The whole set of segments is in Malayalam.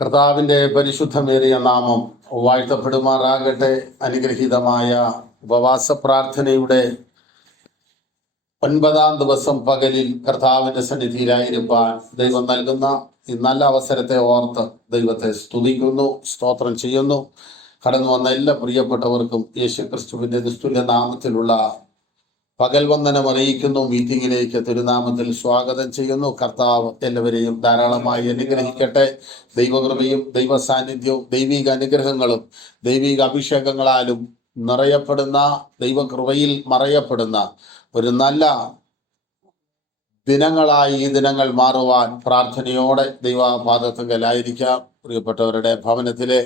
കർത്താവിൻ്റെ പരിശുദ്ധമേറിയ നാമം വാഴ്ത്തപ്പെടുമാറാകട്ടെ. അനുഗ്രഹീതമായ ഉപവാസ പ്രാർത്ഥനയുടെ 9-ാം ദിവസം പകലിൽ കർത്താവിൻ്റെ സന്നിധിയിലായിരിക്കാൻ ദൈവം നൽകുന്ന ഈ നല്ല അവസരത്തെ ഓർത്ത് ദൈവത്തെ സ്തുതിക്കുന്നു, സ്തോത്രം ചെയ്യുന്നു. കടന്നു വന്ന എല്ലാ പ്രിയപ്പെട്ടവർക്കും യേശുക്രിസ്തുവിൻ്റെ നിസ്തുല്യ നാമത്തിലുള്ള പകൽ വന്ദനം അറിയിക്കുന്നു. മീറ്റിങ്ങിലേക്ക് തിരുനാമത്തിൽ സ്വാഗതം ചെയ്യുന്നു. കർത്താവ് എല്ലാവരെയും ധാരാളമായി അനുഗ്രഹിക്കട്ടെ. ദൈവകൃപയും ദൈവ സാന്നിധ്യവും ദൈവിക അനുഗ്രഹങ്ങളും ദൈവിക അഭിഷേകങ്ങളാലും നിറയപ്പെടുന്ന, ദൈവകൃപയിൽ മറയപ്പെടുന്ന ഒരു നല്ല ദിനങ്ങളായി ഈ ദിനങ്ങൾ മാറുവാൻ പ്രാർത്ഥനയോടെ ദൈവപാദത്തിലായിരിക്കാം. പ്രിയപ്പെട്ടവരുടെ ഭവനത്തിലെ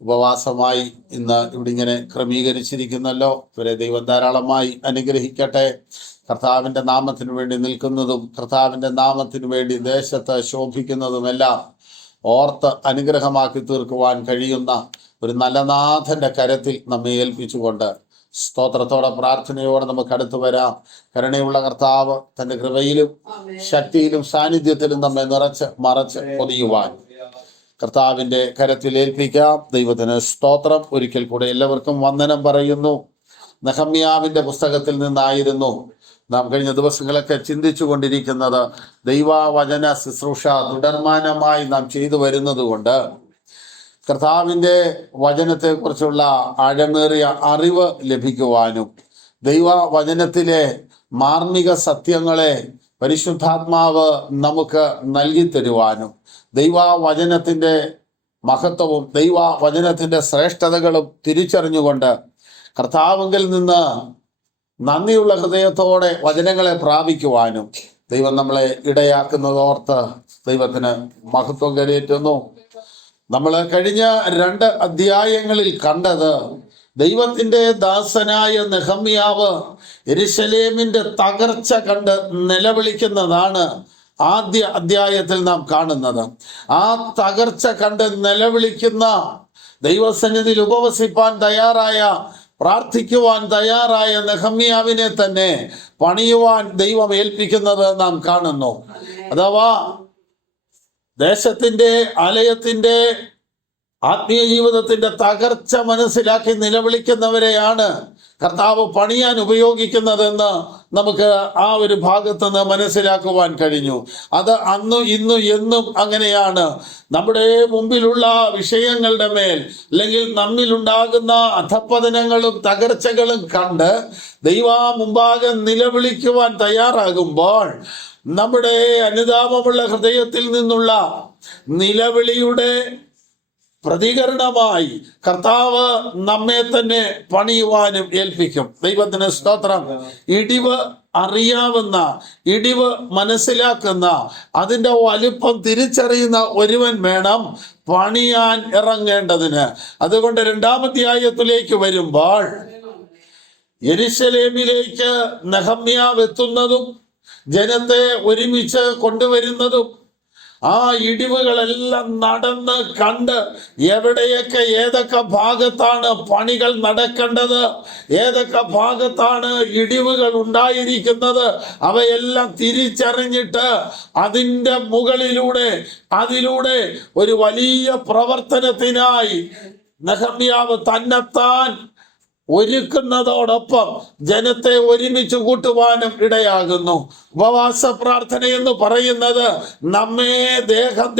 ഉപവാസമായി ഇന്ന് ഇവിടെ ഇങ്ങനെ ക്രമീകരിച്ചിരിക്കുന്നല്ലോ. ഇവരെ ദൈവം ധാരാളമായി അനുഗ്രഹിക്കട്ടെ. കർത്താവിൻ്റെ നാമത്തിന് വേണ്ടി നിൽക്കുന്നതും കർത്താവിൻ്റെ നാമത്തിന് വേണ്ടി ദേശത്ത് ശോഭിക്കുന്നതുമെല്ലാം ഓർത്ത് അനുഗ്രഹമാക്കി തീർക്കുവാൻ കഴിയുന്ന ഒരു നല്ല നാഥൻ്റെ കരത്തിൽ നമ്മെ ഏൽപ്പിച്ചുകൊണ്ട് സ്തോത്രത്തോടെ പ്രാർത്ഥനയോടെ നമുക്ക് അടുത്തു വരാം. കരുണയുള്ള കർത്താവ് തൻ്റെ കൃപയിലും ശക്തിയിലും സാന്നിധ്യത്തിലും നമ്മെ മറച്ച് പൊതിയുവാൻ കർത്താവിൻ്റെ കരത്തിൽ ഏൽപ്പിക്കാം. ദൈവത്തിന് സ്തോത്രം. ഒരിക്കൽ കൂടെ എല്ലാവർക്കും വന്ദനം പറയുന്നു. നെഹമ്യാവിൻ്റെ പുസ്തകത്തിൽ നിന്നായിരുന്നു നാം കഴിഞ്ഞ ദിവസങ്ങളൊക്കെ ചിന്തിച്ചു കൊണ്ടിരിക്കുന്നത്. ദൈവവചന ശുശ്രൂഷ തുടർമാനമായി നാം ചെയ്തു വരുന്നത് കൊണ്ട് കർത്താവിൻ്റെ വചനത്തെക്കുറിച്ചുള്ള ആഴമേറിയ അറിവ് ലഭിക്കുവാനും ദൈവവചനത്തിലെ മാർമിക സത്യങ്ങളെ പരിശുദ്ധാത്മാവ് നമുക്ക് നൽകി തരുവാനും ദൈവവചനത്തിൻ്റെ മഹത്വവും ദൈവവചനത്തിൻ്റെ ശ്രേഷ്ഠതകളും തിരിച്ചറിഞ്ഞുകൊണ്ട് കർത്താവിൽ നിന്ന് നന്ദിയുള്ള ഹൃദയത്തോടെ വചനങ്ങളെ പ്രാപിക്കുവാനും ദൈവം നമ്മളെ ഇടയാക്കുന്നതോർത്ത് ദൈവത്തിന് മഹത്വം കരയേറ്റുന്നു. നമ്മൾ കഴിഞ്ഞ 2 അധ്യായങ്ങളിൽ കണ്ടത് ദൈവത്തിൻ്റെ ദാസനായ നെഹമ്യാവ് യെരൂശലേമിൻ്റെ തകർച്ച കണ്ട് നിലവിളിക്കുന്നതാണ് ആദ്യ അധ്യായത്തിൽ നാം കാണുന്നത്. ആ തകർച്ച കണ്ട് നിലവിളിക്കുന്ന, ദൈവസന്നിധിയിൽ ഉപവസിപ്പാൻ തയ്യാറായ, പ്രാർത്ഥിക്കുവാൻ തയ്യാറായ നെഹമ്യാവിനെ തന്നെ പണിയുവാൻ ദൈവം ഏൽപ്പിക്കുന്നത് നാം കാണുന്നു. അഥവാ ദേശത്തിൻ്റെ, ആലയത്തിൻ്റെ, ആത്മീയ ജീവിതത്തിൻ്റെ തകർച്ച മനസ്സിലാക്കി നിലവിളിക്കുന്നവരെയാണ് കർത്താവ് പണിയാൻ ഉപയോഗിക്കുന്നതെന്ന് നമുക്ക് ആ ഒരു ഭാഗത്ത് നിന്ന് മനസ്സിലാക്കുവാൻ കഴിഞ്ഞു. അത് അന്നും ഇന്നും എന്നും അങ്ങനെയാണ്. നമ്മുടെ മുമ്പിലുള്ള വിഷയങ്ങളുടെ മേൽ അല്ലെങ്കിൽ നമ്മിലുണ്ടാകുന്ന അധപ്പതനങ്ങളും തകർച്ചകളും കണ്ട് മുമ്പാകെ നിലവിളിക്കുവാൻ തയ്യാറാകുമ്പോൾ നമ്മുടെ അനുതാപമുള്ള ഹൃദയത്തിൽ നിന്നുള്ള നിലവിളിയുടെ പ്രതികരണമായി കർത്താവ് നമ്മെ തന്നെ പണിയുവാനും ഏൽപ്പിക്കും. ദൈവത്തിന് സ്തോത്രം. ഇടിവ് അറിയാവുന്ന, ഇടിവ് മനസ്സിലാക്കുന്ന, അതിൻ്റെ വലിപ്പം തിരിച്ചറിയുന്ന ഒരുവൻ വേണം പണിയാൻ ഇറങ്ങേണ്ടതിന്. അതുകൊണ്ട് 2-ാം അധ്യായത്തിലേക്ക് വരുമ്പോൾ യെരൂശലേമിലേക്ക് നെഹമ്യാവ് എത്തുന്നതും ജനത്തെ ഒരുമിച്ച് കൊണ്ടുവരുന്നതും ആ ഇടിവുകളെല്ലാം നടന്ന് കണ്ട് എവിടെയൊക്കെ ഏതൊക്കെ ഭാഗത്താണ് പണികൾ നടക്കേണ്ടത്, ഏതൊക്കെ ഭാഗത്താണ് ഇടിവുകൾ ഉണ്ടായിരിക്കുന്നത്, അവയെല്ലാം തിരിച്ചറിഞ്ഞിട്ട് അതിൻ്റെ അതിലൂടെ ഒരു വലിയ പ്രവർത്തനത്തിനായി നെഹമ്യാവ് തന്നെത്താൻ ഒരുക്കുന്നതോടൊപ്പം ജനത്തെ ഒരുമിച്ച് കൂട്ടുവാനും ഇടയാകുന്നു. ഉപവാസ പ്രാർത്ഥന എന്ന് പറയുന്നത് നമ്മെ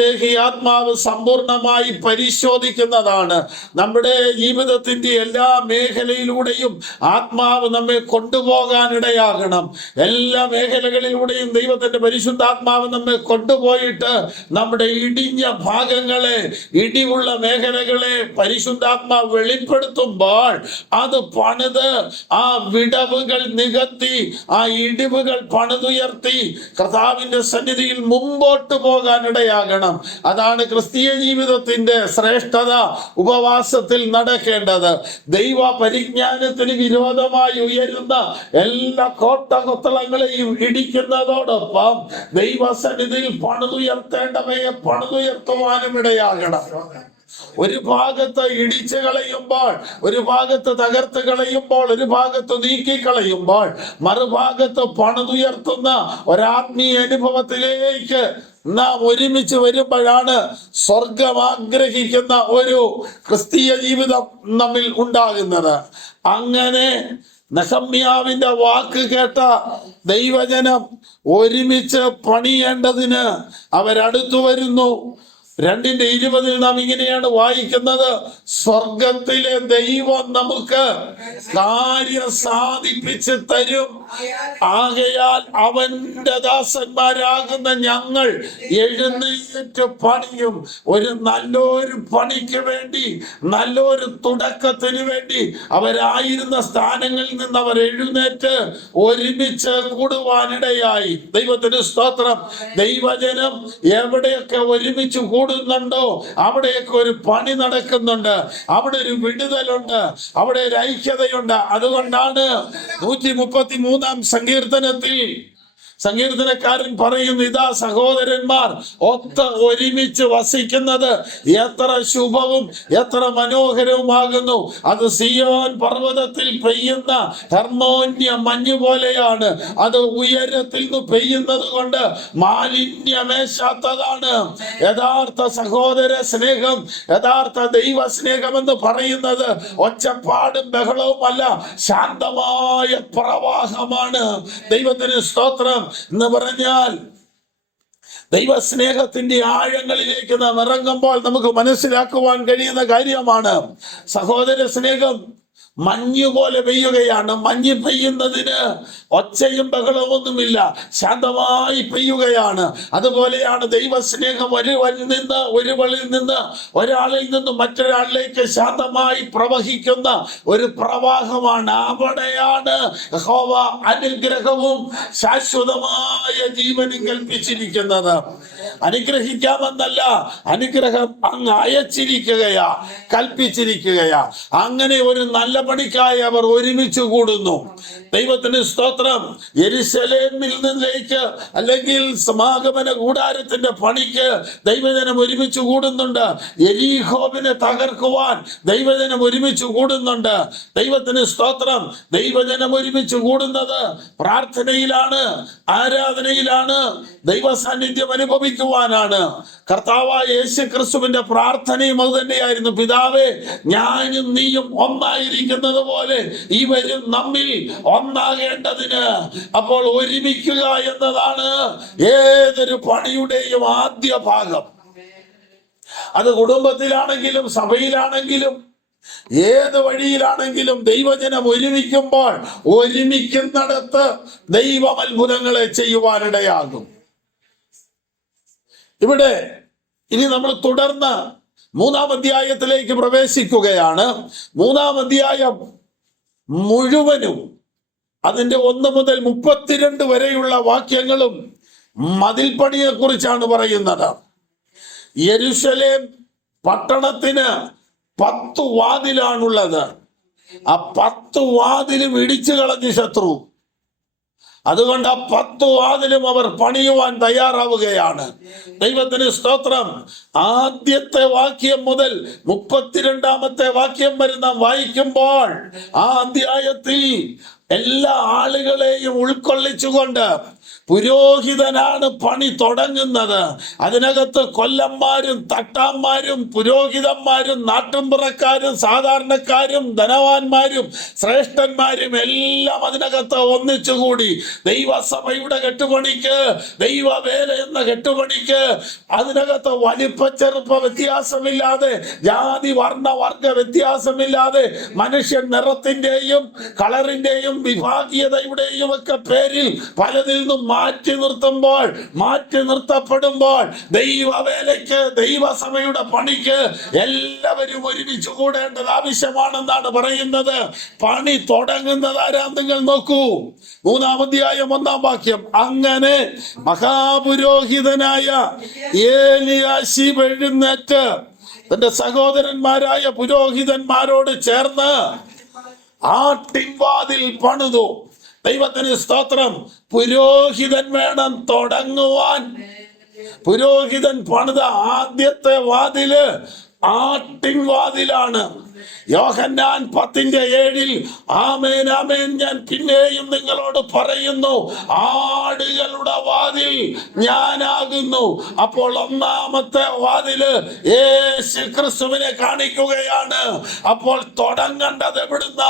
ദേഹി ആത്മാവ് സമ്പൂർണമായി പരിശോധിക്കുന്നതാണ്. നമ്മുടെ ജീവിതത്തിൻ്റെ എല്ലാ മേഖലയിലൂടെയും ആത്മാവ് നമ്മെ കൊണ്ടുപോകാൻ ഇടയാകണം. എല്ലാ മേഖലകളിലൂടെയും ദൈവത്തിൻ്റെ പരിശുദ്ധാത്മാവ് നമ്മെ കൊണ്ടുപോയിട്ട് നമ്മുടെ ഇടിഞ്ഞ ഭാഗങ്ങളെ, ഇടിവുള്ള മേഖലകളെ പരിശുദ്ധാത്മാവ് വെളിപ്പെടുത്തുമ്പോൾ അത് പണിത് ആ വിടവുകൾ നികത്തി, ആ ഇടിവുകൾ പണിതുയർത്തി കർത്താവിന്റെ സന്നിധിയിൽ മുമ്പോട്ട് പോകാൻ ഇടയാകണം. അതാണ് ക്രിസ്തീയ ജീവിതത്തിന്റെ ശ്രേഷ്ഠത. ഉപവാസത്തിൽ നടക്കേണ്ടത് ദൈവ പരിജ്ഞാനത്തിന് വിരോധമായി ഉയരുന്ന എല്ലാ കോട്ടകൊത്തളങ്ങളെയും ഇടിക്കുന്നതോടൊപ്പം ദൈവസന്നിധിയിൽ പണിതുയർത്തേണ്ടവയെ പണിതുയർത്തുവാനും ഇടയാകണം. ഒരു ഭാഗത്ത് ഇടിച്ചു കളയുമ്പോൾ, ഒരു ഭാഗത്ത് തകർത്ത് കളയുമ്പോൾ, ഒരു ഭാഗത്ത് നീക്കിക്കളയുമ്പോൾ, മറുഭാഗത്ത് പണിതുയർത്തുന്ന ഒരാത്മീയ അനുഭവത്തിലേക്ക് നാം ഒരുമിച്ച് വരുമ്പോഴാണ് സ്വർഗം ആഗ്രഹിക്കുന്ന ഒരു ക്രിസ്തീയ ജീവിതം നമ്മിൽ ഉണ്ടാകുന്നത്. അങ്ങനെ നെഹമ്യാവിന്റെ വാക്ക് കേട്ട ദൈവജനം ഒരുമിച്ച് പണിയേണ്ടതിന് അവരടുത്തു വരുന്നു. 2:20 നാം ഇങ്ങനെയാണ് വായിക്കുന്നത്: സ്വർഗത്തിലെ ദൈവം നമുക്ക് കാര്യം സാധിപ്പിച്ച് തരും, ആകയാൽ അവന്റെ ദാസന്മാരാകുന്ന ഞങ്ങൾ എഴുന്നേറ്റ് പണിയും. നല്ലൊരു പണിക്ക് വേണ്ടി, നല്ലൊരു തുടക്കത്തിന് വേണ്ടി അവരായിരുന്ന സ്ഥാനങ്ങളിൽ നിന്ന് അവർ എഴുന്നേറ്റ് ഒരുമിച്ച് കൂടുവാനിടയായി. ദൈവത്തിന് സ്തോത്രം. ദൈവജനം എവിടെയൊക്കെ ഒരുമിച്ച് കൂടുന്നുണ്ടോ അവിടെയൊക്കെ ഒരു പണി നടക്കുന്നുണ്ട്, അവിടെ ഒരു വിടുതലുണ്ട്, അവിടെ ഒരു ഐക്യതയുണ്ട്. അതുകൊണ്ടാണ് 133-ാം സങ്കീർത്തനത്തിൽ സങ്കീർത്തനക്കാരൻ പറയുന്നു: ഇതാ സഹോദരന്മാർ ഒരുമിച്ച് വസിക്കുന്നത് എത്ര ശുഭവും എത്ര മനോഹരവുമാകുന്നു. അത് സിയോൻ പർവ്വതത്തിൽ പെയ്യുന്ന ഹർമോന്യ മഞ്ഞു പോലെയാണ്. അത് ഉയരത്തിൽ നിന്ന് പെയ്യുന്നത് കൊണ്ട് മാലിന്യമേശാത്തതാണ്. യഥാർത്ഥ സഹോദര സ്നേഹം, യഥാർത്ഥ ദൈവ സ്നേഹം എന്ന് പറയുന്നത് ഒച്ചപ്പാടും ബഹളവുമല്ല, ശാന്തമായ പ്രവാഹമാണ്. ദൈവത്തിന് സ്തോത്രം. എന്ന് പറഞ്ഞാൽ ദൈവസ്നേഹത്തിന്റെ ആഴങ്ങളിലേക്ക് നാം ഇറങ്ങുമ്പോൾ നമുക്ക് മനസ്സിലാക്കുവാൻ കഴിയുന്ന കാര്യമാണ്. സഹോദര സ്നേഹം മഞ്ഞു പോലെ പെയ്യുകയാണ്. മഞ്ഞ് പെയ്യുന്നതിന് ഒച്ചയും ബഹളമൊന്നുമില്ല, ശാന്തമായി പെയ്യുകയാണ്. അതുപോലെയാണ് ദൈവസ്നേഹം ഒരുവനിൽ നിന്ന് ഒരാളിൽ നിന്ന് മറ്റൊരാളിലേക്ക് ശാന്തമായി പ്രവഹിക്കുന്ന ഒരു പ്രവാഹമാണ്. അവിടെയാണ് യഹോവ അനുഗ്രഹവും ശാശ്വതമായ ജീവനും കൽപ്പിച്ചിരിക്കുന്നത്. അനുഗ്രഹിക്കാമെന്നല്ല, അനുഗ്രഹം അങ്ങ് അയച്ചിരിക്കുകയാ, കൽപ്പിച്ചിരിക്കുകയാ. അങ്ങനെ ഒരു നല്ല പണിക്കായി അവർ ഒരുമിച്ച് കൂടുന്നു. ദൈവത്തിന് സ്തോത്രം. യെരുശലേമിൽ നിന്നിലേക്ക് അല്ലെങ്കിൽ സമാഗമന കൂടാരത്തിന്റെ പണിക്ക് ദൈവജനം ഒരുമിച്ച് കൂടുന്നുണ്ട്. യെരിഹോവിനെ തകർക്കുവാൻ ദൈവജനം ഒരുമിച്ച് കൂടുന്നുണ്ട്. ദൈവത്തിന് സ്തോത്രം. ദൈവജനം ഒരുമിച്ച് കൂടുന്നത് പ്രാർത്ഥനയിലാണ്, ആരാധനയിലാണ്, ദൈവ സാന്നിധ്യം അനുഭവിക്കുവാനാണ്. കർത്താവായ യേശു ക്രിസ്തുവിന്റെ പ്രാർത്ഥനയും അത് തന്നെയായിരുന്നു: പിതാവേ, ഞാനും നീയും ഒന്നായിരിക്കുന്നത് പോലെ ഇവരും നമ്മിൽ ഒന്നാകേണ്ടതിന്. അപ്പോൾ ഒരുമിക്കുക എന്നതാണ് ഏതൊരു പണിയുടെയും ആദ്യ ഭാഗം. അത് കുടുംബത്തിലാണെങ്കിലും സഭയിലാണെങ്കിലും ഏത് വഴിയിലാണെങ്കിലും ദൈവജനം ഒരുമിക്കുമ്പോൾ ഒരുമിക്കുന്നിടത്ത് ദൈവം അത്ഭുതങ്ങളെ ചെയ്യുവാനിടയാകും. ഇവിടെ ഇനി നമ്മൾ തുടർന്ന് 3-ാം അധ്യായത്തിലേക്ക് പ്രവേശിക്കുകയാണ്. 3-ാം അധ്യായം മുഴുവനും അതിന്റെ 1 മുതൽ 32 വരെയുള്ള വാക്യങ്ങളും മതിൽപ്പണിയെ കുറിച്ചാണ് പറയുന്നത്. യെരുശലേം പട്ടണത്തിന് 10 വാതിലാണുള്ളത്. ആ 10 വാതിലും ഇടിച്ചു കളഞ്ഞു ശത്രു. അതുകൊണ്ട് ആ 10 വാതിലും അവർ പണിയുവാൻ തയ്യാറാവുകയാണ്. ദൈവത്തിന് സ്തോത്രം. ആദ്യത്തെ വാക്യം മുതൽ 32-ാമത്തെ വാക്യം വരെ നാം വായിക്കുമ്പോൾ ആ അധ്യായത്തിൽ എല്ലാ ആളുകളെയും ഉൾക്കൊള്ളിച്ചുകൊണ്ട് പുരോഹിതനാണ് പണി തുടങ്ങുന്നത്. അതിനകത്ത് കൊല്ലന്മാരും തട്ടാന്മാരും പുരോഹിതന്മാരും നാട്ടുംപുറക്കാരും സാധാരണക്കാരും ധനവാന്മാരും ശ്രേഷ്ഠന്മാരും എല്ലാം അതിനകത്ത് ഒന്നിച്ചുകൂടി ദൈവസഭയുടെ കെട്ടുപണിക്ക്, ദൈവവേല എന്ന കെട്ടുപണിക്ക് അതിനകത്ത് വലിപ്പ ചെറുപ്പ വ്യത്യാസമില്ലാതെ, ജാതി വർണ്ണ വർഗ വ്യത്യാസമില്ലാതെ, മനുഷ്യൻ നിറത്തിന്റെയും കളറിന്റെയും വിഭാഗീയതയുടെയും ഒക്കെ പേരിൽ പലതിൽ നിന്നും മാറ്റി നിർത്തപ്പെടുമ്പോൾ ദൈവവേലയ്ക്ക്, ദൈവസഭയുടെ പണിക്ക് എല്ലാവരും ഒരുമിച്ച് കൂടേണ്ടത് ആവശ്യമാണെന്നാണ് പറയുന്നത്. പണി തുടങ്ങുന്നത് ആരാ നിങ്ങൾ നോക്കൂ. 3-ാം അധ്യായം 1-ാം വാക്യം: അങ്ങനെ മഹാപുരോഹിതനായ ഏലിയാശീബ് എഴുന്നേറ്റ് തന്റെ സഹോദരന്മാരായ പുരോഹിതന്മാരോട് ചേർന്ന് ആട്ടിൻവാതിൽ പണിതു. ദൈവത്തിന് സ്തോത്രം. പുരോഹിതൻ വേണം തുടങ്ങുവാൻ. പുരോഹിതൻ പണിത ആദ്യത്തെ വാതില് ആട്ടിൻവാതിലാണ്. യോഹന്നാൻ 10:7 ആമേൻ ആമേൻ ഞാൻ പിന്നെയും നിങ്ങളോട് പറയുന്നു, ആടുകളുടെ വാതിൽ ഞാനാകുന്നു. അപ്പോൾ ഒന്നാമത്തെ വാതില് യേശു ക്രിസ്തുവിനെ കാണിക്കുകയാണ്. അപ്പോൾ തുടങ്ങേണ്ടത് എവിടുന്ന?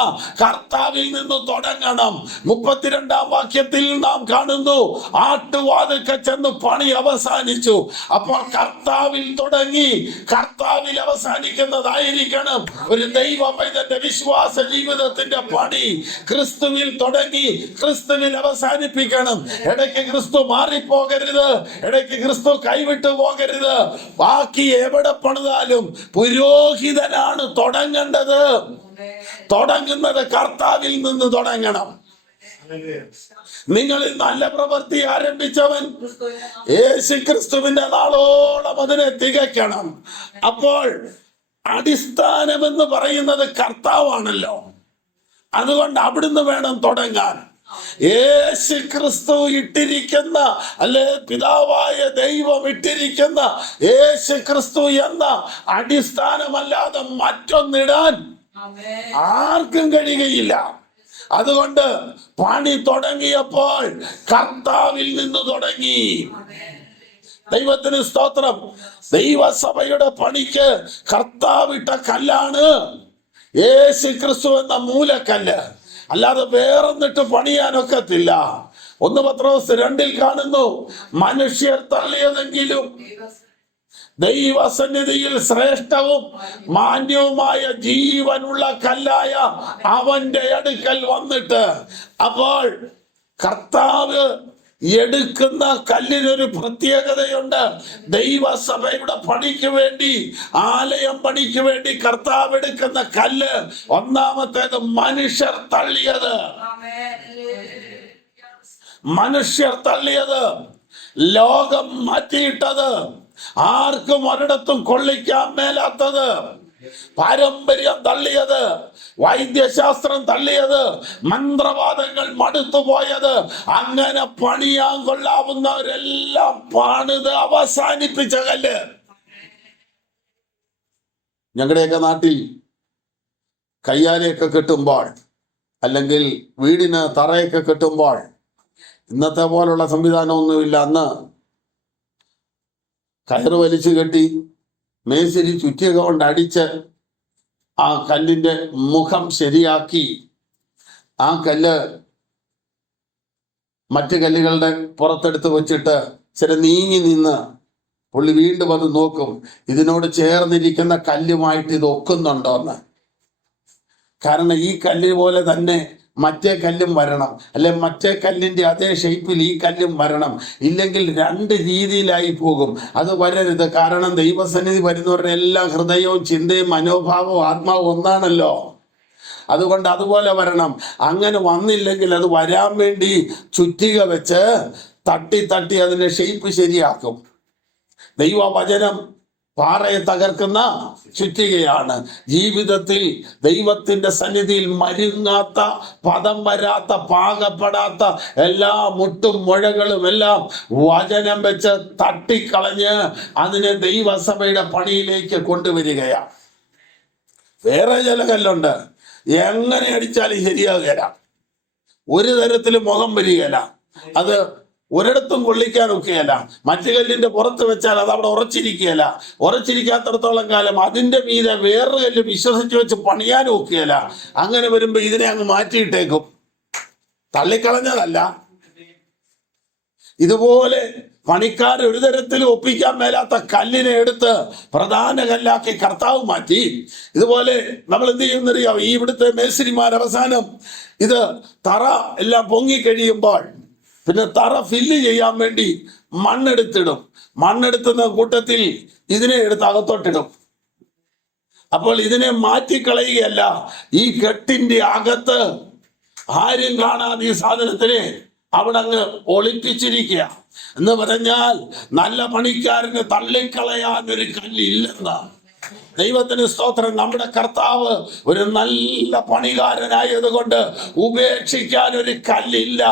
കർത്താവിൽ നിന്ന് തുടങ്ങണം. 32-ാം വാക്യത്തിൽ നാം കാണുന്നു, ആട്ടുവാതിൽക്കൽ ചെന്ന് പണി അവസാനിച്ചു. അപ്പോൾ കർത്താവിൽ തുടങ്ങി കർത്താവിൽ അവസാനിക്കുന്നതായിരിക്കണം ഒരു ദൈവ പൈതന്റെ വിശ്വാസ ജീവിതത്തിന്റെ പണി. ക്രിസ്തുവിൽ തുടങ്ങി ക്രിസ്തുവിൽ അവസാനിപ്പിക്കണം. ഇടയ്ക്ക് ക്രിസ്തു മാറിപ്പോകരുത്, ഇടയ്ക്ക് ക്രിസ്തു കൈവിട്ടു പോകരുത്. ബാക്കി എവിടെ പണിതാലും പുരോഹിതനാണ് തുടങ്ങേണ്ടത്. തുടങ്ങുന്നത് കർത്താവിൽ നിന്ന് തുടങ്ങണം. നിങ്ങളിൽ നല്ല പ്രവൃത്തി ആരംഭിച്ചവൻ യേശു ക്രിസ്തുവിന്റെ നാളോളം അതിനെ തികയ്ക്കണം. അപ്പോൾ അടിസ്ഥാനമെന്ന് പറയുന്നത് കർത്താവാണല്ലോ. അതുകൊണ്ട് അവിടുന്ന് വേണം തുടങ്ങാൻ. യേശു ക്രിസ്തു ഇട്ടിരിക്കുന്ന, അല്ലെ പിതാവായ ദൈവം ഇട്ടിരിക്കുന്ന യേശു ക്രിസ്തു എന്ന അടിസ്ഥാനമല്ലാതെ മറ്റൊന്നിടാൻ ആർക്കും കഴിയുകയില്ല. അതുകൊണ്ട് പണി തുടങ്ങിയപ്പോൾ കർത്താവിൽ നിന്ന് തുടങ്ങി. ദൈവത്തിന് സ്തോത്രം. ദൈവസഭയുടെ പണിക്ക് കർത്താവിട്ട കല്ലാണ് യേശു ക്രിസ്തു എന്ന മൂലക്കല്ല്. അല്ലാതെ വേറൊന്നിട്ട് പണിയാനൊക്കത്തില്ല. 1 പത്രോസ് 2 കാണുന്നു, മനുഷ്യർ തള്ളിയതെങ്കിലും ദൈവസന്നിധിയിൽ ശ്രേഷ്ഠവും മാന്യവുമായ ജീവനുള്ള കല്ലായ അവന്റെ അടുക്കൽ വന്നിട്ട്. അപ്പോൾ കർത്താവ് എടുക്കുന്ന കല്ലിനൊരു പ്രത്യേകതയുണ്ട്. ദൈവസഭയുടെ പണിക്ക് വേണ്ടി, ആലയം പണിക്ക് വേണ്ടി കർത്താവ് എടുക്കുന്ന കല്ല് ഒന്നാമത്തേത് മനുഷ്യർ തള്ളിയത്. മനുഷ്യർ തള്ളിയത്, ലോകം മാറ്റിയിട്ടത്, ആർക്കും ഒരിടത്തും കൊള്ളിക്കാൻ മേലാത്തത്, പാരമ്പര്യം തള്ളിയത്, വൈദ്യശാസ്ത്രം തള്ളിയത്, മന്ത്രവാദങ്ങൾ മടുത്തുപോയത്, അങ്ങനെ പണിയാൻ കൊള്ളാവുന്നവരെല്ലാം പണിത് അവസാനിപ്പിച്ച കല്ല്. ഞങ്ങളുടെയൊക്കെ നാട്ടിൽ കയ്യാലയൊക്കെ കെട്ടുമ്പോൾ, അല്ലെങ്കിൽ വീടിന് തറയൊക്കെ കെട്ടുമ്പോൾ ഇന്നത്തെ പോലുള്ള സംവിധാനമൊന്നുമില്ല. അന്ന് കയറ് വലിച്ചു കെട്ടി മേശരി ചുറ്റിക കൊണ്ട് അടിച്ച് ആ കല്ലിന്റെ മുഖം ശരിയാക്കി ആ കല്ല് മറ്റു കല്ലുകളുടെ പുറത്തെടുത്ത് വെച്ചിട്ട് ചില നീങ്ങി നിന്ന് പുള്ളി വീണ്ടും അത് നോക്കും, ഇതിനോട് ചേർന്നിരിക്കുന്ന കല്ലുമായിട്ട് ഇത് ഒക്കുന്നുണ്ടോ എന്ന്. കാരണം ഈ കല്ല് പോലെ തന്നെ മറ്റേ കല്ലും വരണം, അല്ലെ മറ്റേ കല്ലിന്റെ അതേ ഷേപ്പിൽ ഈ കല്ലും വരണം. ഇല്ലെങ്കിൽ 2 രീതിയിലായി പോകും. അത് വരരുത്. കാരണം ദൈവസന്നിധി വരുന്നവരുടെ എല്ലാം ഹൃദയവും ചിന്തയും മനോഭാവവും ആത്മാവും ഒന്നാണല്ലോ. അതുകൊണ്ട് അതുപോലെ വരണം. അങ്ങനെ വന്നില്ലെങ്കിൽ അത് വരാൻ വേണ്ടി ചുറ്റിക വെച്ച് തട്ടി തട്ടി അതിന്റെ ഷേപ്പ് ശരിയാക്കും. ദൈവവചനം പാറയെ തകർക്കുന്ന ചുറ്റികയാണ്. ജീവിതത്തിൽ ദൈവത്തിന്റെ സന്നിധിയിൽ മരുങ്ങാത്ത, പദം വരാത്ത, പാകപ്പെടാത്ത എല്ലാ മുട്ടും മുഴകളും എല്ലാം വചനം വെച്ച് തട്ടിക്കളഞ്ഞ് അതിനെ ദൈവസഭയുടെ പണിയിലേക്ക് കൊണ്ടുവരികയാണ്. വേറെ ചില കല്ലുണ്ട്, എങ്ങനെ അടിച്ചാലും ശരിയാകുകയില്ല, ഒരു തരത്തിലും മുഖം വരികയില്ല, അത് ഒരിടത്തും കൊള്ളിക്കാനൊക്കെയല്ല. മറ്റു കല്ലിന്റെ പുറത്ത് വെച്ചാൽ അത് അവിടെ ഉറച്ചിരിക്കുകയല്ല. ഉറച്ചിരിക്കാത്തടത്തോളം കാലം അതിന്റെ മീതെ വേറൊരു കല്ല് വിശ്വസിച്ച് വെച്ച് പണിയാനും ഒക്കെയല്ല. അങ്ങനെ വരുമ്പോ ഇതിനെ അങ്ങ് മാറ്റിയിട്ടേക്കും, തള്ളിക്കളഞ്ഞതല്ല. ഇതുപോലെ പണിക്കാർ ഒരു തരത്തിലും ഒപ്പിക്കാൻ മേലാത്ത കല്ലിനെ എടുത്ത് പ്രധാന കല്ലാക്കി കർത്താവ് മാറ്റി. ഇതുപോലെ നമ്മൾ എന്ത് ചെയ്യുന്നറിയാം, ഈ ഇവിടുത്തെ മേസ്തിരിമാർ അവസാനം ഇത് തറ എല്ലാം പൊങ്ങിക്കഴിയുമ്പോൾ പിന്നെ തറ ഫില്ല് ചെയ്യാൻ വേണ്ടി മണ്ണെടുത്തിടും. മണ്ണെടുത്തുന്ന കൂട്ടത്തിൽ ഇതിനെ എടുത്ത് അകത്തോട്ടിടും. അപ്പോൾ ഇതിനെ മാറ്റിക്കളയുകയല്ല, ഈ കെട്ടിന്റെ അകത്ത് ആരും കാണാതെ ഈ സാധനത്തിനെ അവിടെ അങ്ങ് ഒളിപ്പിച്ചിരിക്കുക. എന്ന് പറഞ്ഞാൽ നല്ല പണിക്കാരന് തള്ളിക്കളയാൻ ഒരു കല്ലില്ലെന്നാണ്. ദൈവത്തിന് സ്തോത്രം. നമ്മുടെ കർത്താവ് ഒരു നല്ല പണികാരനായത് കൊണ്ട് ഉപേക്ഷിക്കാൻ ഒരു കല്ലില്ല.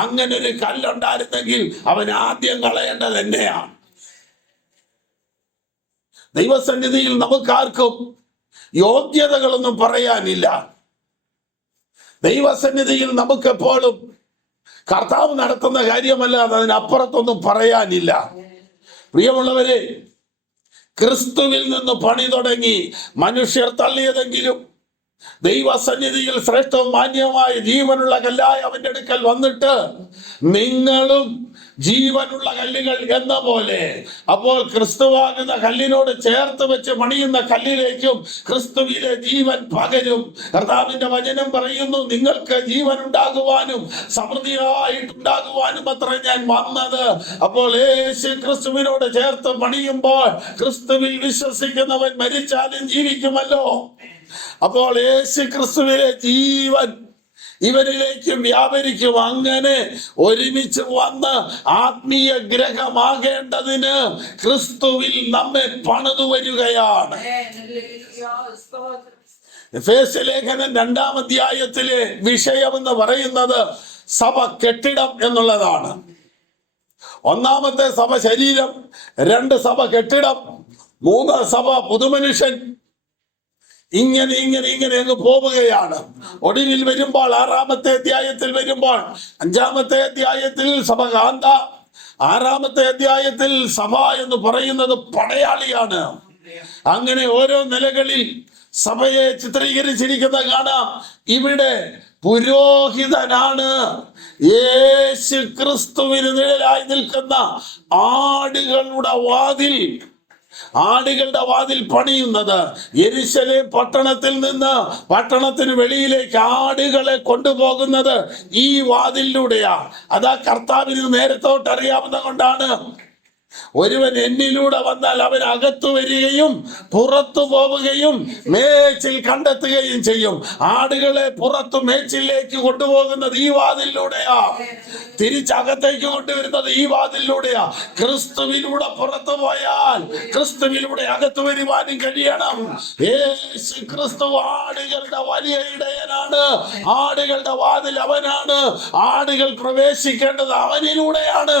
അങ്ങനെ ഒരു കല്ലുണ്ടായിരുന്നെങ്കിൽ അവൻ ആദ്യം കളയേണ്ടത് തന്നെയാണ്. ദൈവസന്നിധിയിൽ നമുക്കാർക്കും യോഗ്യതകളൊന്നും പറയാനില്ല. ദൈവസന്നിധിയിൽ നമുക്കെപ്പോഴും കർത്താവ് നടത്തുന്ന കാര്യമല്ലാതെ അതിനപ്പുറത്തൊന്നും പറയാനില്ല. പ്രിയമുള്ളവരെ, ക്രിസ്തുവിൽ നിന്ന് പണി തുടങ്ങി മനുഷ്യർ തള്ളിയതെങ്കിലും ദൈവസന്നിധിയിൽ ശ്രേഷ്ഠവും മാന്യമായ ജീവനുള്ള കല്ലായി അവന്റെ അടുക്കൽ വന്നിട്ട് നിങ്ങളും ജീവനുള്ള കല്ലുകൾ എന്ന പോലെ, അപ്പോൾ ക്രിസ്തുവാകുന്ന കല്ലിനോട് ചേർത്ത് വെച്ച് പണിയുന്ന കല്ലിലേക്കും ക്രിസ്തുവിലെ ജീവൻ പകരും. കർത്താവിന്റെ വചനം പറയുന്നു, നിങ്ങൾക്ക് ജീവൻ ഉണ്ടാകുവാനും സമൃദ്ധിയായിട്ടുണ്ടാകുവാനും അത്ര ഞാൻ വന്നത്. അപ്പോൾ യേശു ക്രിസ്തുവിനോട് ചേർത്ത് പണിയുമ്പോൾ ക്രിസ്തുവിൽ വിശ്വസിക്കുന്നവൻ മരിച്ചാലും ജീവിക്കുമല്ലോ. അപ്പോൾ യേശു ക്രിസ്തുവിലെ ജീവൻ ഇവരിലേക്കും വ്യാപരിക്കും. അങ്ങനെ ഒരുമിച്ച് വന്ന് ആത്മീയ ഗ്രഹമാകേണ്ടതിന് ക്രിസ്തുവിൽ നമ്മെ പണിതു വരികയാണ്. എഫേസ്യ ലേഖനം 2-ാം അധ്യായത്തിലെ വിഷയമെന്ന് പറയുന്നത് സഭ കെട്ടിടം എന്നുള്ളതാണ്. 1 സഭ ശരീരം, 2 സഭ കെട്ടിടം, 3 സഭ പുതുമനുഷ്യൻ. ഇങ്ങനെ അങ്ങ് പോവുകയാണ്. ഒടുവിൽ വരുമ്പോൾ 6-ാമത്തെ അധ്യായത്തിൽ വരുമ്പോൾ 5-ാമത്തെ അധ്യായത്തിൽ സഭ കാന്ത, 6-ാമത്തെ അധ്യായത്തിൽ സഭ എന്ന് പറയുന്നത് പടയാളിയാണ്. അങ്ങനെ ഓരോ നിലകളിൽ സഭയെ ചിത്രീകരിച്ചിരിക്കുന്ന കാണാം. ഇവിടെ പുരോഹിതനാണ് യേശു ക്രിസ്തുവിന് നിഴലായി നിൽക്കുന്ന ആടുകളുടെ വാതിൽ പണിയുന്നത്. യെരൂശലേം പട്ടണത്തിൽ നിന്ന് പട്ടണത്തിന് വെളിയിലേക്ക് ആടുകളെ കൊണ്ടുപോകുന്നത് ഈ വാതിലിലൂടെയാ. അതാ കർത്താവിന് നേരത്തോട്ട് അറിയാവുന്ന കൊണ്ടാണ് ഒരുവൻ എന്നിലൂടെ വന്നാൽ അവൻ അകത്തു വരികയും പുറത്തു പോവുകയും മേച്ചിൽ കണ്ടെത്തുകയും ചെയ്യും. ആടുകളെ പുറത്തു മേച്ചിലേക്ക് കൊണ്ടുപോകുന്നത് ഈ വാതിലിലൂടെയാ, തിരിച്ചകത്തേക്ക് കൊണ്ടുവരുന്നത് ഈ വാതിലിലൂടെയാ. ക്രിസ്തുവിലൂടെ പുറത്തു പോയാൽ ക്രിസ്തുവിലൂടെ അകത്തു വരുവാനും കഴിയണം. യേശു ക്രിസ്തു ആടുകളുടെ വലിയ ഇടയനാണ്. ആടുകളുടെ വാതിൽ അവനാണ്. ആടുകൾ പ്രവേശിക്കേണ്ടത് അവനിലൂടെയാണ്.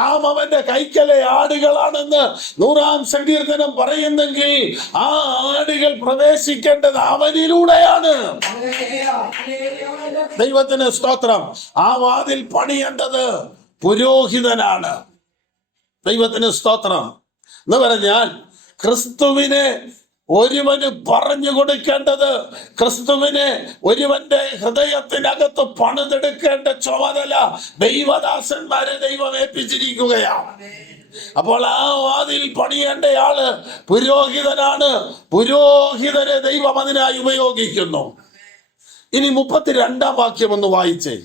നാം അവന്റെ കൈക്കലെ ആടുകളാണെന്ന് 100-ാം സങ്കീർത്തനം പറയുന്നെങ്കിൽ ആ ആടുകൾ പ്രവേശിക്കേണ്ടത് അവനിലൂടെയാണ്. ദൈവത്തിന് സ്തോത്രം. ആ വാതിൽ പണിയേണ്ടത് പുരോഹിതനാണ്. ദൈവത്തിന് സ്തോത്രം. എന്ന് പറഞ്ഞാൽ ക്രിസ്തുവിനെ ഒരുവന് പറഞ്ഞു കൊടുക്കേണ്ടത്, ക്രിസ്തുവിനെ ഒരുവന്റെ ഹൃദയത്തിനകത്ത് പണിതെടുക്കേണ്ട ചുമതല ദൈവദാസന്മാരെ ദൈവം ഏൽപ്പിച്ചിരിക്കുകയാണ്. അപ്പോൾ ആ വാതിൽ പണിയേണ്ടയാള് പുരോഹിതനാണ്. പുരോഹിതരെ ദൈവം അതിനായി ഉപയോഗിക്കുന്നു. ഇനി 32-ാം വാക്യം ഒന്ന് വായിച്ചേ.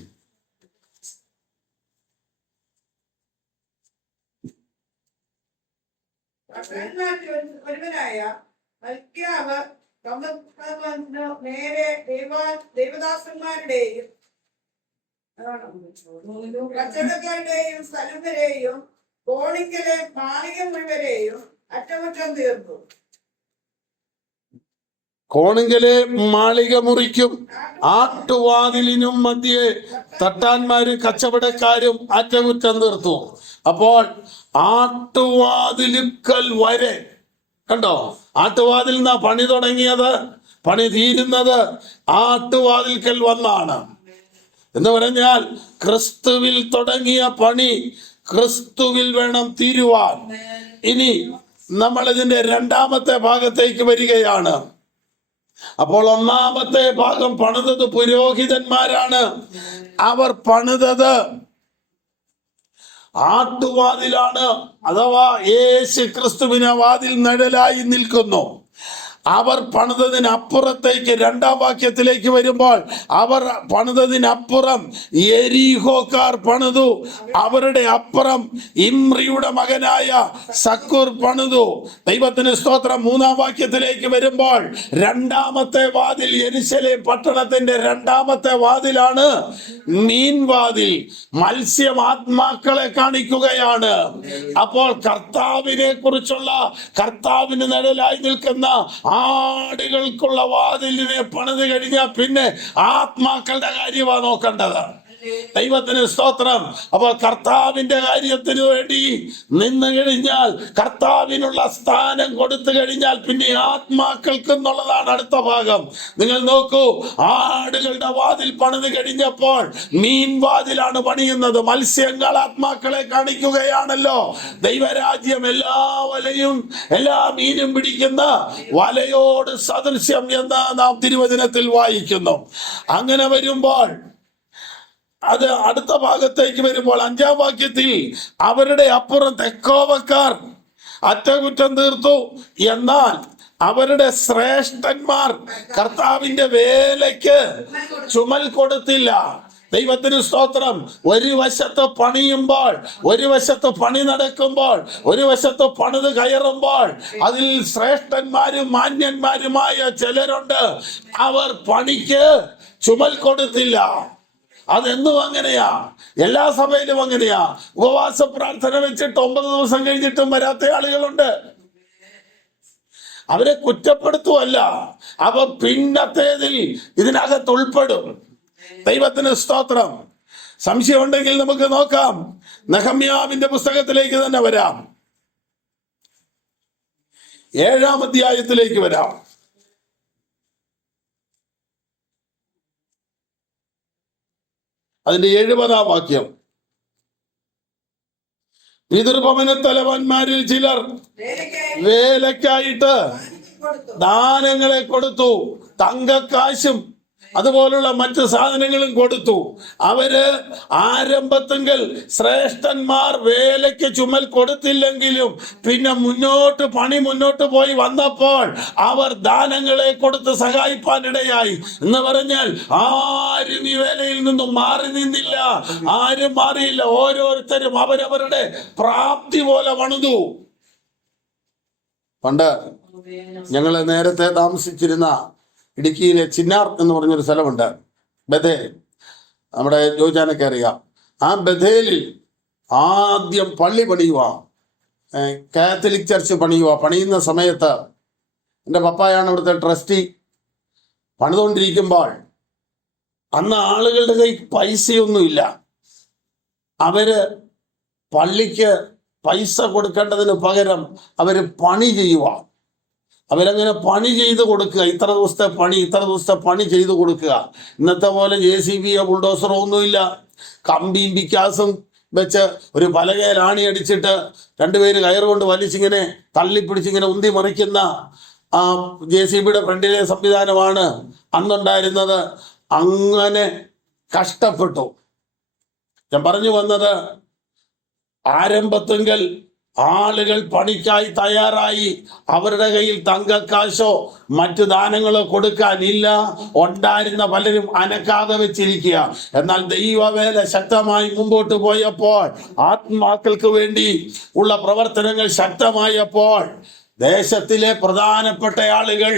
ദൈവദാസന്മാരുടെയും കച്ചവടക്കാരുടെയും സ്ഥലം വരെയും കോണിക്കലെ മാളിക മുഴുവരെയും അറ്റകുറ്റം തീർന്നു. കോണിങ്കലെ മാളിക മുറിക്കും ആട്ടുവാതിലിനും മധ്യേ തട്ടാന്മാരും കച്ചവടക്കാരും അറ്റകുറ്റം തീർത്തു. അപ്പോൾ ആട്ടുവാതിലുക്കൽ വരെ കണ്ടോ, ആട്ടുവാതിൽ നിന്നാ പണി തുടങ്ങിയത്, പണി തീരുന്നത് ആട്ടുവാതിൽക്കൽ വന്നാണ്. എന്ന് പറഞ്ഞാൽ ക്രിസ്തുവിൽ തുടങ്ങിയ പണി ക്രിസ്തുവിൽ വേണം തീരുവാൻ. ഇനി നമ്മൾ ഇതിന്റെ 2-ാമത്തെ ഭാഗത്തേക്ക് വരികയാണ്. അപ്പോൾ 1-ാമത്തെ ഭാഗം പണിതത് പുരോഹിതന്മാരാണ്. അവർ പണിതത് ആട്ടുവാതിലാണ്, അഥവാ യേശു ക്രിസ്തുവിനെ വാതിൽ നിഴലായി നിൽക്കുന്നു. അവർ പണിതതിനപ്പുറത്തേക്ക് 2-ാം വാക്യത്തിലേക്ക് വരുമ്പോൾ അവർ പണിതതിനപ്പുറം യെരിഹോക്കാർ പണിതു. അവരുടെ അപ്പുറം ഇമ്രിയുടെ മകനായ സക്കൂർ പണിതു. ദൈവത്തിന് സ്തോത്രം. 3-ാം വാക്യത്തിലേക്ക് വരുമ്പോൾ 2-ാമത്തെ വാതിൽ യെരൂശലേം പട്ടണത്തിന്റെ 2-ാമത്തെ വാതിലാണ് മീൻവാതിൽ. മത്സ്യം ആത്മാക്കളെ കാണിക്കുകയാണ്. അപ്പോൾ കർത്താവിനെ കുറിച്ചുള്ള, കർത്താവിന് നിഴലായി നിൽക്കുന്ന ആടുകൾക്കുള്ള വാതിലിനെ പണിത് കഴിഞ്ഞാൽ പിന്നെ ആത്മാക്കളുടെ കാര്യമാണ് നോക്കേണ്ടത്. ദൈവത്തിന് സ്തോത്രം. അപ്പോൾ കർത്താവിന്റെ കാര്യത്തിന് വേണ്ടി നിന്ന് കഴിഞ്ഞാൽ, കർത്താവിനുള്ള സ്ഥാനം കൊടുത്തു കഴിഞ്ഞാൽ പിന്നെ ആത്മാക്കൾക്ക് എന്നുള്ളതാണ് അടുത്ത ഭാഗം. നിങ്ങൾ നോക്കൂ, ആടുകളുടെ വാതിൽ പണിത് കഴിഞ്ഞപ്പോൾ മീൻ വാതിലാണ് പണിയുന്നത്. മത്സ്യങ്ങൾ ആത്മാക്കളെ കാണിക്കുകയാണല്ലോ. ദൈവരാജ്യം എല്ലാ വലയും എല്ലാ മീനും പിടിക്കുന്ന വലയോട് സദൃശ്യം എന്ന് നാം തിരുവചനത്തിൽ വായിക്കുന്നു. അങ്ങനെ വരുമ്പോൾ അത് അടുത്ത ഭാഗത്തേക്ക് വരുമ്പോൾ 5-ാം വാക്യത്തിൽ അവരുടെ അപ്പുറം തെക്കോവക്കാർ അറ്റകുറ്റം തീർത്തു, എന്നാൽ അവരുടെ ശ്രേഷ്ഠന്മാർ കർത്താവിന്റെ വേലയ്ക്ക് ചുമൽ കൊടുത്തില്ല. ദൈവത്തിന് സ്തോത്രം. ഒരു വശത്ത് പണിയുമ്പോൾ, ഒരു വശത്ത് പണി നടക്കുമ്പോൾ, ഒരു വശത്ത് പണിത് കയറുമ്പോൾ അതിൽ ശ്രേഷ്ഠന്മാരും മാന്യന്മാരുമായ ചിലരുണ്ട്. അവർ പണിക്ക് ചുമൽ കൊടുത്തില്ല. അതെന്നും അങ്ങനെയാ, എല്ലാ സഭയിലും അങ്ങനെയാ. ഉപവാസ പ്രാർത്ഥന വെച്ചിട്ട് 9 ദിവസം കഴിഞ്ഞിട്ടും വരാത്ത ആളുകളുണ്ട്. അവരെ കുറ്റപ്പെടുത്തുവല്ല, അവർ പിന്നത്തേതിൽ ഇതിനകത്ത് ഉൾപ്പെടും. ദൈവത്തിന് സ്തോത്രം. സംശയമുണ്ടെങ്കിൽ നമുക്ക് നോക്കാം, നെഹമ്യാവിന്റെ പുസ്തകത്തിലേക്ക് തന്നെ വരാം. 7-ാം അധ്യായത്തിലേക്ക് വരാം. അതിന്റെ 70-ാം വാക്യം. പിതൃഭവന തലവന്മാരിൽ ചിലർ വേലക്കായിട്ട് ദാനങ്ങളെ കൊടുത്തു, തങ്കക്കാശും അതുപോലുള്ള മറ്റു സാധനങ്ങളും കൊടുത്തു. അവര് ആരംഭത്തെങ്കിൽ ശ്രേഷ്ഠന്മാർ വേലയ്ക്ക് ചുമൽ കൊടുത്തില്ലെങ്കിലും പിന്നെ പണി മുന്നോട്ട് പോയി വന്നപ്പോൾ അവർ ദാനങ്ങളെ കൊടുത്ത് സഹായിപ്പാനിടയായി. എന്ന് പറഞ്ഞാൽ ആരും ഈ വേലയിൽ നിന്നും മാറി നിന്നില്ല, ആരും മാറിയില്ല. ഓരോരുത്തരും അവരവരുടെ പ്രാപ്തി പോലെ പണിതു. പണ്ട് ഞങ്ങള് നേരത്തെ താമസിച്ചിരുന്ന ഇടുക്കിയിലെ ചിന്നാർ എന്ന് പറഞ്ഞൊരു സ്ഥലമുണ്ട്, ബഥേൽ. നമ്മുടെ ജോജാനൊക്കെ അറിയാം. ആ ബഥേലിൽ ആദ്യം പള്ളി പണിയുക, കാത്തലിക് ചർച്ച് പണിയുക. പണിയുന്ന സമയത്ത് എൻ്റെ പപ്പായാണ് അവിടുത്തെ ട്രസ്റ്റി. പണിതുകൊണ്ടിരിക്കുമ്പോൾ അന്ന് ആളുകളുടെ കയ്യിൽ പൈസയൊന്നുമില്ല. അവര് പള്ളിക്ക് പൈസ കൊടുക്കേണ്ടതിന് പകരം അവര് പണി ചെയ്യുക. അവരങ്ങനെ പണി ചെയ്ത് കൊടുക്കുക. ഇത്ര ദിവസത്തെ പണി ചെയ്ത് കൊടുക്കുക. ഇന്നത്തെ പോലെ JCB ബുൾഡോസറോ ഒന്നുമില്ല. കമ്പിയും പിക്കാസും വെച്ച് ഒരു പലകയിൽ ആണി അടിച്ചിട്ട് 2 പേര് കയറുകൊണ്ട് വലിച്ചിങ്ങനെ തള്ളിപ്പിടിച്ചിങ്ങനെ ഉന്തി മറിക്കുന്ന ആ JCBയുടെ ഫ്രണ്ടിലെ സംവിധാനമാണ് അന്നുണ്ടായിരുന്നത്. അങ്ങനെ കഷ്ടപ്പെട്ടു. ഞാൻ പറഞ്ഞു വന്നത്, ആരംഭത്തെങ്കിൽ ആളുകൾ പണിക്കായി തയ്യാറായി. അവരുടെ കയ്യിൽ തങ്കക്കാശോ മറ്റു ദാനങ്ങളോ കൊടുക്കാനില്ല. ഉണ്ടായിരുന്ന പലരും അനക്കാതെ വെച്ചിരിക്കുക. എന്നാൽ ദൈവവേല ശക്തമായി മുമ്പോട്ട് പോയപ്പോൾ, ആത്മാക്കൾക്ക് വേണ്ടി ഉള്ള പ്രവർത്തനങ്ങൾ ശക്തമായപ്പോൾ, ദേശത്തിലെ പ്രധാനപ്പെട്ട ആളുകൾ,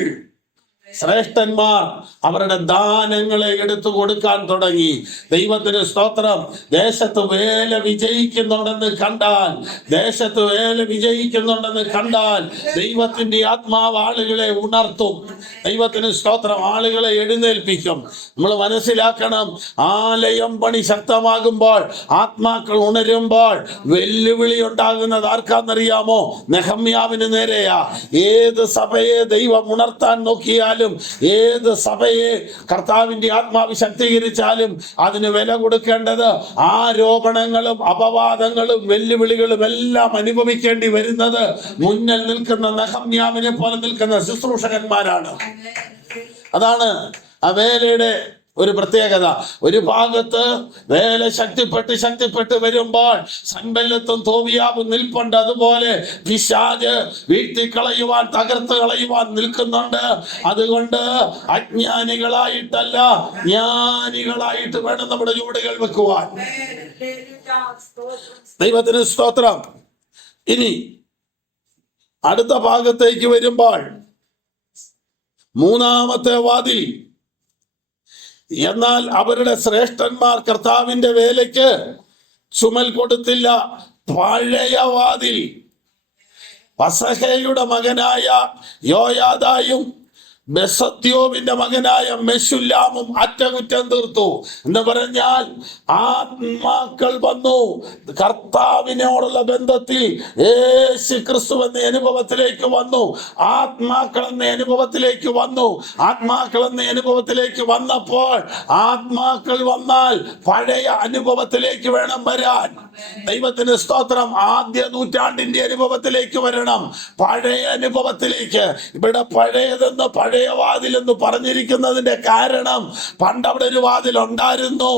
ശ്രേഷ്ഠന്മാർ അവരുടെ ദാനങ്ങളെ എടുത്തു കൊടുക്കാൻ തുടങ്ങി. ദൈവത്തിന് സ്തോത്രം. ദേശത്ത് വേല വിജയിക്കുന്നുണ്ടെന്ന് കണ്ടാൽ ദൈവത്തിന്റെ ആത്മാവ് ആളുകളെ ഉണർത്തും. ദൈവത്തിന് സ്തോത്രം. ആളുകളെ എഴുന്നേൽപ്പിക്കും. നമ്മൾ മനസ്സിലാക്കണം, ആലയം പണി ശക്തമാകുമ്പോൾ, ആത്മാക്കൾ ഉണരുമ്പോൾ വെല്ലുവിളി ഉണ്ടാകുന്നത് ആർക്കാന്നറിയാമോ? നെഹമ്യാവിന് നേരെയാ. ഏത് സഭയെ ദൈവം ഉണർത്താൻ നോക്കിയാലും, ഏത് സഭയെ കർത്താവിന്റെ ആത്മാവ് ശക്തീകരിച്ചാലും അതിന് വില കൊടുക്കേണ്ടത് ആരോപണങ്ങളും അപവാദങ്ങളും വെല്ലുവിളികളും എല്ലാം അനുഭവിക്കേണ്ടി വരുന്നത് മുന്നിൽ നിൽക്കുന്ന നെഹമ്യാവിനെ പോലെ നിൽക്കുന്ന ശുശ്രൂഷകന്മാരാണ്. അതാണ് ആ വേലയുടെ ഒരു പ്രത്യേകത. ഒരു ഭാഗത്ത് വേല ശക്തിപ്പെട്ട് വരുമ്പോൾ സൻബല്ലത്തും തോബിയാവും നിൽപ്പുണ്ട്. അതുപോലെ പിശാച് വീഴ്ത്തിക്കളയുവാൻ, തകർത്ത് കളയുവാൻ നിൽക്കുന്നുണ്ട്. അതുകൊണ്ട് അജ്ഞാനികളായിട്ടല്ല, ജ്ഞാനികളായിട്ട് വേണം നമ്മുടെ ചുവടുകൾ വെക്കുവാൻ. ദൈവത്തിന് സ്തോത്രം. ഇനി അടുത്ത ഭാഗത്തേക്ക് വരുമ്പോൾ 3-ാമത്തെ വാതിൽ. എന്നാൽ അവരുടെ ശ്രേഷ്ഠന്മാർ കർത്താവിന്റെ വേലയ്ക്ക് ചുമൽ കൊടുത്തില്ല. പഴയ വാതിൽ. പസഹയുടെ മകനായ യോയാദായും ബെസത്യോവിന്റെ മകനായ മെശുല്ലാമും അറ്റകുറ്റം തീർത്തു എന്ന് പറഞ്ഞാൽ ആത്മാക്കൾ വന്നു കർത്താവിനോടുള്ള ബന്ധത്തിൽ യേശു ക്രിസ്തു എന്ന അനുഭവത്തിലേക്ക് വന്നു. ആത്മാക്കൾ എന്ന അനുഭവത്തിലേക്ക് വന്നു. ആത്മാക്കൾ എന്ന അനുഭവത്തിലേക്ക് വന്നപ്പോൾ ആത്മാക്കൾ വന്നാൽ പഴയ അനുഭവത്തിലേക്ക് വേണം വരാൻ. ദൈവത്തിന് സ്തോത്രം. ആദ്യ നൂറ്റാണ്ടിന്റെ അനുഭവത്തിലേക്ക് വരണം, പഴയ അനുഭവത്തിലേക്ക്. ഇവിടെ പഴയതെന്ന് പഴയ വാതിലെന്ന് പറഞ്ഞിരിക്കുന്നതിന്റെ കാരണം പണ്ടവിടെ ഒരു വാതിൽ ഉണ്ടായിരുന്നു,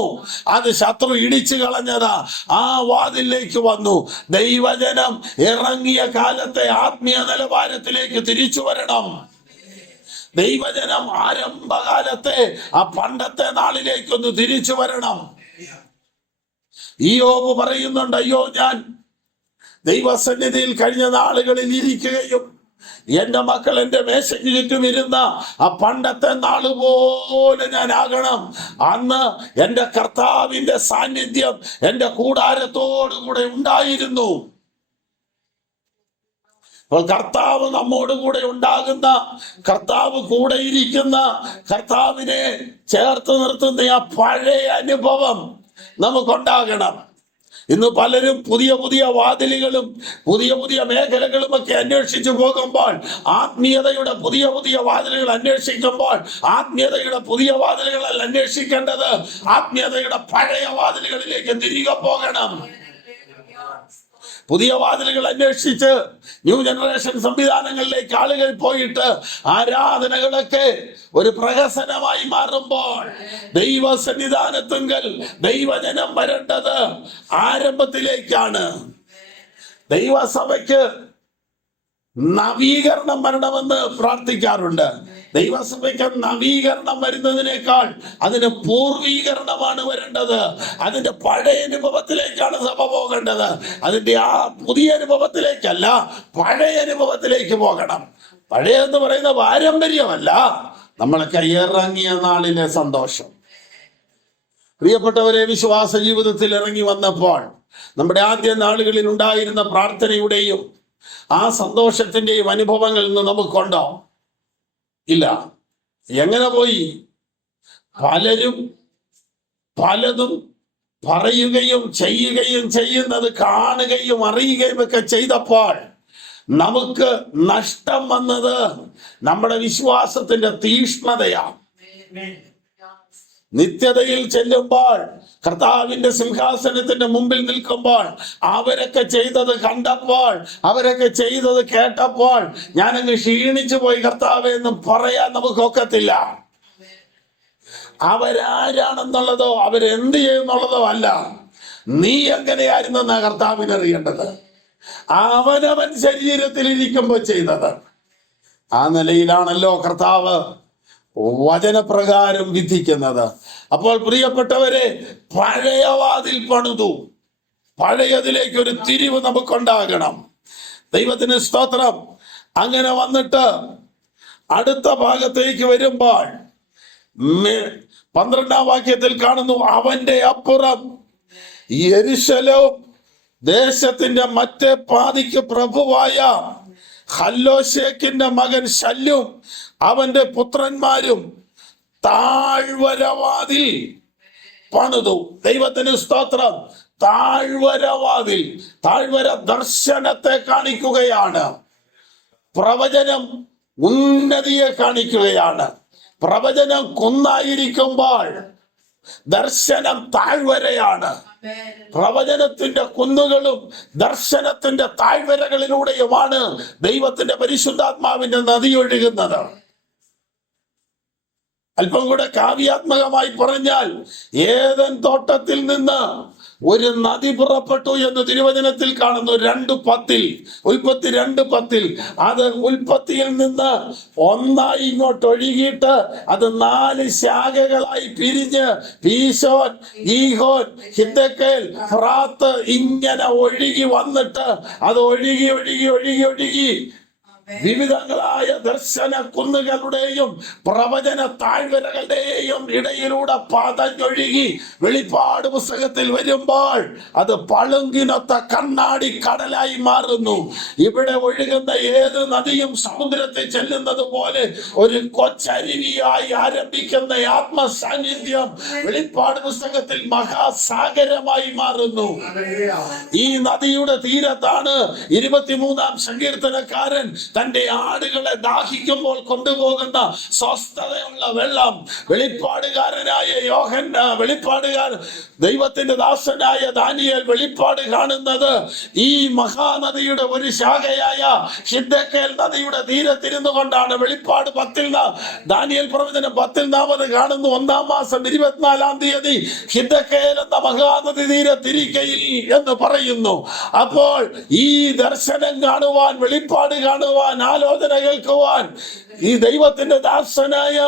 അത് ശത്രു ഇടിച്ചു കളഞ്ഞതാ. ആ വാതിലേക്ക് വന്നു. ദൈവജനം ഇറങ്ങിയ കാലത്തെ ആത്മീയ നിലവാരത്തിലേക്ക് തിരിച്ചു വരണം. ദൈവജനം ആരംഭകാലത്തെ ആ പണ്ടത്തെ നാളിലേക്കൊന്ന് തിരിച്ചു വരണം. ഇയ്യോബ് പറയുന്നുണ്ട്, അയ്യോ ഞാൻ ദൈവസന്നിധിയിൽ കഴിഞ്ഞ നാളുകളിൽ ഇരിക്കുകയും എന്റെ മക്കൾ എന്റെ മേശയ്ക്ക് ചുറ്റും ഇരുന്ന ആ പണ്ടത്തെ നാള് പോലെ ഞാൻ ആകണം. അന്ന് എന്റെ കർത്താവിന്റെ സാന്നിധ്യം എന്റെ കൂടാരത്തോടു കൂടെ ഉണ്ടായിരുന്നു. അപ്പോൾ കർത്താവ് നമ്മോട് കൂടെ ഉണ്ടാകുന്ന, കർത്താവ് കൂടെ ഇരിക്കുന്ന, കർത്താവിനെ ചേർത്ത് നിർത്തുന്ന ആ പഴയ അനുഭവം നമുക്കുണ്ടാകണം. ഇന്ന് പലരും പുതിയ പുതിയ വാതിലുകളും പുതിയ പുതിയ മേഖലകളും ഒക്കെ അന്വേഷിച്ചു പോകുമ്പോൾ, ആത്മീയതയുടെ പുതിയ പുതിയ വാതിലുകൾ അന്വേഷിക്കുമ്പോൾ, ആത്മീയതയുടെ പുതിയ വാതിലുകളല്ല അന്വേഷിക്കേണ്ടത്, ആത്മീയതയുടെ പഴയ വാതിലുകളിലേക്ക് തിരികെ പോകണം. പുതിയ വാതിലുകൾ അന്വേഷിച്ച് ന്യൂ ജനറേഷൻ സംവിധാനങ്ങളിലേക്ക് ആളുകൾ പോയിട്ട് ആരാധനകളൊക്കെ ഒരു പ്രഹസനമായി മാറുമ്പോൾ, ദൈവ സന്നിധാനത്തുങ്കൽ ദൈവജനം വരേണ്ടത് ആരംഭത്തിലേക്കാണ്. ദൈവസഭയ്ക്ക് നവീകരണം വരണമെന്ന് പ്രാർത്ഥിക്കാറുണ്ട്. ദൈവസഭയ്ക്ക് നവീകരണം വരുന്നതിനേക്കാൾ അതിന് പൂർവീകരണമാണ് വരേണ്ടത്. അതിന്റെ പഴയ അനുഭവത്തിലേക്കാണ് സഭ പോകേണ്ടത്. അതിന്റെ ആ പുതിയ അനുഭവത്തിലേക്കല്ല, പഴയ അനുഭവത്തിലേക്ക് പോകണം. പഴയെന്ന് പറയുന്ന പാരമ്പര്യമല്ല, നമ്മളൊക്കെ ഇറങ്ങിയ നാളിലെ സന്തോഷം. പ്രിയപ്പെട്ടവരെ, വിശ്വാസ ജീവിതത്തിൽ ഇറങ്ങി വന്നപ്പോൾ നമ്മുടെ ആദ്യ നാളുകളിൽ ഉണ്ടായിരുന്ന പ്രാർത്ഥനയുടെയും ആ സന്തോഷത്തിന്റെയും അനുഭവങ്ങളിൽ നിന്ന് നമുക്കുണ്ടോ? ഇല്ല. എങ്ങനെ പോയി? പലരും പലതും പറയുകയും ചെയ്യുകയും ചെയ്യുന്നത് കാണുകയും അറിയുകയും ഒക്കെ ചെയ്തപ്പോൾ നമുക്ക് നഷ്ടം വന്നത് നമ്മുടെ വിശ്വാസത്തിന്റെ തീഷ്ണതയാണ്. നിത്യതയിൽ ചെല്ലുമ്പോൾ, കർത്താവിന്റെ സിംഹാസനത്തിന്റെ മുമ്പിൽ നിൽക്കുമ്പോൾ, അവരൊക്കെ ചെയ്തത് കണ്ടപ്പോൾ, അവരൊക്കെ ചെയ്തത് കേട്ടപ്പോൾ ഞാനങ്ങ് ക്ഷീണിച്ചു പോയി കർത്താവേ എന്ന് പറയാൻ നമുക്കൊക്കത്തില്ല. അവരാരാണെന്നുള്ളതോ അവരെന്ത് ചെയ്യുന്നുള്ളതോ അല്ല, നീ എങ്ങനെയായിരുന്നെന്നാ കർത്താവിന് അറിയേണ്ടത്. അവനവൻ ശരീരത്തിൽ ഇരിക്കുമ്പോൾ ചെയ്തത്. ആ നിലയിലാണല്ലോ കർത്താവ് വചനപ്രകാരം വിധിക്കുന്നത്. അപ്പോൾ പ്രിയപ്പെട്ടവരെ, പഴയ വാതിൽ പണിതു, പഴയതിലേക്ക് ഒരു തിരിവ് നമുക്കുണ്ടാകണം. ദൈവത്തിന് സ്തോത്രം. അങ്ങനെ വന്നിട്ട് അടുത്ത ഭാഗത്തേക്ക് വരുമ്പോൾ 12-ാം വാക്യത്തിൽ കാണുന്നു, അവന്റെ അപ്പുറം യെരൂശലേം ദേശത്തിന്റെ മറ്റേ പാതിക്ക് പ്രഭുവായ ഹല്ലോശേക്കിന്റെ മകൻ ശല്ലും അവന്റെ പുത്രന്മാരും താഴ്വരവാതിൽ പണിതു. ദൈവത്തിന് സ്തോത്രം. താഴ്വരവാതിൽ, താഴ്വര ദർശനത്തെ കാണിക്കുകയാണ്. പ്രവചനം ഉന്നതിയെ കാണിക്കുകയാണ്. പ്രവചനം കുന്നായിരിക്കുമ്പോൾ ദർശനം താഴ്വരയാണ്. പ്രവചനത്തിന്റെ കുന്നുകളും ദർശനത്തിന്റെ താഴ്വരകളിലൂടെയുമാണ് ദൈവത്തിന്റെ പരിശുദ്ധാത്മാവിന്റെ നദി ഒഴുകുന്നത്. അല്പം കൂടെ കാവ്യാത്മകമായി പറഞ്ഞാൽ, ഏദൻ തോട്ടത്തിൽ നിന്ന് ഒരു നദി പുറപ്പെട്ടു എന്ന് തിരുവചനത്തിൽ കാണുന്നു. 2:10 ഉൽപ്പത്തി 2:10. അത് ഉൽപ്പത്തിയിൽ നിന്ന് ഒന്നായി ഇങ്ങോട്ട് ഒഴുകിയിട്ട് അത് 4 ശാഖകളായി പിരിഞ്ഞ് പീശോൻ, ഈഹോൻ, ഹിദ്ദക്കേൽ, ഫ്രാത്ത് ഇങ്ങനെ ഒഴുകി വന്നിട്ട് അത് ഒഴുകി ഒഴുകി ഒഴുകി ഒഴുകി വിവിധങ്ങളായ ദർശന കുന്നുകളുടെയും പ്രവചന താഴ്വരകളുടെയും ഇടയിലൂടെ പതഞ്ഞൊഴുകി വെളിപ്പാട് പുസ്തകത്തിൽ വരുമ്പോൾ അത് പളുങ്കിനൊത്ത കണ്ണാടി കടലായി മാറുന്നു. ഇവിടെ ഒഴുകുന്ന ഏത് നദിയും സമുദ്രത്തിൽ ചെല്ലുന്നത് പോലെ ഒരു കൊച്ചരുവിയായി ആരംഭിക്കുന്ന ആത്മസാന്നിധ്യം വെളിപ്പാട് പുസ്തകത്തിൽ മഹാസാഗരമായി മാറുന്നു. ഈ നദിയുടെ തീരത്താണ് 23-ാം സങ്കീർത്തനക്കാരൻ തന്റെ ആടുകളെ ദാഹിക്കുമ്പോൾ കൊണ്ടുപോകുന്ന സ്വസ്ഥതയുള്ള വെള്ളം. വെളിപ്പാടുകാരനായ ദൈവത്തിന്റെ ദാസനായ ദാനിയേൽ വെളിപ്പാട് കാണുന്നത് ഈ മഹാനദിയുടെ ഒരു ശാഖയായ ഹിദ്ദക്കേൽ നദിയുടെ തീരത്തിരുന്നു കൊണ്ടാണ്. വെളിപ്പാട് 10 ദാനിയേൽ പ്രവചനം 10 കാണുന്നു. 1-ാം മാസം 24-ാം തീയതി ഹിദ്ദക്കേൽ എന്ന മഹാനദി തീരത്തിരിക്കയിൽ എന്ന് പറയുന്നു. അപ്പോൾ ഈ ദർശനം കാണുവാൻ, വെളിപ്പാട് കാണുവാൻ, ആലോചന കേൾക്കുവാൻ ഈ ദൈവത്തിന്റെ ദാസനായ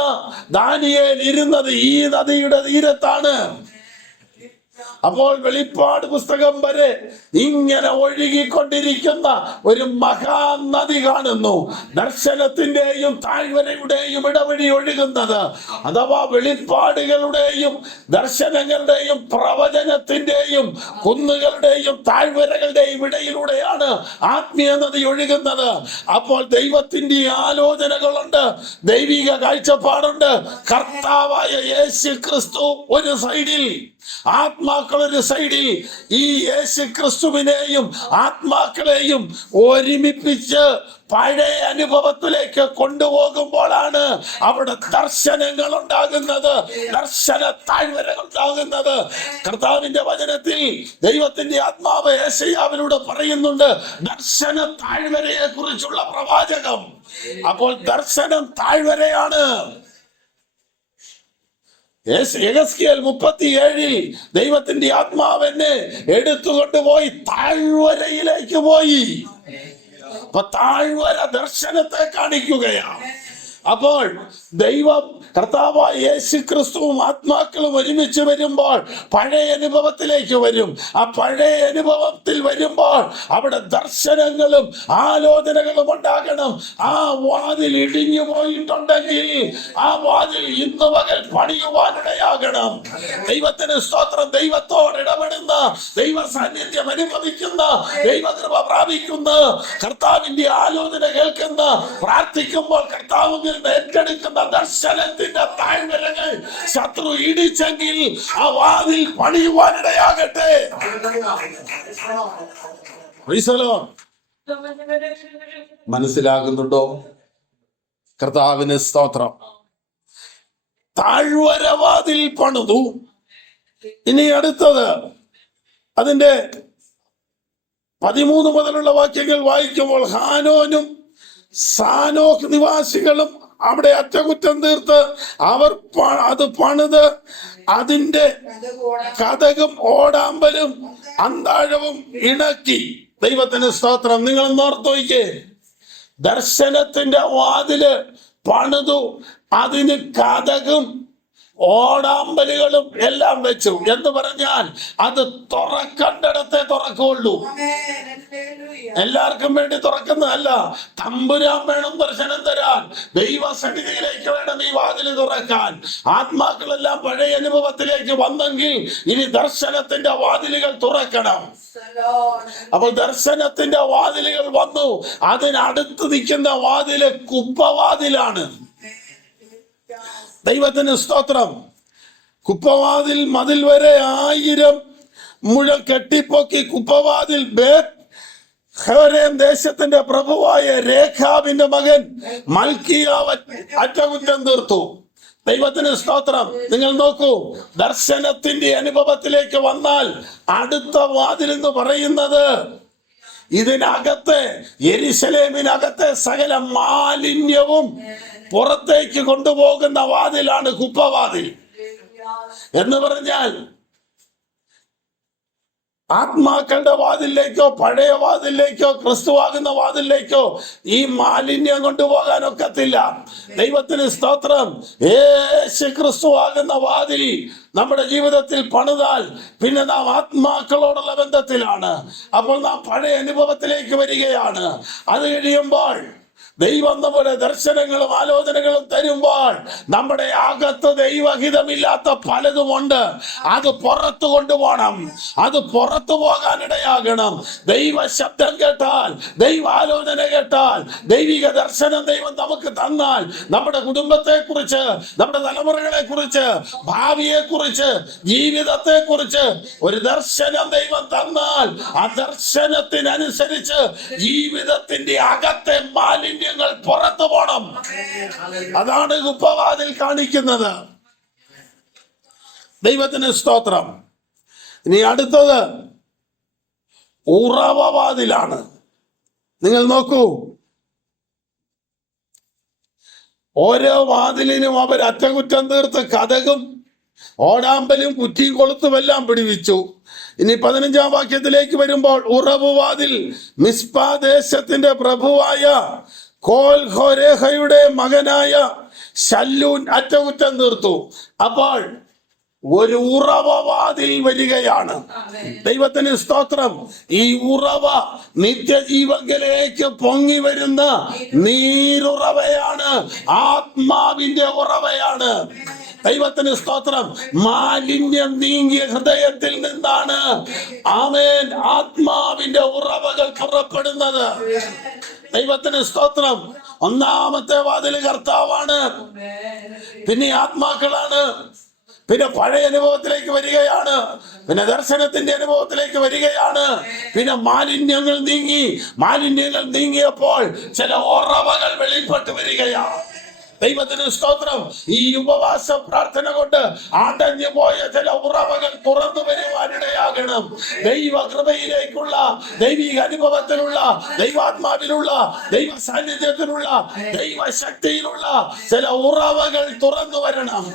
ദാനിയേൽ ഇരുന്നത് ഈ നദിയുടെ തീരത്താണ്. അപ്പോൾ വെളിപ്പാട് പുസ്തകം വരെ ഇങ്ങനെ ഒഴുകിക്കൊണ്ടിരിക്കുന്ന ഒരു മഹാനദി കാണുന്നു. ദർശനത്തിന്റെയും താഴ്വരയുടെയും ഇടവഴി ഒഴുകുന്നത്, അഥവാ വെളിപ്പാടുകളുടെയും ദർശനങ്ങളുടെയും പ്രവചനത്തിന്റെയും കുന്നുകളുടെയും താഴ്വരകളുടെയും ഇടയിലൂടെയാണ് ആത്മീയ നദി ഒഴുകുന്നത്. അപ്പോൾ ദൈവത്തിന്റെ ആലോചനകളുണ്ട്, ദൈവിക കാഴ്ചപ്പാടുണ്ട്. കർത്താവായ യേശു ക്രിസ്തു ഒരു സൈഡിൽ, ആത്മാക്കൾ ഒരു സൈഡിൽ. ഈ യേശു ക്രിസ്തുവിനെയും ആത്മാക്കളെയും ഒരുമിപ്പിച്ച് പഴയ അനുഭവത്തിലേക്ക് കൊണ്ടുപോകുമ്പോഴാണ് അവിടെ ദർശനങ്ങൾ ഉണ്ടാകുന്നത്, ദർശന താഴ്വരകൾ ഉണ്ടാകുന്നത്. കർത്താവിന്റെ വചനത്തിൽ ദൈവത്തിന്റെ ആത്മാവ് യെശയ്യാവിലൂടെ പറയുന്നുണ്ട് ദർശന താഴ്വരയെ കുറിച്ചുള്ള പ്രവാചകം. അപ്പോൾ ദർശനം താഴ്വരയാണ്. യെഹെസ്കേൽ 37 ദൈവത്തിന്റെ ആത്മാവെന്നെ എടുത്തുകൊണ്ടുപോയി താഴ്വരയിലേക്ക് പോയി. അപ്പൊ താഴ്വര ദർശനത്തെ കാണിക്കുകയാണ്. അപ്പോൾ ദൈവം, കർത്താവായ യേശു ക്രിസ്തുവും ആത്മാക്കളും ഒരുമിച്ച് വരുമ്പോൾ പഴയ അനുഭവത്തിലേക്ക് വരും. ആ പഴയ അനുഭവത്തിൽ വരുമ്പോൾ അവിടെ ദർശനങ്ങളും ആലോചനകളും ഉണ്ടാകണം. ആ വാതിൽ ഇടിഞ്ഞു പോയിട്ടുണ്ടെങ്കിൽ ആ വാതിൽ ഇന്ന് പകൽ പണിയുവാനിടയാകണം. ദൈവത്തിന് സ്തോത്രം. ദൈവത്തോട് ഇടപെടുന്ന, ദൈവ സാന്നിധ്യം അനുഭവിക്കുന്ന, ദൈവകൃപ പ്രാപിക്കുന്ന, കർത്താവിന്റെ ആലോചന കേൾക്കുന്ന, പ്രാർത്ഥിക്കുമ്പോൾ കർത്താവിൽ ഏറ്റെടുക്കുന്ന ദർശനത്തിന്റെ താഴ്വരകൾ ശത്രു ഇടിച്ചെങ്കിൽ ആ വാതിൽ പണിയുവാനിടയാകട്ടെ. മനസ്സിലാകുന്നുണ്ടോ? കർത്താവിന് സ്തോത്രം. താഴ്വര വാതിൽ പണിതു. ഇനി അടുത്തത് അതിന്റെ 13 മുതലുള്ള വാക്യങ്ങൾ വായിക്കുമ്പോൾ ഹാനോനും സാനോഹ് നിവാസികളും അവിടെ അറ്റകുറ്റം തീർത്ത് അവർ അത് പണിത് അതിന്റെ കതകും ഓടാമ്പലും അന്താഴവും ഇണക്കി. ദൈവത്തിന് സ്തോത്രം. നിങ്ങൾ ഓർത്ത് നോക്കിക്കേ, ദർശനത്തിന്റെ വാതില് പണിതു, അതിന് കതകും ഓടാമ്പലുകളും എല്ലാം വെച്ചു എന്ന് പറഞ്ഞാൽ അത് തുറക്കണ്ടിടത്തെ തുറക്കുള്ളൂ. എല്ലാവർക്കും വേണ്ടി തുറക്കുന്നതല്ല. തമ്പുരാൻ വേണം ദർശനം തരാൻ, ദൈവസന്നിധിയിലേക്ക് വേണം ഈ വാതിൽ തുറക്കാൻ. ആത്മാക്കളെല്ലാം പഴയ അനുഭവത്തിലേക്ക് വന്നെങ്കിൽ ഇനി ദർശനത്തിന്റെ വാതിലുകൾ തുറക്കണം. അപ്പോൾ ദർശനത്തിന്റെ വാതിലുകൾ വന്നു. അതിനടുത്ത് നിൽക്കുന്ന വാതില് കുപ്പവാതിലാണ്. ദൈവത്തിന് സ്തോത്രം. കുപ്പവാതിൽ മതിൽ വരെ 1000 മുഴം കെട്ടിപ്പൊക്കി കുപ്പവാതിൽ ബേത്ത്ഹോരേം ദേശത്തിന്റെ പ്രഭുവായ രേഖാബിന്റെ മകൻ മൽക്കിയാവ് അറ്റകുറ്റം തീർത്തു. ദൈവത്തിന് സ്തോത്രം. നിങ്ങൾ നോക്കൂ, ദർശനത്തിന്റെ അനുഭവത്തിലേക്ക് വന്നാൽ അടുത്ത വാതിൽ എന്ന് പറയുന്നത് ഇതിനകത്തെ യെരുശലേമിനകത്തെ സകല മാലിന്യവും പുറത്തേക്ക് കൊണ്ടുപോകുന്ന വാതിലാണ് കുപ്പവാതിൽ. എന്ന് പറഞ്ഞാൽ ആത്മാക്കളുടെ വാതിലേക്കോ പഴയ വാതിലേക്കോ ക്രിസ്തുവാകുന്ന വാതിലേക്കോ ഈ മാലിന്യം കൊണ്ടുപോകാൻ ഒക്കത്തില്ല. ദൈവത്തിന് സ്തോത്രം. യേശു ക്രിസ്തുവാകുന്ന വാതിൽ നമ്മുടെ ജീവിതത്തിൽ പണിതാൽ പിന്നെ നാം ആത്മാക്കളോടുള്ള ബന്ധത്തിലാണ്. അപ്പോൾ നാം പഴയ അനുഭവത്തിലേക്ക് വരികയാണ്. അത് കഴിയുമ്പോൾ ദൈവം നമ്മുടെ ദർശനങ്ങളും ആലോചനകളും തരുമ്പോൾ നമ്മുടെ അകത്ത് ദൈവഹിതമില്ലാത്ത പലതുമുണ്ട്. അത് പുറത്തു കൊണ്ടുപോകണം. അത് പുറത്തു പോകാനിടയാകണം. ദൈവ ശബ്ദം കേട്ടാൽ, ദൈവാലോചന കേട്ടാൽ, ദൈവിക ദർശനം ദൈവം നമുക്ക് തന്നാൽ, നമ്മുടെ കുടുംബത്തെ കുറിച്ച്, നമ്മുടെ തലമുറകളെ കുറിച്ച്, ഭാവിയെ കുറിച്ച്, ജീവിതത്തെ കുറിച്ച് ഒരു ദർശനം ദൈവം തന്നാൽ, ആ ദർശനത്തിനനുസരിച്ച് ജീവിതത്തിന്റെ അകത്തെ മാലിന്യങ്ങൾ പുറത്തു പോണം. അതാണ് കുപ്പവാതിൽ കാണിക്കുന്നത്. ദൈവത്തിന് സ്തോത്രം. ഇനി അടുത്തത് ഉറവവാതിലാണ്. നിങ്ങൾ നോക്കൂ, ഓരോ വാതിലിനും അവർ അറ്റകുറ്റം തീർത്ത് കതകും ഓടാമ്പലും കുറ്റിയും കൊളുത്തുമെല്ലാം പിടിവിച്ചു. ഇനി 15-ാം വാക്യത്തിലേക്ക് വരുമ്പോൾ, ഉറവുവാതിൽ മിസ്പാ ദേശത്തിന്റെ പ്രഭുവായ കോൽഹോരേഹയുടെ മകനായ ശല്ലൂൻ അറ്റകുറ്റം തീർത്തു. അപ്പോൾ ഒരു ഉറവവാതിൽ വരികയാണ്. ദൈവത്തിന് സ്തോത്രം. ഈ ഉറവ നിത്യജീവങ്കിലേക്ക് പൊങ്ങി വരുന്ന നീരുറവയാണ്, ആത്മാവിന്റെ ഉറവയാണ്. ദൈവത്തിന് സ്തോത്രം. മാലിന്യം നീങ്ങിയ ഹൃദയത്തിൽ നിന്നാണ് ആമേൻ ആത്മാവിന്റെ ഉറവകൾ പുറപ്പെടുന്നത്. ദൈവത്തിന് സ്തോത്രം. ഒന്നാമത്തെ വാതിൽ കർത്താവാണ്, പിന്നെ ആത്മാക്കളാണ്, പിന്നെ പഴയ അനുഭവത്തിലേക്ക് വരികയാണ്, പിന്നെ ദർശനത്തിന്റെ അനുഭവത്തിലേക്ക് വരികയാണ്, പിന്നെ മാലിന്യങ്ങൾ നീങ്ങിയപ്പോൾ ചില ഉറവകൾ വെളിപ്പെട്ട് വരികയാണ്. ദൈവത്തിന് സ്തോത്രം. ഈ ഉപവാസ പ്രാർത്ഥന കൊണ്ട് അടഞ്ഞു പോയ ചില ഉറവകൾ തുറന്നു വരുവാനിടയാകണം. ദൈവ കൃപയിലേക്കുള്ള, ദൈവിക അനുഭവത്തിലുള്ള, ദൈവാത്മാവിലുള്ള, ദൈവ സാന്നിധ്യത്തിലുള്ള, ദൈവശക്തിയിലുള്ള ചില ഉറവകൾ തുറന്നു വരണം.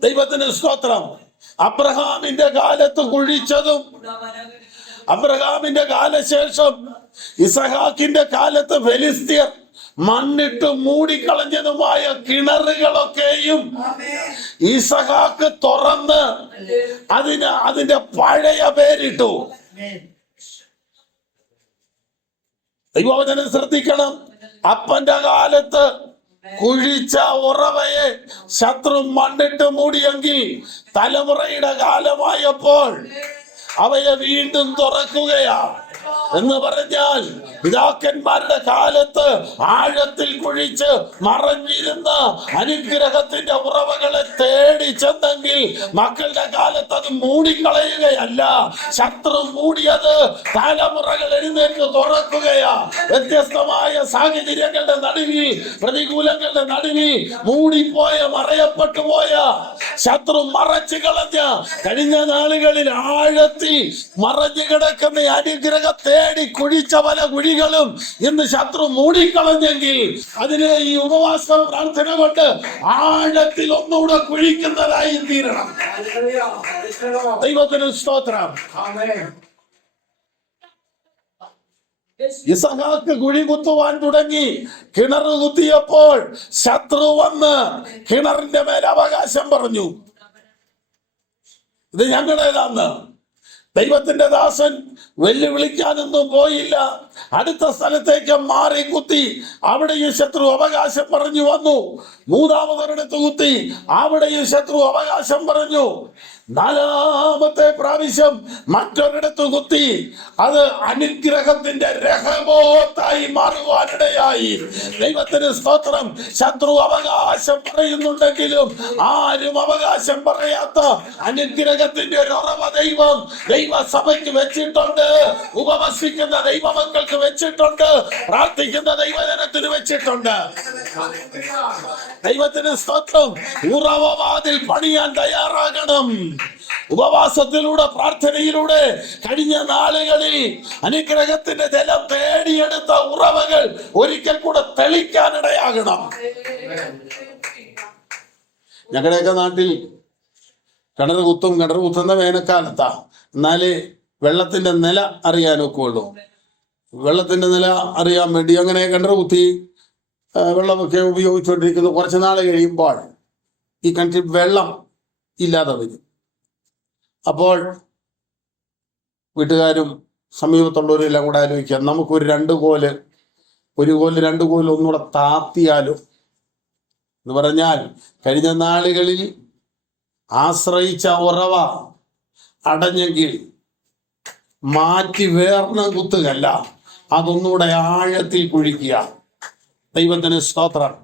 ദൈവത്തിന് സ്തോത്രം. അബ്രഹാമിന്റെ കാലത്ത് കുഴിച്ചതും, അബ്രഹാമിന്റെ കാലശേഷം ഇസഹാക്കിന്റെ കാലത്ത് ഫെലിസ്ത്യർ മണ്ണിട്ട് മൂടിക്കളഞ്ഞതുമായ കിണറുകളൊക്കെയും ഇസഹാക്ക് തുറന്ന് അതിന്റെ പഴയ പേരിട്ടു. ദൈവവചനം ശ്രദ്ധിക്കണം. അപ്പന്റെ കാലത്ത് കുഴിച്ച ഉറവയെ ശത്രു മണ്ണിട്ട് മൂടിയെങ്കിൽ തലമുറയുടെ കാലമായപ്പോൾ അവയെ വീണ്ടും തുറക്കുകയാ. എന്ന് പറഞ്ഞാൽ പിതാക്കന്മാരുടെ കാലത്ത് ആഴത്തിൽ കുഴിച്ച് മറഞ്ഞിരുന്ന അനുഗ്രഹത്തിന്റെ ഉറവകളെ തേടി ചെന്നെങ്കിൽ മക്കളുടെ കാലത്ത് അത് മൂടിക്കളയുകയല്ല, ശത്രു മൂടിയത് തലമുറകൾ എഴുന്നേറ്റ് തുറക്കുകയാ. വ്യത്യസ്തമായ സാഹചര്യങ്ങളുടെ നടുവിൽ, പ്രതികൂലങ്ങളുടെ നടുവിൽ മൂടിപ്പോയ, മറയപ്പെട്ടു പോയ, ശത്രു മറച്ചു കളഞ്ഞ, കഴിഞ്ഞ നാളുകളിൽ ആഴത്തിൽ മറഞ്ഞു കിടക്കുന്ന അനുഗ്രഹം തേടി കുഴിച്ച പല കുഴികളും ഇന്ന് ശത്രു മൂടിക്കളഞ്ഞെങ്കിൽ അതിനെ ഈ ഉപവാസ പ്രാർത്ഥന കൊണ്ട് ആഴത്തിൽ ഒന്നുകൂടെ കുഴിക്കുന്നതായി തീരണം. ദൈവത്തിന് സ്തോത്രം. ഇസഹാക്ക് കുഴി കുത്തുവാൻ തുടങ്ങി. കിണർ കുത്തിയപ്പോൾ ശത്രു വന്ന് കിണറിന്റെ മേൽ അവകാശം പറഞ്ഞു, ഇത് ഞങ്ങളുടേതാന്ന്. ദൈവത്തിന്റെ ദാസൻ വെല്ലുവിളിക്കാനൊന്നും പോയില്ല. അടുത്ത സ്ഥലത്തേക്ക് മാറി കുത്തി. അവിടെയും ശത്രു അവകാശം പറഞ്ഞു വന്നു. മൂന്നാമതൊരിടത്ത് കുത്തി. അവിടെയും ശത്രു അവകാശം പറഞ്ഞു. നാലാമത്തെ പ്രാവശ്യം മറ്റൊരിടത്ത് കുത്തി. അത് അനുഗ്രഹത്തിന്റെ രഹബോത്തായി മാറുവാനിടയായി. ദൈവത്തിന് സ്തോത്രം. ശത്രു അവകാശം പറയുന്നുണ്ടെങ്കിലും ആരും അവകാശം പറയാത്ത അനുഗ്രഹത്തിന്റെ ഒരു ഉറവ ദൈവം ദൈവസഭയ്ക്ക് വെച്ചിട്ടുണ്ട്. ഉപവസിക്കുന്ന ദൈവമക്കൾക്ക് വെച്ചിട്ടുണ്ട്. പ്രാർത്ഥിക്കുന്ന ദൈവജനത്തിന് വെച്ചിട്ടുണ്ട്. ദൈവത്തിന് സ്തോത്രം. ഉറവവാതിൽ പണിയാൻ തയ്യാറാകണം. ഉപവാസത്തിലൂടെ, പ്രാർത്ഥനയിലൂടെ കഴിഞ്ഞ നാളുകളിൽ അനുഗ്രഹത്തിന്റെ ജലം തേടിയെടുത്ത ഉറവകൾ ഒരിക്കൽ കൂടെ തെളിക്കാനിടയാകണം. ഞങ്ങളുടെയൊക്കെ നാട്ടിൽ കിണർ കുത്തുന്ന വേനൽക്കാലത്താ. എന്നാലേ വെള്ളത്തിന്റെ നില അറിയാനൊക്കെ ഉള്ളൂ. വെള്ളത്തിന്റെ നില അറിയാൻ വേണ്ടി അങ്ങനെ കിണർ കുത്തി വെള്ളമൊക്കെ ഉപയോഗിച്ചുകൊണ്ടിരിക്കുന്നു. കുറച്ച് നാൾ കഴിയുമ്പോൾ ഈ കിണറ്റിൽ വെള്ളം ഇല്ലാതെ വരും. അപ്പോൾ വീട്ടുകാരും സമീപത്തുള്ളവരും എല്ലാം കൂടെ ആലോചിക്കാം, നമുക്കൊരു 2 കോല് ഒരു കോല് 2 കോല് ഒന്നുകൂടെ താത്തിയാലും എന്ന് പറഞ്ഞാൽ കഴിഞ്ഞ നാളുകളിൽ ആശ്രയിച്ച ഉറവ അടഞ്ഞെങ്കിൽ മാറ്റി വേർണം കുത്തുകയല്ല, അതൊന്നുകൂടെ ആഴത്തിൽ കുഴിക്കുക. ദൈവത്തിന് സ്തോത്രം.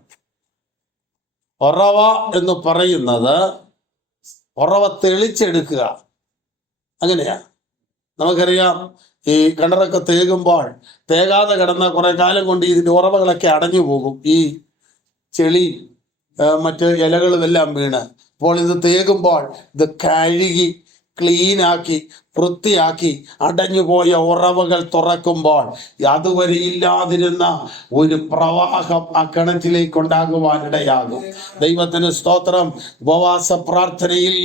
ഉറവ എന്ന് പറയുന്നത് ഉറവ തെളിച്ചെടുക്കുക. അങ്ങനെയാ. നമുക്കറിയാം, ഈ കിണറൊക്കെ തേകുമ്പോൾ തേകാതെ കിടന്ന കുറെ കാലം കൊണ്ട് ഇതിന്റെ ഉറവകളൊക്കെ അടഞ്ഞു പോകും. ഈ ചെളി മറ്റ് ഇലകളും എല്ലാം വീണ്. അപ്പോൾ ഇത് തേകുമ്പോൾ ഇത് കഴുകി ക്ലീനാക്കി വൃത്തിയാക്കി അടഞ്ഞുപോയ ഉറവകൾ തുറക്കുമ്പോൾ അതുവരെ ഇല്ലാതിരുന്ന ഒരു പ്രവാഹം ആ കിണറ്റിലേക്ക് ഉണ്ടാകുവാനിടയാകും. ദൈവത്തിന് സ്തോത്രം. ഉപവാസ പ്രാർത്ഥനയിൽ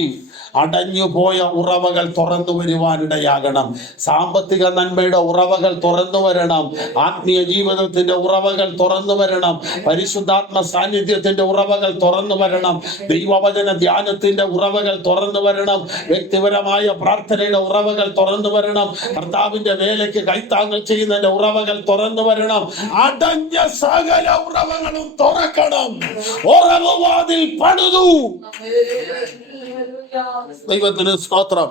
അടഞ്ഞുപോയ ഉറവകൾ തുറന്നു വരുവാനിടയാകണം. സാമ്പത്തിക നന്മയുടെ ഉറവകൾ തുറന്നു വരണം. ആത്മീയ ജീവിതത്തിന്റെ ഉറവകൾ തുറന്നു വരണം. പരിശുദ്ധാത്മ സാന്നിധ്യത്തിന്റെ ഉറവകൾ തുറന്നു വരണം. ദൈവവചന ധ്യാനത്തിന്റെ ഉറവകൾ തുറന്നു വരണം. വ്യക്തിപരമായ പ്രാർത്ഥനയുടെ ഉറവകൾ തുറന്നു വരണം. കർത്താവിന്റെ വേലയ്ക്ക് കൈത്താങ്ങൽ ചെയ്യുന്നതിന്റെ ഉറവകൾ തുറന്നു വരണം. അടഞ്ഞ സകല ഉറവകളും തുറക്കണം. ഉറവുവാതിൽ പണിതു. ദൈവത്തിന് സ്തോത്രം.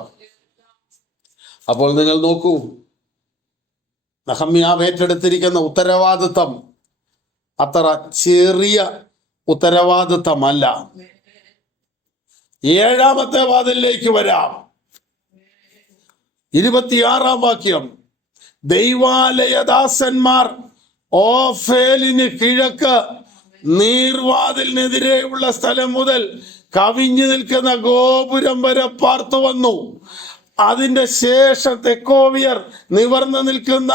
അപ്പോൾ നിങ്ങൾ നോക്കൂ, നെഹമ്യാവ് ഏറ്റെടുത്തിരിക്കുന്ന ഉത്തരവാദിത്തം അത്ര ചെറിയ ഉത്തരവാദിത്തമല്ല. 7-ാമത്തെ വാതിലിലേക്ക് വരാം. 26-ാം വാക്യം. ദൈവാലയദാസന്മാർ ഓഫേലിന് കിഴക്ക് നീർവാതിലിനെതിരെയുള്ള സ്ഥലം മുതൽ കവിഞ്ഞു നിൽക്കുന്ന ഗോപുരം വരെ പാർത്തു വന്നു. അതിന്റെ ശേഷം തെക്കോവിയർ നിവർന്നു നിൽക്കുന്ന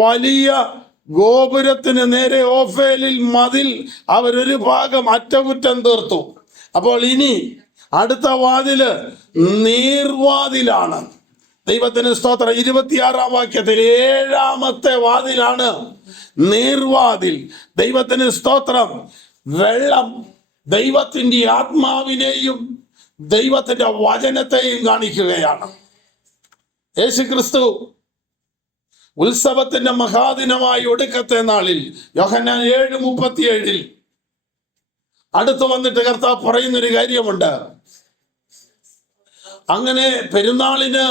വലിയ ഗോപുരത്തിന് നേരെ ഓഫേലിൽ മതിൽ അവരൊരു ഭാഗം അറ്റകുറ്റം തീർത്തു. അപ്പോൾ ഇനി അടുത്ത വാതില് നീർവാതിലാണ്. ദൈവത്തിന് സ്തോത്രം. 26-ാം വാക്യത്തിൽ 7-ാമത്തെ വാതിലാണ് നീർവാതിൽ. ദൈവത്തിന് സ്തോത്രം. വെള്ളം ദൈവത്തിന്റെ ആത്മാവിനെയും ദൈവത്തിന്റെ വചനത്തെയും കാണിക്കുകയാണ്. യേശുക്രിസ്തു ഉത്സവത്തിന്റെ മഹാദിനമായ ഒടുക്കത്തെ നാളിൽ യോഹന്നാൻ 7:37 അടുത്തു വന്നിട്ട് കർത്താവ് പറയുന്നൊരു കാര്യമുണ്ട്. അങ്ങനെ പെരുന്നാളിന്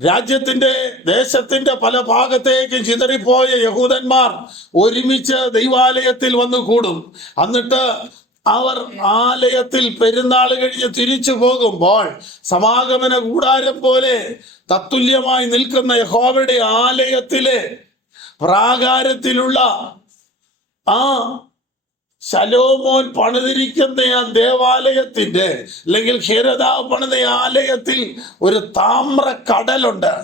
രാജ്യത്തിന്റെ ദേശത്തിന്റെ പല ഭാഗത്തേക്കും ചിതറിപ്പോയ യഹൂദന്മാർ ഒരുമിച്ച് ദൈവാലയത്തിൽ വന്നു കൂടും. എന്നിട്ട് അവർ ആലയത്തിൽ പെരുന്നാൾ കഴിഞ്ഞ് തിരിച്ചു പോകുമ്പോൾ സമാഗമന കൂടാരം പോലെ തത്തുല്യമായി നിൽക്കുന്ന യഹോവയുടെ ആലയത്തിലെ പ്രാകാരത്തിലുള്ള ആ ശലോമോൻ പണിതിരിക്കുന്ന ആ ദേവാലയത്തിന്റെ അല്ലെങ്കിൽ ഹിരദാവ് പണിത ആലയത്തിൽ ഒരു താമ്ര കടലുണ്ട്,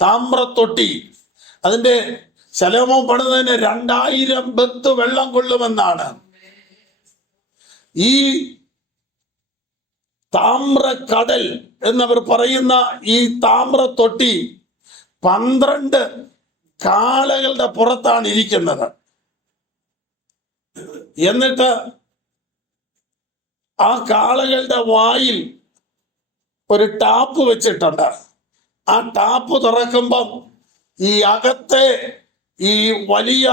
താമ്രത്തൊട്ടി. അതിന്റെ ശലോമോൻ പണിതതിന് 2000 ബത്ത് വെള്ളം കൊള്ളുമെന്നാണ്. ഈ താമ്രക്കടൽ എന്നവർ പറയുന്ന ഈ താമ്രത്തൊട്ടി 12 കാളകളുടെ പുറത്താണ് ഇരിക്കുന്നത്. എന്നിട്ട് ആ കാളകളുടെ വായിൽ ഒരു ടാപ്പ് വെച്ചിട്ടുണ്ട്. ആ ടാപ്പ് തുറക്കുമ്പം ഈ അകത്തെ ഈ വലിയ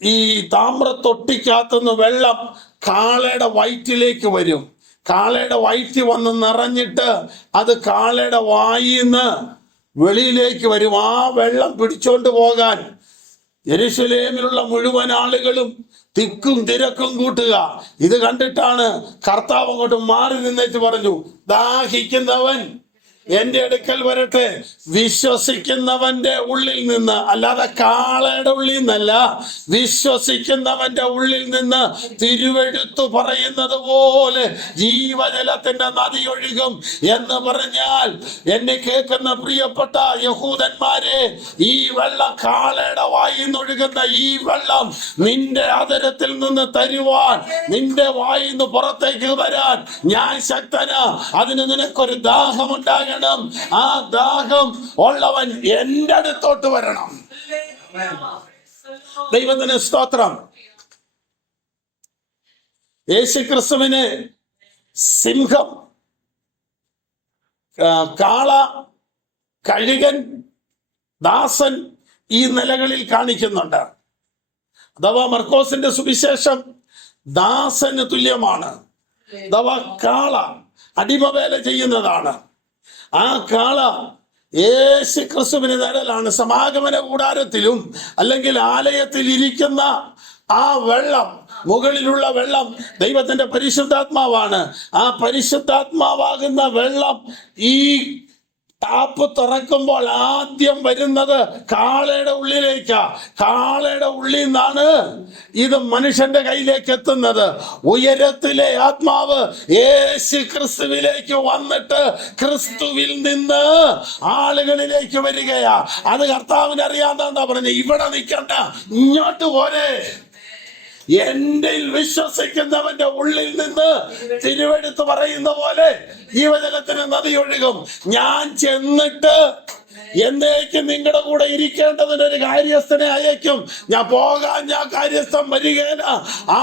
ഈ താമ്രത്തൊട്ടിക്കകത്തുനിന്ന് വെള്ളം കാളയുടെ വയറ്റിലേക്ക് വരും. കാളയുടെ വയറ്റിൽ വന്ന് നിറഞ്ഞിട്ട് അത് കാളയുടെ വായിന്ന് വെളിയിലേക്ക് വരും. ആ വെള്ളം പിടിച്ചോണ്ട് പോകാൻ യെരൂശലേമിലുള്ള മുഴുവൻ ആളുകളും തിക്കും തിരക്കും കൂട്ടുക. ഇത് കണ്ടിട്ടാണ് കർത്താവ് അങ്ങോട്ട് മാറി നിന്നേച്ച് പറഞ്ഞു, ദാഹിക്കുന്നവൻ എന്റെ അടുക്കൽ വരട്ടെ. വിശ്വസിക്കുന്നവന്റെ ഉള്ളിൽ നിന്ന്, അല്ലാതെ കാളയുടെ ഉള്ളിൽ നിന്നല്ല, വിശ്വസിക്കുന്നവന്റെ ഉള്ളിൽ നിന്ന് തിരുവെഴുത്തു പറയുന്നത് പോലെ ജീവജലത്തിന്റെ നദി ഒഴുകും എന്ന് പറഞ്ഞാൽ, എന്നെ കേൾക്കുന്ന പ്രിയപ്പെട്ട യഹൂദന്മാരെ, ഈ വെള്ളം കാളയുടെ വായിൽ നിന്നൊഴുകുന്ന ഈ വെള്ളം നിന്റെ ആദരത്തിൽ നിന്ന് തരുവാൻ, നിന്റെ വായിൽ നിന്ന് പുറത്തേക്ക് വരാൻ ഞാൻ ശക്തനാ. അതിന് നിനക്കൊരു ദാഹമുണ്ടാകണം. ആ ദാഹം ഉള്ളവൻ എന്റെ അടുത്തോട്ട് വരണം. ദൈവത്തിന് സ്തോത്രം. യേശുക്രിസ്തുവിനെ സിംഹം, കാള, കഴുകൻ, ദാസൻ ഈ നിലകളിൽ കാണിക്കുന്നുണ്ട്. അഥവാ മർക്കോസിന്റെ സുവിശേഷം ദാസന് തുല്യമാണ്. അഥവാ കാള അടിമവേല ചെയ്യുന്നതാണ്. ആ കാള യേശു ക്രിസ്തുവിന് നിഴലാണ്. സമാഗമന കൂടാരത്തിലും അല്ലെങ്കിൽ ആലയത്തിൽ ഇരിക്കുന്ന ആ വെള്ളം, മുകളിലുള്ള വെള്ളം ദൈവത്തിന്റെ പരിശുദ്ധാത്മാവാണ്. ആ പരിശുദ്ധാത്മാവാകുന്ന വെള്ളം ഈ ടാപ്പ് തുറക്കുമ്പോൾ ആദ്യം വരുന്നത് കാളയുടെ ഉള്ളിലേക്കാ. കാളയുടെ ഉള്ളിൽ നിന്നാണ് ഇത് മനുഷ്യന്റെ കയ്യിലേക്ക് എത്തുന്നത്. ഉയരത്തിലെ ആത്മാവ് യേശു ക്രിസ്തുവിലേക്ക് വന്നിട്ട് ക്രിസ്തുവിൽ നിന്ന് ആളുകളിലേക്ക് വരികയാ. അത് കർത്താവിന് അറിയാന്നാ പറഞ്ഞ, ഇവിടെ നിൽക്കണ്ട, ഇങ്ങോട്ട് പോരെ. എന്റെ വിശ്വസിക്കുന്നവന്റെ ഉള്ളിൽ നിന്ന് തിരുവെടുത്ത് പറയുന്ന പോലെ ജീവജലത്തിന് നദി ഒഴുകും. ഞാൻ ചെന്നിട്ട് എന്നേക്കും നിങ്ങളുടെ കൂടെ ഇരിക്കേണ്ടതിനൊരു കാര്യസ്ഥനെ അയക്കും. ഞാൻ പോകാൻ ഞാൻ കാര്യസ്ഥൻ വരികയില്ല.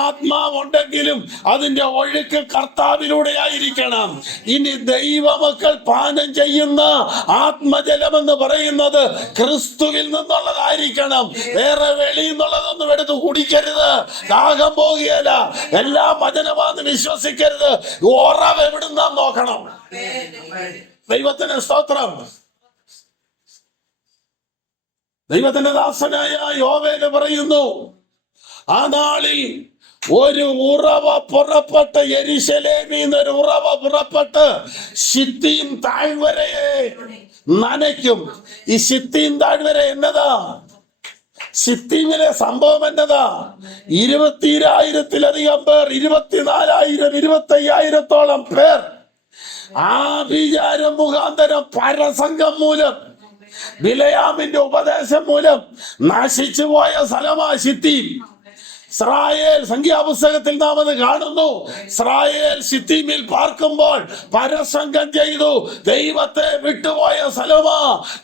ആത്മാവുണ്ടെങ്കിലും അതിന്റെ ഒഴുക്ക് കർത്താവിലൂടെ ആയിരിക്കണം. ഇനി ദൈവമക്കൾ പാനം ചെയ്യുന്ന ആത്മജലമെന്ന് പറയുന്നത് ക്രിസ്തുവിൽ നിന്നുള്ളതായിരിക്കണം. വേറെ വെളിയിൽ നിന്നുള്ളതൊന്നും എടുത്ത് കുടിക്കരുത്. ദാഹം പോകുകയില്ല. എല്ലാം വചനമാണെന്ന് വിശ്വസിക്കരുത്. ഉറവ് എവിടുന്നാ നോക്കണം. ദൈവത്തിന് സ്തോത്രം. ദൈവത്തിന്റെ ദാസനായ യോവേല് പറയുന്നു, ആ നാളിൽ ഒരു ഉറവ പുറപ്പെട്ട്, യെരുശലേമിൽ നിന്നൊരു ഉറവ പുറപ്പെട്ട് ശിത്തീം താഴ്വരയെ നനയ്ക്കും. ഈ ശിത്തീം താഴ്വര എന്നതാ? ശിത്തീമിലെ സംഭവം എന്നതാ? 20,000-ത്തിലധികം പേർ, 24,000, 25,000-ത്തോളം പേർ ആഭിചാരം മുഖാന്തരം, പരസംഗം മൂലം, ബിലയാമിന്റെ ഉപദേശം മൂലം നശിച്ചു പോയ സ്ഥലമാ ശിത്തീം. ഇസ്രായേൽ സംഖ്യാപുസ്തകത്തിൽ നാം അത് കാണുന്നു. ഇസ്രായേൽ ശിത്തീമിൽ പാർക്കുമ്പോൾ പരസംഗം ചെയ്തു. ദൈവത്തെ വിട്ടുപോയ സ്ഥലമാ,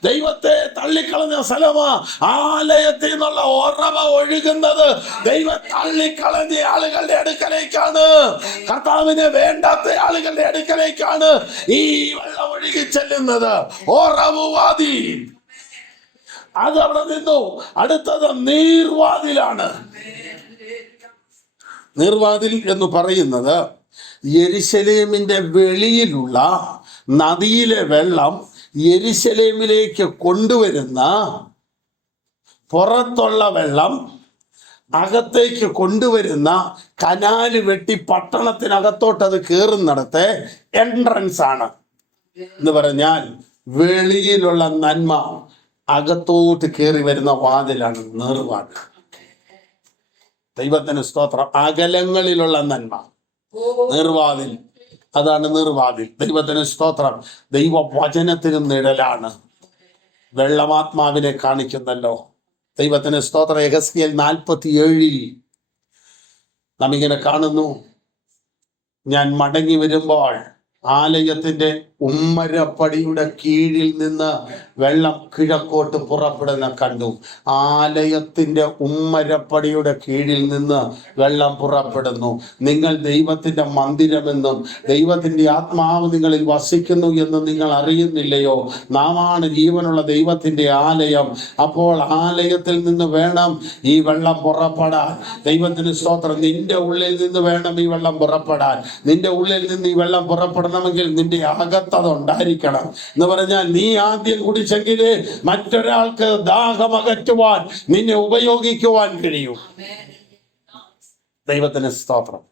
ദൈവത്തെ തള്ളിക്കളഞ്ഞ സ്ഥലമാ. ആലയത്തിൽ നിന്നുള്ള ഉറവ ഒഴുകുന്നത് ദൈവം തള്ളിക്കളഞ്ഞ ആളുകളുടെ അടുക്കലേക്കാണ്. കർത്താവിനെ വേണ്ടാത്ത ആളുകളുടെ അടുക്കലേക്കാണ് ഈ വെള്ളം ഒഴുകി ചെല്ലുന്നത്. ഓറവുവാതി അതവിടെ നിന്നു. അടുത്തത് നീർവാതിലാണ്. നീർവാതിൽ എന്ന് പറയുന്നത് യെരുശലേമിന്റെ വെളിയിലുള്ള നദിയിലെ വെള്ളം യെരുശലേമിലേക്ക് കൊണ്ടുവരുന്ന, പുറത്തുള്ള വെള്ളം അകത്തേക്ക് കൊണ്ടുവരുന്ന, കനാല് വെട്ടി പട്ടണത്തിനകത്തോട്ട് അത് കയറുന്നിടത്തെ എൻട്രൻസ് ആണ്. എന്ന് പറഞ്ഞാൽ വെളിയിലുള്ള നന്മ അകത്തോട്ട് കയറി വരുന്ന വാതിലാണ് നീർവാതിൽ. ദൈവത്തിന് സ്തോത്രം. അകലങ്ങളിലുള്ള നന്മ നീർവാതിൽ, അതാണ് നീർവാതിൽ. ദൈവത്തിന് സ്തോത്രം. ദൈവവചനത്തിനും നിഴലാണ്. വെള്ളമാത്മാവിനെ കാണിക്കുന്നല്ലോ. ദൈവത്തിന് സ്തോത്രം. യെഹെസ്കേൽ 47 നാം ഇങ്ങനെ കാണുന്നു, ഞാൻ മടങ്ങി വരുമ്പോൾ ആലയത്തിന്റെ ഉമ്മരപ്പടിയുടെ കീഴിൽ നിന്ന് വെള്ളം കിഴക്കോട്ട് പുറപ്പെടുന്ന കണ്ടു. ആലയത്തിന്റെ ഉമ്മരപ്പടിയുടെ കീഴിൽ നിന്ന് വെള്ളം പുറപ്പെടുന്നു. നിങ്ങൾ ദൈവത്തിന്റെ മന്ദിരമെന്നും ദൈവത്തിന്റെ ആത്മാവ് നിങ്ങളിൽ വസിക്കുന്നു എന്നും നിങ്ങൾ അറിയുന്നില്ലയോ? നാമാണ് ജീവനുള്ള ദൈവത്തിന്റെ ആലയം. അപ്പോൾ ആലയത്തിൽ നിന്ന് വേണം ഈ വെള്ളം പുറപ്പെടാൻ. ദൈവത്തിന് സ്തോത്രം. നിന്റെ ഉള്ളിൽ നിന്ന് വേണം ഈ വെള്ളം പുറപ്പെടാൻ. നിന്റെ ഉള്ളിൽ നിന്ന് ഈ വെള്ളം പുറപ്പെടണമെങ്കിൽ നിന്റെ അകത്തത് ഉണ്ടായിരിക്കണം. എന്ന് പറഞ്ഞാൽ നീ ആദ്യം കുടിച്ചെങ്കിലേ മറ്റൊരാൾക്ക് ദാഹമകറ്റുവാൻ നിന്നെ ഉപയോഗിക്കുവാൻ കഴിയും. ദൈവത്തിന് സ്തോത്രം.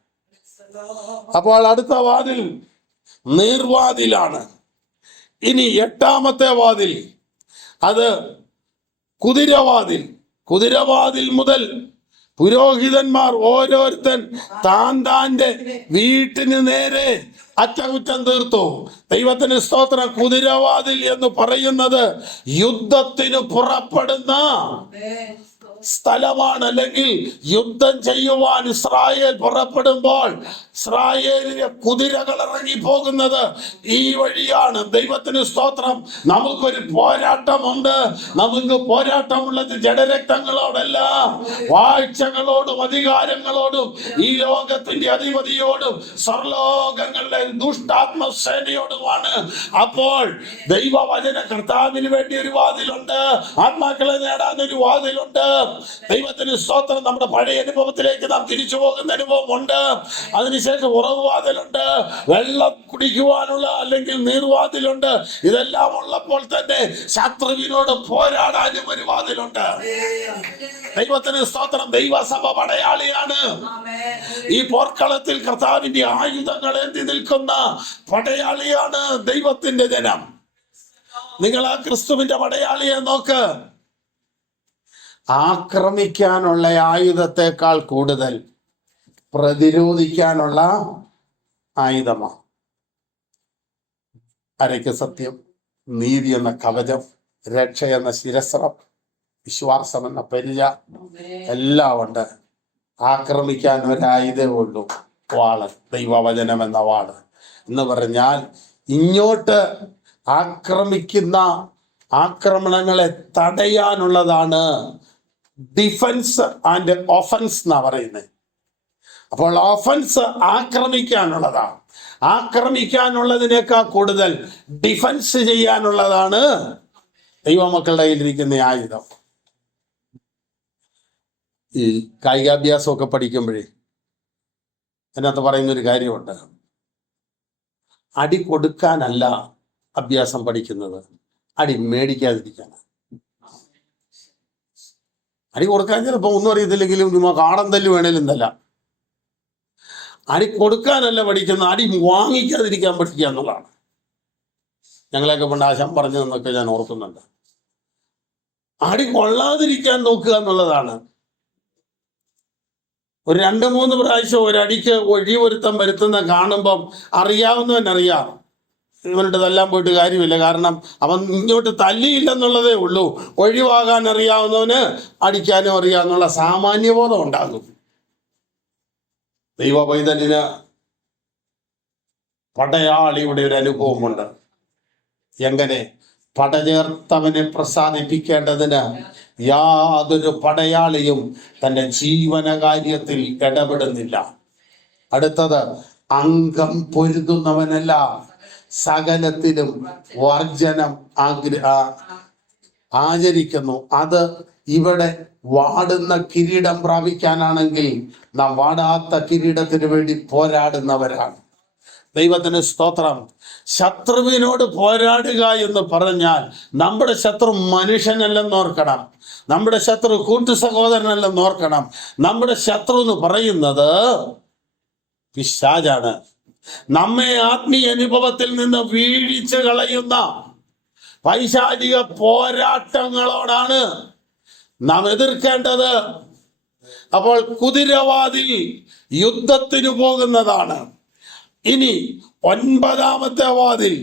അപ്പോൾ അടുത്ത വാതിൽ നീർവാതിലാണ്. ഇനി 8ാമത്തെ വാതിൽ, അത് കുതിരവാതിൽ. കുതിരവാതിൽ മുതൽ പുരോഹിതന്മാർ ഓരോരുത്തൻ താന്റെ വീട്ടിന് നേരെ അറ്റകുറ്റം തീർത്തു. ദൈവത്തിന് സ്തോത്രം. കുതിരവാതിൽ എന്ന് പറയുന്നത് യുദ്ധത്തിന് പുറപ്പെടുന്ന സ്ഥലമാണ്. അല്ലെങ്കിൽ യുദ്ധം ചെയ്യുവാൻ ഇസ്രായേൽ പുറപ്പെടുമ്പോൾ ഇസ്രായേലിലെ കുതിരകൾ ഇറങ്ങി പോകുന്നത് ഈ വഴിയാണ്. ദൈവത്തിന് സ്തോത്രം. നമുക്കൊരു പോരാട്ടമുണ്ട്. നമുക്ക് പോരാട്ടമുള്ളത് ജഡരക്തങ്ങളോടല്ല, വാഴ്ചകളോടും അധികാരങ്ങളോടും ഈ ലോകത്തിന്റെ അധിപതിയോടും സർലോകങ്ങളുടെ ദുഷ്ടാത്മസേനയോടുമാണ്. അപ്പോൾ ദൈവവചന കർത്താവിന് വേണ്ടി ഒരു വാതിലുണ്ട്. ആത്മാക്കളെ നേടാൻ ഒരു വാതിലുണ്ട്. ദൈവത്തിന് സ്തോത്രം. നമ്മുടെ പഴയ അനുഭവത്തിലേക്ക് നാം തിരിച്ചു പോകുന്ന അനുഭവമുണ്ട്. അതിനുശേഷം ഉറവുവാതിലുണ്ട്, വെള്ളം കുടിക്കുവാനുള്ള അല്ലെങ്കിൽ നീർവാതിലുണ്ട്. ഇതെല്ലാം ഉള്ളപ്പോൾ തന്നെ ശത്രുവിനോട് പോരാടാനും ഒരു വാതിലുണ്ട്. ദൈവത്തിന് സ്തോത്രം. ദൈവസഭ പടയാളിയാണ്. ഈ പോർക്കളത്തിൽ കർത്താവിന്റെ ആയുധങ്ങൾ എന്തി നിൽക്കുന്ന പടയാളിയാണ് ദൈവത്തിന്റെ ജനം. നിങ്ങൾ ആ ക്രിസ്തുവിന്റെ പടയാളിയെ നോക്ക്. ആക്രമിക്കാനുള്ള ആയുധത്തെക്കാൾ കൂടുതൽ പ്രതിരോധിക്കാനുള്ള ആയുധമാണ്. അരയ്ക്ക് സത്യം, നീതി എന്ന കവചം, രക്ഷ എന്ന ശിരസ്ത്രം, വിശ്വാസം എന്ന പരിച എല്ലാം ഉണ്ട്. ആക്രമിക്കാൻ ഒരായുധമേ ഉള്ളൂ, വാള്, ദൈവവചനം എന്ന വാള് എന്ന് പറഞ്ഞാൽ ഇങ്ങോട്ട് ആക്രമിക്കുന്ന ആക്രമണങ്ങളെ തടയാനുള്ളതാണ് ഡിഫൻസ് ആൻഡ് ഒഫൻസ് എന്നാ പറയുന്നത്. അപ്പോൾ ഒഫൻസ് ആക്രമിക്കാനുള്ളതാണ്. ആക്രമിക്കാനുള്ളതിനേക്കാൾ കൂടുതൽ ഡിഫൻസ് ചെയ്യാനുള്ളതാണ് ദൈവമക്കളുടെ കയ്യിലിരിക്കുന്ന ആയുധം. ഈ കായികാഭ്യാസമൊക്കെ പഠിക്കുമ്പോഴേ അതിനകത്ത് പറയുന്നൊരു കാര്യമുണ്ട്. അടി കൊടുക്കാനല്ല അഭ്യാസം പഠിക്കുന്നത്, അടി മേടിക്കാതിരിക്കാണ്. അടി കൊടുക്കാൻ ചിലപ്പോൾ ഒന്നും അറിയത്തില്ലെങ്കിലും കാടം തല്ല് വേണേലും തല്ല. അടി കൊടുക്കാനല്ല പഠിക്കുന്നത്, അടി വാങ്ങിക്കാതിരിക്കാൻ പഠിക്കുക എന്നുള്ളതാണ്. ഞങ്ങളെയൊക്കെ പണ്ട് ആശാൻ പറഞ്ഞതെന്നൊക്കെ ഞാൻ ഓർക്കുന്നുണ്ട്. അടി കൊള്ളാതിരിക്കാൻ നോക്കുക എന്നുള്ളതാണ്. ഒരു 2-3 പ്രാവശ്യം ഒരടിക്ക് ഒഴിവൊരുത്തം വരുത്തുന്ന കാണുമ്പം അറിയാവുന്നവനറിയാം ഇവനിട്ട് തല്ലാൻ പോയിട്ട് കാര്യമില്ല, കാരണം അവൻ ഇങ്ങോട്ട് തല്ലിയില്ലെന്നുള്ളതേ ഉള്ളൂ. ഒഴിവാകാൻ അറിയാവുന്നവന് അടിക്കാനും അറിയാവുന്നുള്ള സാമാന്യബോധം ഉണ്ടാകും. ദൈവ പൈതലിന് പടയാളിയുടെ ഒരു അനുഭവമുണ്ട്. എങ്ങനെ? പടചേർത്തവനെ പ്രസാദിപ്പിക്കേണ്ടതിന് യാതൊരു പടയാളിയും തന്റെ ജീവന കാര്യത്തിൽ ഇടപെടുന്നില്ല. അടുത്തത്, അംഗം പൊരുതുന്നവനല്ല സകലത്തിലും വർജനം ആചരിക്കുന്നു. അത് ഇവിടെ വാടുന്ന കിരീടം പ്രാപിക്കാനാണെങ്കിൽ നാം വാടാത്ത കിരീടത്തിന് വേണ്ടി പോരാടുന്നവരാണ്. ദൈവത്തിന് സ്തോത്രം. ശത്രുവിനോട് പോരാടുക എന്ന് പറഞ്ഞാൽ നമ്മുടെ ശത്രു മനുഷ്യനല്ലെന്നോർക്കണം, നമ്മുടെ ശത്രു കൂട്ടു സഹോദരനല്ലെന്നോർക്കണം. നമ്മുടെ ശത്രു എന്ന് പറയുന്നത് പിശാചാണ്. നമ്മെ ആത്മീയ അനുഭവത്തിൽ നിന്ന് വീഴിച്ചു കളയുന്ന പൈശാചിക പോരാട്ടങ്ങളോടാണ് നാം എതിർക്കേണ്ടത്. അപ്പോൾ കുതിരവാതിൽ യുദ്ധത്തിന് പോകുന്നതാണ്. ഇനി 9ാമത്തെ വാതിൽ,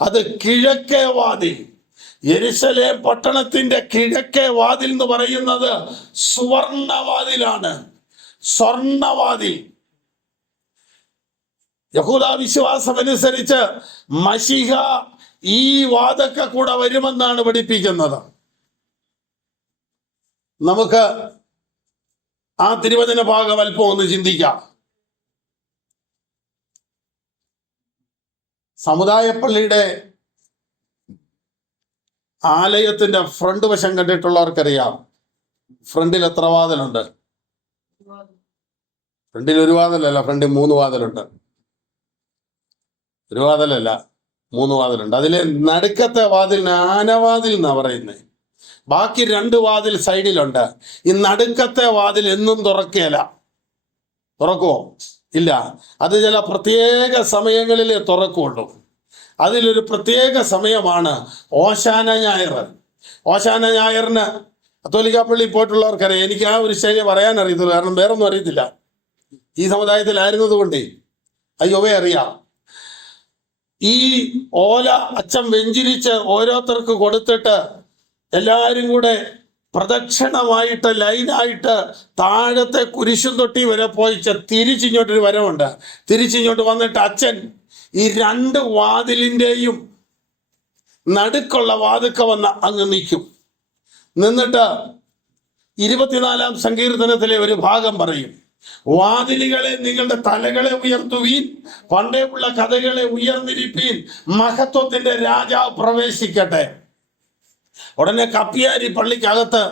അത് കിഴക്കേ വാതിൽ. യെരുശലേം പട്ടണത്തിന്റെ കിഴക്കേ വാതിൽ എന്ന് പറയുന്നത് സുവർണവാതിലാണ്, സ്വർണവാതിൽ. യഹൂദ വിശ്വാസം അനുസരിച്ച് മശീഹ ഈ വാതൊക്കെ കൂടെ വരുമെന്നാണ് പഠിപ്പിക്കുന്നത്. നമുക്ക് ആ തിരുവചന ഭാഗം അല്പം ഒന്ന് ചിന്തിക്കാം. സമുദായ പള്ളിയുടെ ആലയത്തിന്റെ ഫ്രണ്ട് വശം കണ്ടിട്ടുള്ളവർക്കറിയാം, ഫ്രണ്ടിൽ എത്ര വാതിലുണ്ട്? ഫ്രണ്ടിൽ ഒരു വാതിലല്ല, ഫ്രണ്ടിൽ 3 വാതിലുണ്ട്. ഒരു വാതിലല്ല, 3 വാതിലുണ്ട്. അതിലെ നടുക്കത്തെ വാതിലിന് ആനവാതിൽ എന്നാ പറയുന്നത്. ബാക്കി 2 വാതിൽ സൈഡിലുണ്ട്. ഈ നടുക്കത്തെ വാതിൽ എന്നും തുറക്കുകയില്ല. തുറക്കുമോ? ഇല്ല. അത് ചില പ്രത്യേക സമയങ്ങളിലേ തുറക്കുള്ളൂ. അതിലൊരു പ്രത്യേക സമയമാണ് ഓശാന ഞായർ. ഓശാന ഞായറിന് കത്തോലിക്കാപ്പള്ളി പോയിട്ടുള്ളവർക്കറിയാം. എനിക്ക് ആ ഒരു ശൈലി പറയാൻ അറിയത്തുള്ളൂ, കാരണം വേറൊന്നും അറിയത്തില്ല. ഈ സമുദായത്തിലായിരുന്നത് കൊണ്ടേ അയ്യോവേ അറിയാം. ഈ ഓല അച്ഛൻ വെഞ്ചിരിച്ച് ഓരോരുത്തർക്ക് കൊടുത്തിട്ട് എല്ലാവരും കൂടെ പ്രദക്ഷിണമായിട്ട് ലൈനായിട്ട് താഴത്തെ കുരിശും തൊട്ടി വരെ പോയി തിരിച്ചിങ്ങോട്ടൊരു വരവുണ്ട്. തിരിച്ചിങ്ങോട്ട് വന്നിട്ട് അച്ഛൻ ഈ 2 വാതിലിൻ്റെയും നടുക്കുള്ള വാതുക്ക വന്ന് അങ്ങ് നിൽക്കും. നിന്നിട്ട് 24-ാം സങ്കീർത്തനത്തിലെ ഒരു ഭാഗം പറയും, വാതിലുകളെ നിങ്ങളുടെ തലകളെ ഉയർത്തുവീൻ, പണ്ടേ ഉള്ള കഥകളെ ഉയർന്നിരിപ്പീൻ, മഹത്വത്തിന്റെ രാജാവ് പ്രവേശിക്കട്ടെ. ഉടനെ കപ്പിയാരി പള്ളിക്കകത്ത്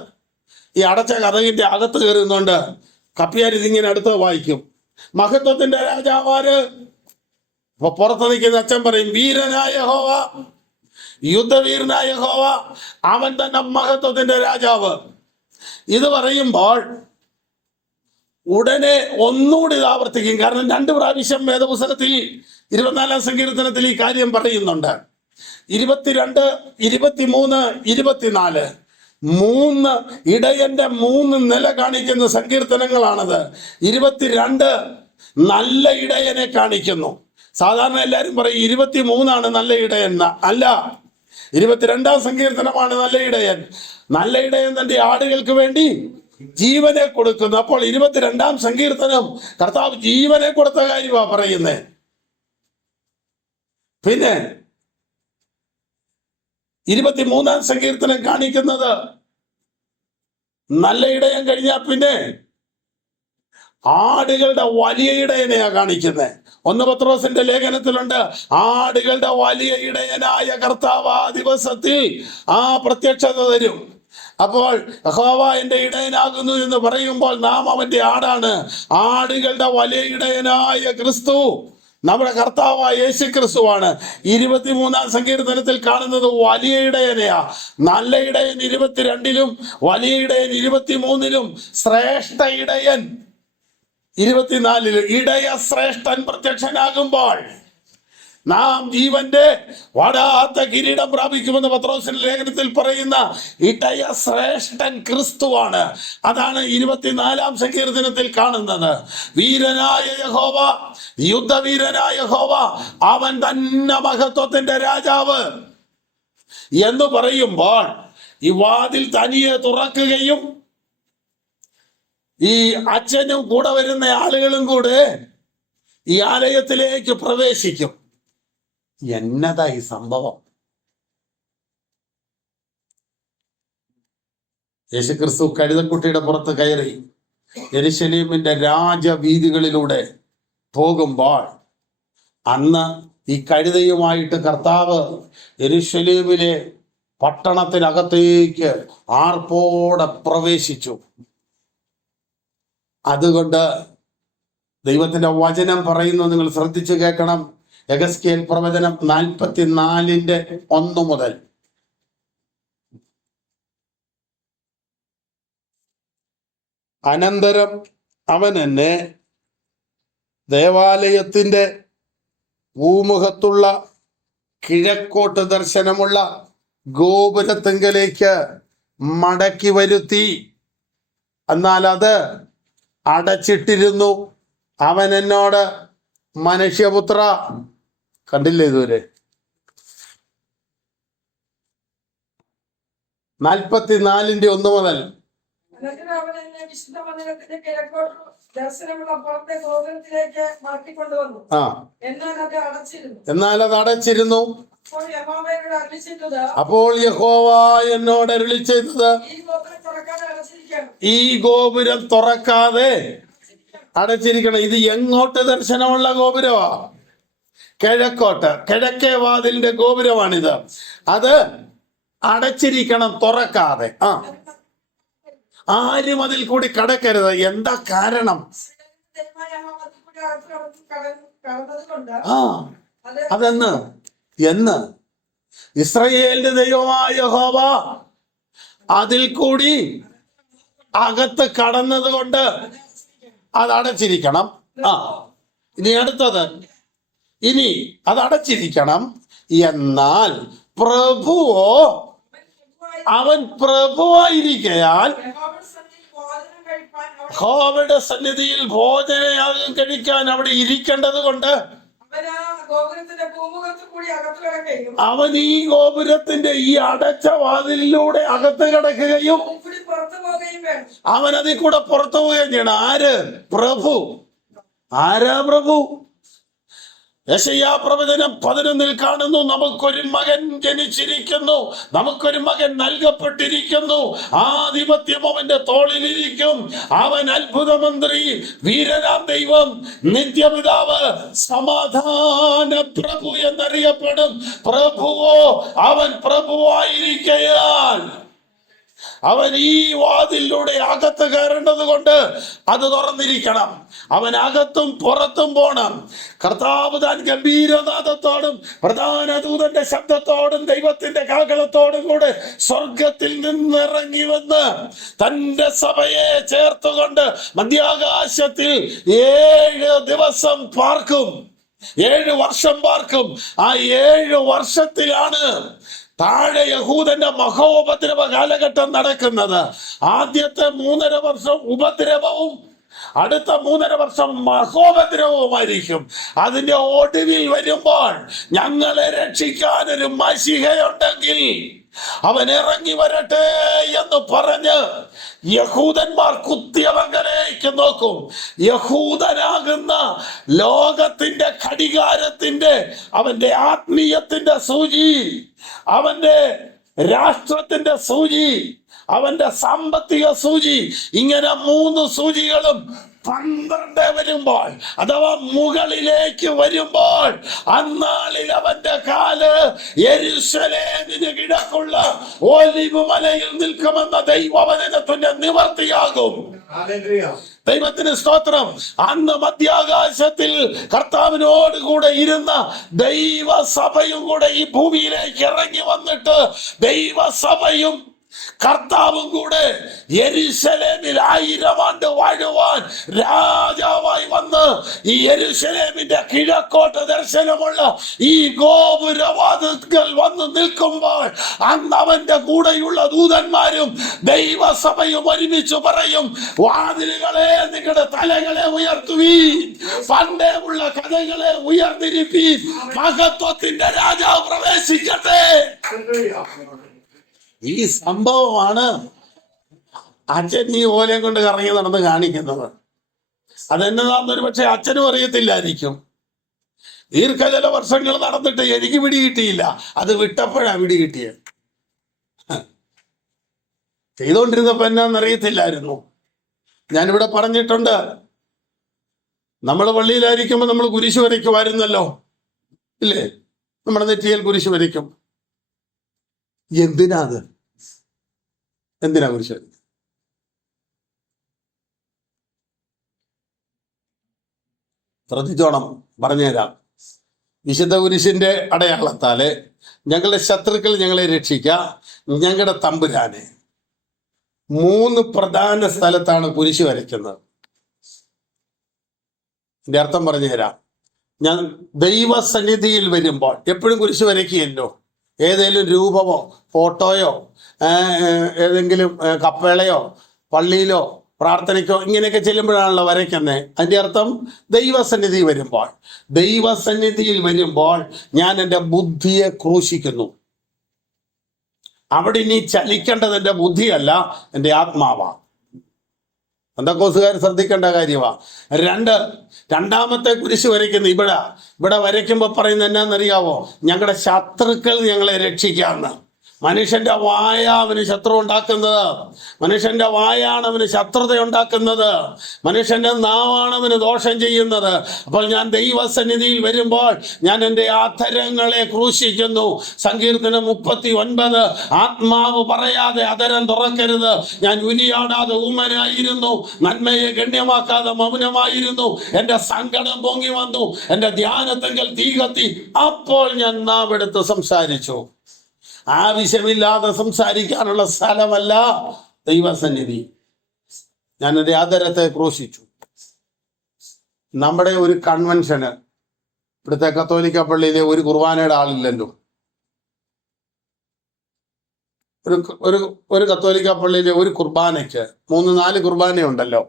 ഈ അടച്ച കഥകിന്റെ അകത്ത് കയറുന്നുണ്ട്. കപ്പ്യാർ ഇതിങ്ങനെ അടുത്ത് വായിക്കും. മഹത്വത്തിന്റെ രാജാവാര്? അപ്പൊ പുറത്ത് നിൽക്കുന്ന അച്ഛൻ പറയും, വീരനായ യഹോവ, യുദ്ധവീരനായ യഹോവ, അവൻ തന്നെ മഹത്വത്തിന്റെ രാജാവ്. ഇത് പറയുമ്പോൾ ഉടനെ ഒന്നുകൂടി ഇത് ആവർത്തിക്കും. കാരണം 2 പ്രാവശ്യം വേദപുസ്തകത്തിൽ 24-ാം സങ്കീർത്തനത്തിൽ ഈ കാര്യം പറയുന്നുണ്ട്. 22, 23, 24 3 ഇടയന്റെ 3 നില കാണിക്കുന്ന സങ്കീർത്തനങ്ങളാണത്. 22 നല്ല ഇടയനെ കാണിക്കുന്നു. സാധാരണ എല്ലാവരും പറയും 23 നല്ല ഇടയൻ. അല്ല, 22-ാം സങ്കീർത്തനമാണ് നല്ല ഇടയൻ. നല്ല ഇടയൻ തന്റെ ആടുകൾക്ക് വേണ്ടി ജീവനെ കൊടുക്കുന്നു. അപ്പോൾ 22-ാം സങ്കീർത്തനം കർത്താവ് ജീവനെ കൊടുത്ത കാര്യമാ പറയുന്നേ. പിന്നെ 23-ാം സങ്കീർത്തനം കാണിക്കുന്നത് നല്ല ഇടയൻ കഴിഞ്ഞാൽ പിന്നെ ആടുകളുടെ വലിയ ഇടയനെയാ കാണിക്കുന്നത്. 1 പത്രോസിന്റെ ലേഖനത്തിലുണ്ട്, ആടുകളുടെ വലിയ ഇടയനായ കർത്താവ് ആ ദിവസത്തിൽ ആ പ്രത്യക്ഷത തരും. അപ്പോൾ യഹോവ എന്റെ ഇടയനാകുന്നു എന്ന് പറയുമ്പോൾ നാം അവന്റെ ആടാണ്. ആടുകളുടെ വലിയ ഇടയനായ ക്രിസ്തു നമ്മുടെ കർത്താവായ യേശു ക്രിസ്തുവാണ്. 23-ാം സങ്കീർത്തനത്തിൽ കാണുന്നത് വലിയ ഇടയനെയാ. നല്ല ഇടയൻ 22-ലും, വലിയ ഇടയൻ 23-ലും, ശ്രേഷ്ഠ ഇടയൻ 24-ലും. ഇടയ ശ്രേഷ്ഠൻ പ്രത്യക്ഷനാകുമ്പോൾ നാം ജീവന്റെ വാടാത്ത കിരീടം പ്രാപിക്കുമെന്ന് പത്രോസിന്റെ ലേഖനത്തിൽ പറയുന്ന ഇടയ ശ്രേഷ്ഠൻ ക്രിസ്തുവാണ്. അതാണ് 24-ാം സങ്കീർത്തനത്തിൽ കാണുന്നത്. വീരനായ യഹോവ, യുദ്ധവീരനായ യഹോവ, അവൻ തന്നെ മഹത്വത്തിന്റെ രാജാവ് എന്ന് പറയുമ്പോൾ ഈ വാതിൽ തനിയെ തുറക്കുകയും ഈ അച്ഛനും കൂടെ വരുന്ന ആളുകളും കൂടെ ഈ ആലയത്തിലേക്ക് പ്രവേശിക്കും. എന്നതാ ഈ സംഭവം? യേശുക്രിസ്തു കഴുതക്കുട്ടിയുടെ പുറത്ത് കയറി യെരൂശലേമിന്റെ രാജവീഥികളിലൂടെ പോകുമ്പോൾ അന്ന് ഈ കഴുതയുമായിട്ട് കർത്താവ് യെരൂശലേമിലെ പട്ടണത്തിനകത്തേക്ക് ആർപ്പോടെ പ്രവേശിച്ചു. അതുകൊണ്ട് ദൈവത്തിന്റെ വചനം പറയുന്നു, നിങ്ങൾ ശ്രദ്ധിച്ചു കേൾക്കണം. യെഹെസ്കേൽ പ്രവചനം 44-ന്റെ 1 മുതൽ. അനന്തരം അവൻ എന്നെ ദേവാലയത്തിന്റെ ഭൂമുഖത്തുള്ള കിഴക്കോട്ട് ദർശനമുള്ള ഗോപുരത്തിങ്കലേക്ക് മടക്കി വരുത്തി. എന്നാൽ അത് അടച്ചിട്ടിരുന്നു. അവൻ എന്നോട്, മനുഷ്യപുത്ര, കണ്ടില്ലേ ഇതുവരെ 44-ന്റെ 1 മുതൽ. എന്നാൽ അത് അടച്ചിരുന്നു. അപ്പോൾ യഹോവ എന്നോട് അരുളി ചെയ്തത്, ഈ ഗോപുരം തുറക്കാതെ അടച്ചിരിക്കണം. ഇത് എങ്ങോട്ട് ദർശനമുള്ള ഗോപുരമാ? കിഴക്കോട്ട്, കിഴക്കേ വാതിലിന്റെ ഗോപുരമാണിത്. അത് അടച്ചിരിക്കണം, തുറക്കാതെ. ആരും അതിൽ കൂടി കടക്കരുത്. എന്താ കാരണം? എന്ന് ഇസ്രായേലിന്റെ ദൈവമായ യഹോവ അതിൽ കൂടി അകത്ത് കടന്നത് കൊണ്ട് അത് അടച്ചിരിക്കണം. ഇനി അടുത്തത്, ഇനി അത് അടച്ചിരിക്കണം. എന്നാൽ പ്രഭുവോ, അവൻ പ്രഭുവായിരിക്കയാൽ യഹോവയുടെ സന്നിധിയിൽ ഭോജനയാഗം കഴിക്കാൻ അവിടെ ഇരിക്കേണ്ടത് കൊണ്ട് അവൻ ഈ ഗോപുരത്തിന്റെ ഈ അടച്ച വാതിലിലൂടെ അകത്ത് കിടക്കുകയും അവൻ അതിൽ കൂടെ പുറത്തു പോവുകയും ചെയ്യണം. ആര്? പ്രഭു. ആരാ പ്രഭു? യെശയ്യാ പ്രവചനം 11-ൽ കാണുന്നു, നമുക്കൊരു മകൻ ജനിച്ചിരിക്കുന്നു, നമുക്കൊരു മകൻ നൽകപ്പെട്ടിരിക്കുന്നു, ആധിപത്യം അവന്റെ തോളിലിരിക്കും, അവൻ അത്ഭുതമന്ത്രി, വീരനാം ദൈവം, നിത്യപിതാവ്, സമാധാന പ്രഭു എന്നറിയപ്പെടും. പ്രഭുവോ, അവൻ പ്രഭുവായിരിക്കയാൽ അവൻ ഈ വാതിലൂടെ അകത്ത് കയറേണ്ടത് കൊണ്ട് അത് തുറന്നിരിക്കണം. അവൻ അകത്തും പുറത്തും പോണം. കർത്താവ് താൻ ഗംഭീരനാദത്തോടും പ്രധാന ദൂതന്റെ ശബ്ദത്തോടും ദൈവത്തിന്റെ കാഹളത്തോടും കൂടെ സ്വർഗത്തിൽ നിന്നിറങ്ങി വന്ന് തന്റെ സഭയെ ചേർത്തുകൊണ്ട് മധ്യാകാശത്തിൽ 7 ദിവസം പാർക്കും. 7 വർഷം പാർക്കും. ആ 7 വർഷത്തിലാണ് താഴെ യഹൂദന്റെ മഹോപദ്രവ കാലഘട്ടം നടക്കുന്നത്. ആദ്യത്തെ 3.5 വർഷം ഉപദ്രവവും അടുത്ത 3.5 വർഷം മഹോപദ്രവവുമായിരിക്കും. അതിന്റെ ഒടുവിൽ വരുമ്പോൾ ഞങ്ങളെ രക്ഷിക്കാൻ ഒരു മശിഹയുണ്ടെങ്കിൽ അവൻ ഇറങ്ങി വരട്ടെ എന്ന് പറഞ്ഞ് യഹൂദന്മാർ കുത്തിയവങ്കലേക്ക് നോക്കും. യഹൂദനാകുന്ന ലോകത്തിന്റെ ഘടികാരത്തിന്റെ അവന്റെ ആത്മീയത്തിന്റെ സൂചി, അവന്റെ രാഷ്ട്രത്തിന്റെ സൂചി, അവന്റെ സാമ്പത്തിക സൂചി, ഇങ്ങനെ 3 സൂചികളും 12 വരുമ്പോൾ അഥവാ മുകളിലേക്ക് വരുമ്പോൾ അന്നാളിൽ അവന്റെ കാല് യെരൂശലേമിന് കിഴക്കുള്ള ഒലിവ് മലയിൽ നിൽക്കുമെന്ന ദൈവവചനത്തിന്റെ നിവർത്തിയാകും. ദൈവത്തിന് സ്തോത്രം. അന്ന് മധ്യാകാശത്തിൽ കർത്താവിനോട് കൂടെ ഇരുന്ന ദൈവസഭയും കൂടെ ഈ ഭൂമിയിലേക്ക് ഇറങ്ങി വന്നിട്ട് ദൈവസഭയും കർത്താവും കൂടെ യെരൂശലേമിൽ 1000 ആണ്ട് വാഴുവാൻ രാജാവായി വന്ന് ഈ യെരൂശലേമിന്റെ കിഴക്കോട്ട് ദർശനമുള്ള ഈ ഗോപുരവാതിൽക്കൽ വന്ന് നിൽക്കുമ്പോൾ അന്ന് അവന്റെ കൂടെയുള്ള ദൂതന്മാരും ദൈവസഭയും ഒരുമിച്ച് പറയും, വാതിലുകളെ നിങ്ങളുടെ തലകളെ ഉയർത്തുവീൻ, പണ്ടേ ഉള്ള കഥകളെ ഉയർന്നിരിപ്പീൻ, മഹത്വത്തിന്റെ രാജാവ് പ്രവേശിക്കട്ടെ. ഈ സംഭവമാണ് അച്ഛൻ ഈ ഓലയും കൊണ്ട് കറങ്ങി നടന്ന് കാണിക്കുന്നത്. അതെന്നതാന്നൊരു പക്ഷെ അച്ഛനും അറിയത്തില്ലായിരിക്കും. ദീർഘജല വർഷങ്ങൾ നടന്നിട്ട് എനിക്ക് പിടി കിട്ടിയില്ല. അത് വിട്ടപ്പോഴാ പിടി കിട്ടിയത്. ചെയ്തുകൊണ്ടിരുന്നപ്പോ എന്നാന്നറിയത്തില്ലായിരുന്നു. ഞാനിവിടെ പറഞ്ഞിട്ടുണ്ട്, നമ്മൾ പള്ളിയിലായിരിക്കുമ്പോൾ നമ്മൾ കുരിശ് വരയ്ക്കുമായിരുന്നല്ലോ, ഇല്ലേ? നമ്മുടെ നെറ്റിയിൽ കുരിശ് വരയ്ക്കും. എന്തിനാ കുരിശ്? ശ്രദ്ധിച്ചോണം, പറഞ്ഞുതരാം. വിശുദ്ധ കുരിശിന്റെ അടയാളത്താല് ഞങ്ങളുടെ ശത്രുക്കൾ ഞങ്ങളെ രക്ഷിക്കുക. ഞങ്ങളുടെ തമ്പുരാനെ 3 പ്രധാന സ്ഥലത്താണ് കുരിശ് വരയ്ക്കുന്നത്. എന്റെ അർത്ഥം പറഞ്ഞുതരാം. ഞാൻ ദൈവസന്നിധിയിൽ വരുമ്പോൾ എപ്പോഴും കുരിശ് വരയ്ക്കുകയല്ലോ. ഏതെങ്കിലും രൂപമോ ഫോട്ടോയോ ഏതെങ്കിലും കപ്പേളയോ പള്ളിയിലോ പ്രാർത്ഥനയ്ക്കോ ഇങ്ങനെയൊക്കെ ചെല്ലുമ്പോഴാണല്ലോ വരയ്ക്കുന്നത്. അതിൻ്റെ അർത്ഥം ദൈവസന്നിധി ദൈവസന്നിധിയിൽ വരുമ്പോൾ ഞാൻ എൻ്റെ ബുദ്ധിയെ ക്രൂശിക്കുന്നു. അവിടെ ഇനി ചലിക്കേണ്ടത് എൻ്റെ ബുദ്ധിയല്ല, എൻ്റെ ആത്മാവാണ്. പെന്തക്കോസ്തുകാർ ശ്രദ്ധിക്കേണ്ട കാര്യമാണ്. രണ്ടാമത്തെ കുരിശ് വരയ്ക്കുന്നത് ഇവിടെ വരയ്ക്കുമ്പോൾ പറയുന്നത് എന്നാന്നറിയാവോ? ഞങ്ങളുടെ ശത്രുക്കൾ ഞങ്ങളെ രക്ഷിക്കാമെന്ന്. മനുഷ്യന്റെ വായ അവന് ശത്രു ഉണ്ടാക്കുന്നത്, മനുഷ്യന്റെ വായാണ് അവന് ശത്രുത ഉണ്ടാക്കുന്നത്, മനുഷ്യന്റെ നാവാണ് അവന് ദോഷം ചെയ്യുന്നത്. അപ്പോൾ ഞാൻ ദൈവസന്നിധിയിൽ വരുമ്പോൾ ഞാൻ എൻ്റെ അധരങ്ങളെ ക്രൂശിക്കുന്നു. സങ്കീർത്തനം 39, ആത്മാവ് പറയാതെ അധരം തുറക്കരുത്. ഞാൻ ഉരിയാടാതെ ഊമനായിരുന്നു, നന്മയെ ഗണ്യമാക്കാതെ മൗനമായിരുന്നു. എൻ്റെ സങ്കടം പൊങ്ങി വന്നു, എൻ്റെ ധ്യാനത്തെങ്കിൽ തീ കത്തി. അപ്പോൾ ഞാൻ നാവെടുത്ത് സംസാരിച്ചു. ആവശ്യമില്ലാതെ സംസാരിക്കാനുള്ള സ്ഥലമല്ല ദൈവസന്നിധി. ഞാൻ എൻ്റെ ആദരത്തെ ക്രൂശിച്ചു. നമ്മുടെ ഒരു കൺവെൻഷന് ഇവിടുത്തെ കത്തോലിക്ക പള്ളിയിലെ ഒരു കുർബാനയുടെ ആളില്ലല്ലോ. ഒരു കത്തോലിക്ക പള്ളിയിലെ ഒരു കുർബാനയ്ക്ക് 3-4 കുർബാനയുണ്ടല്ലോ.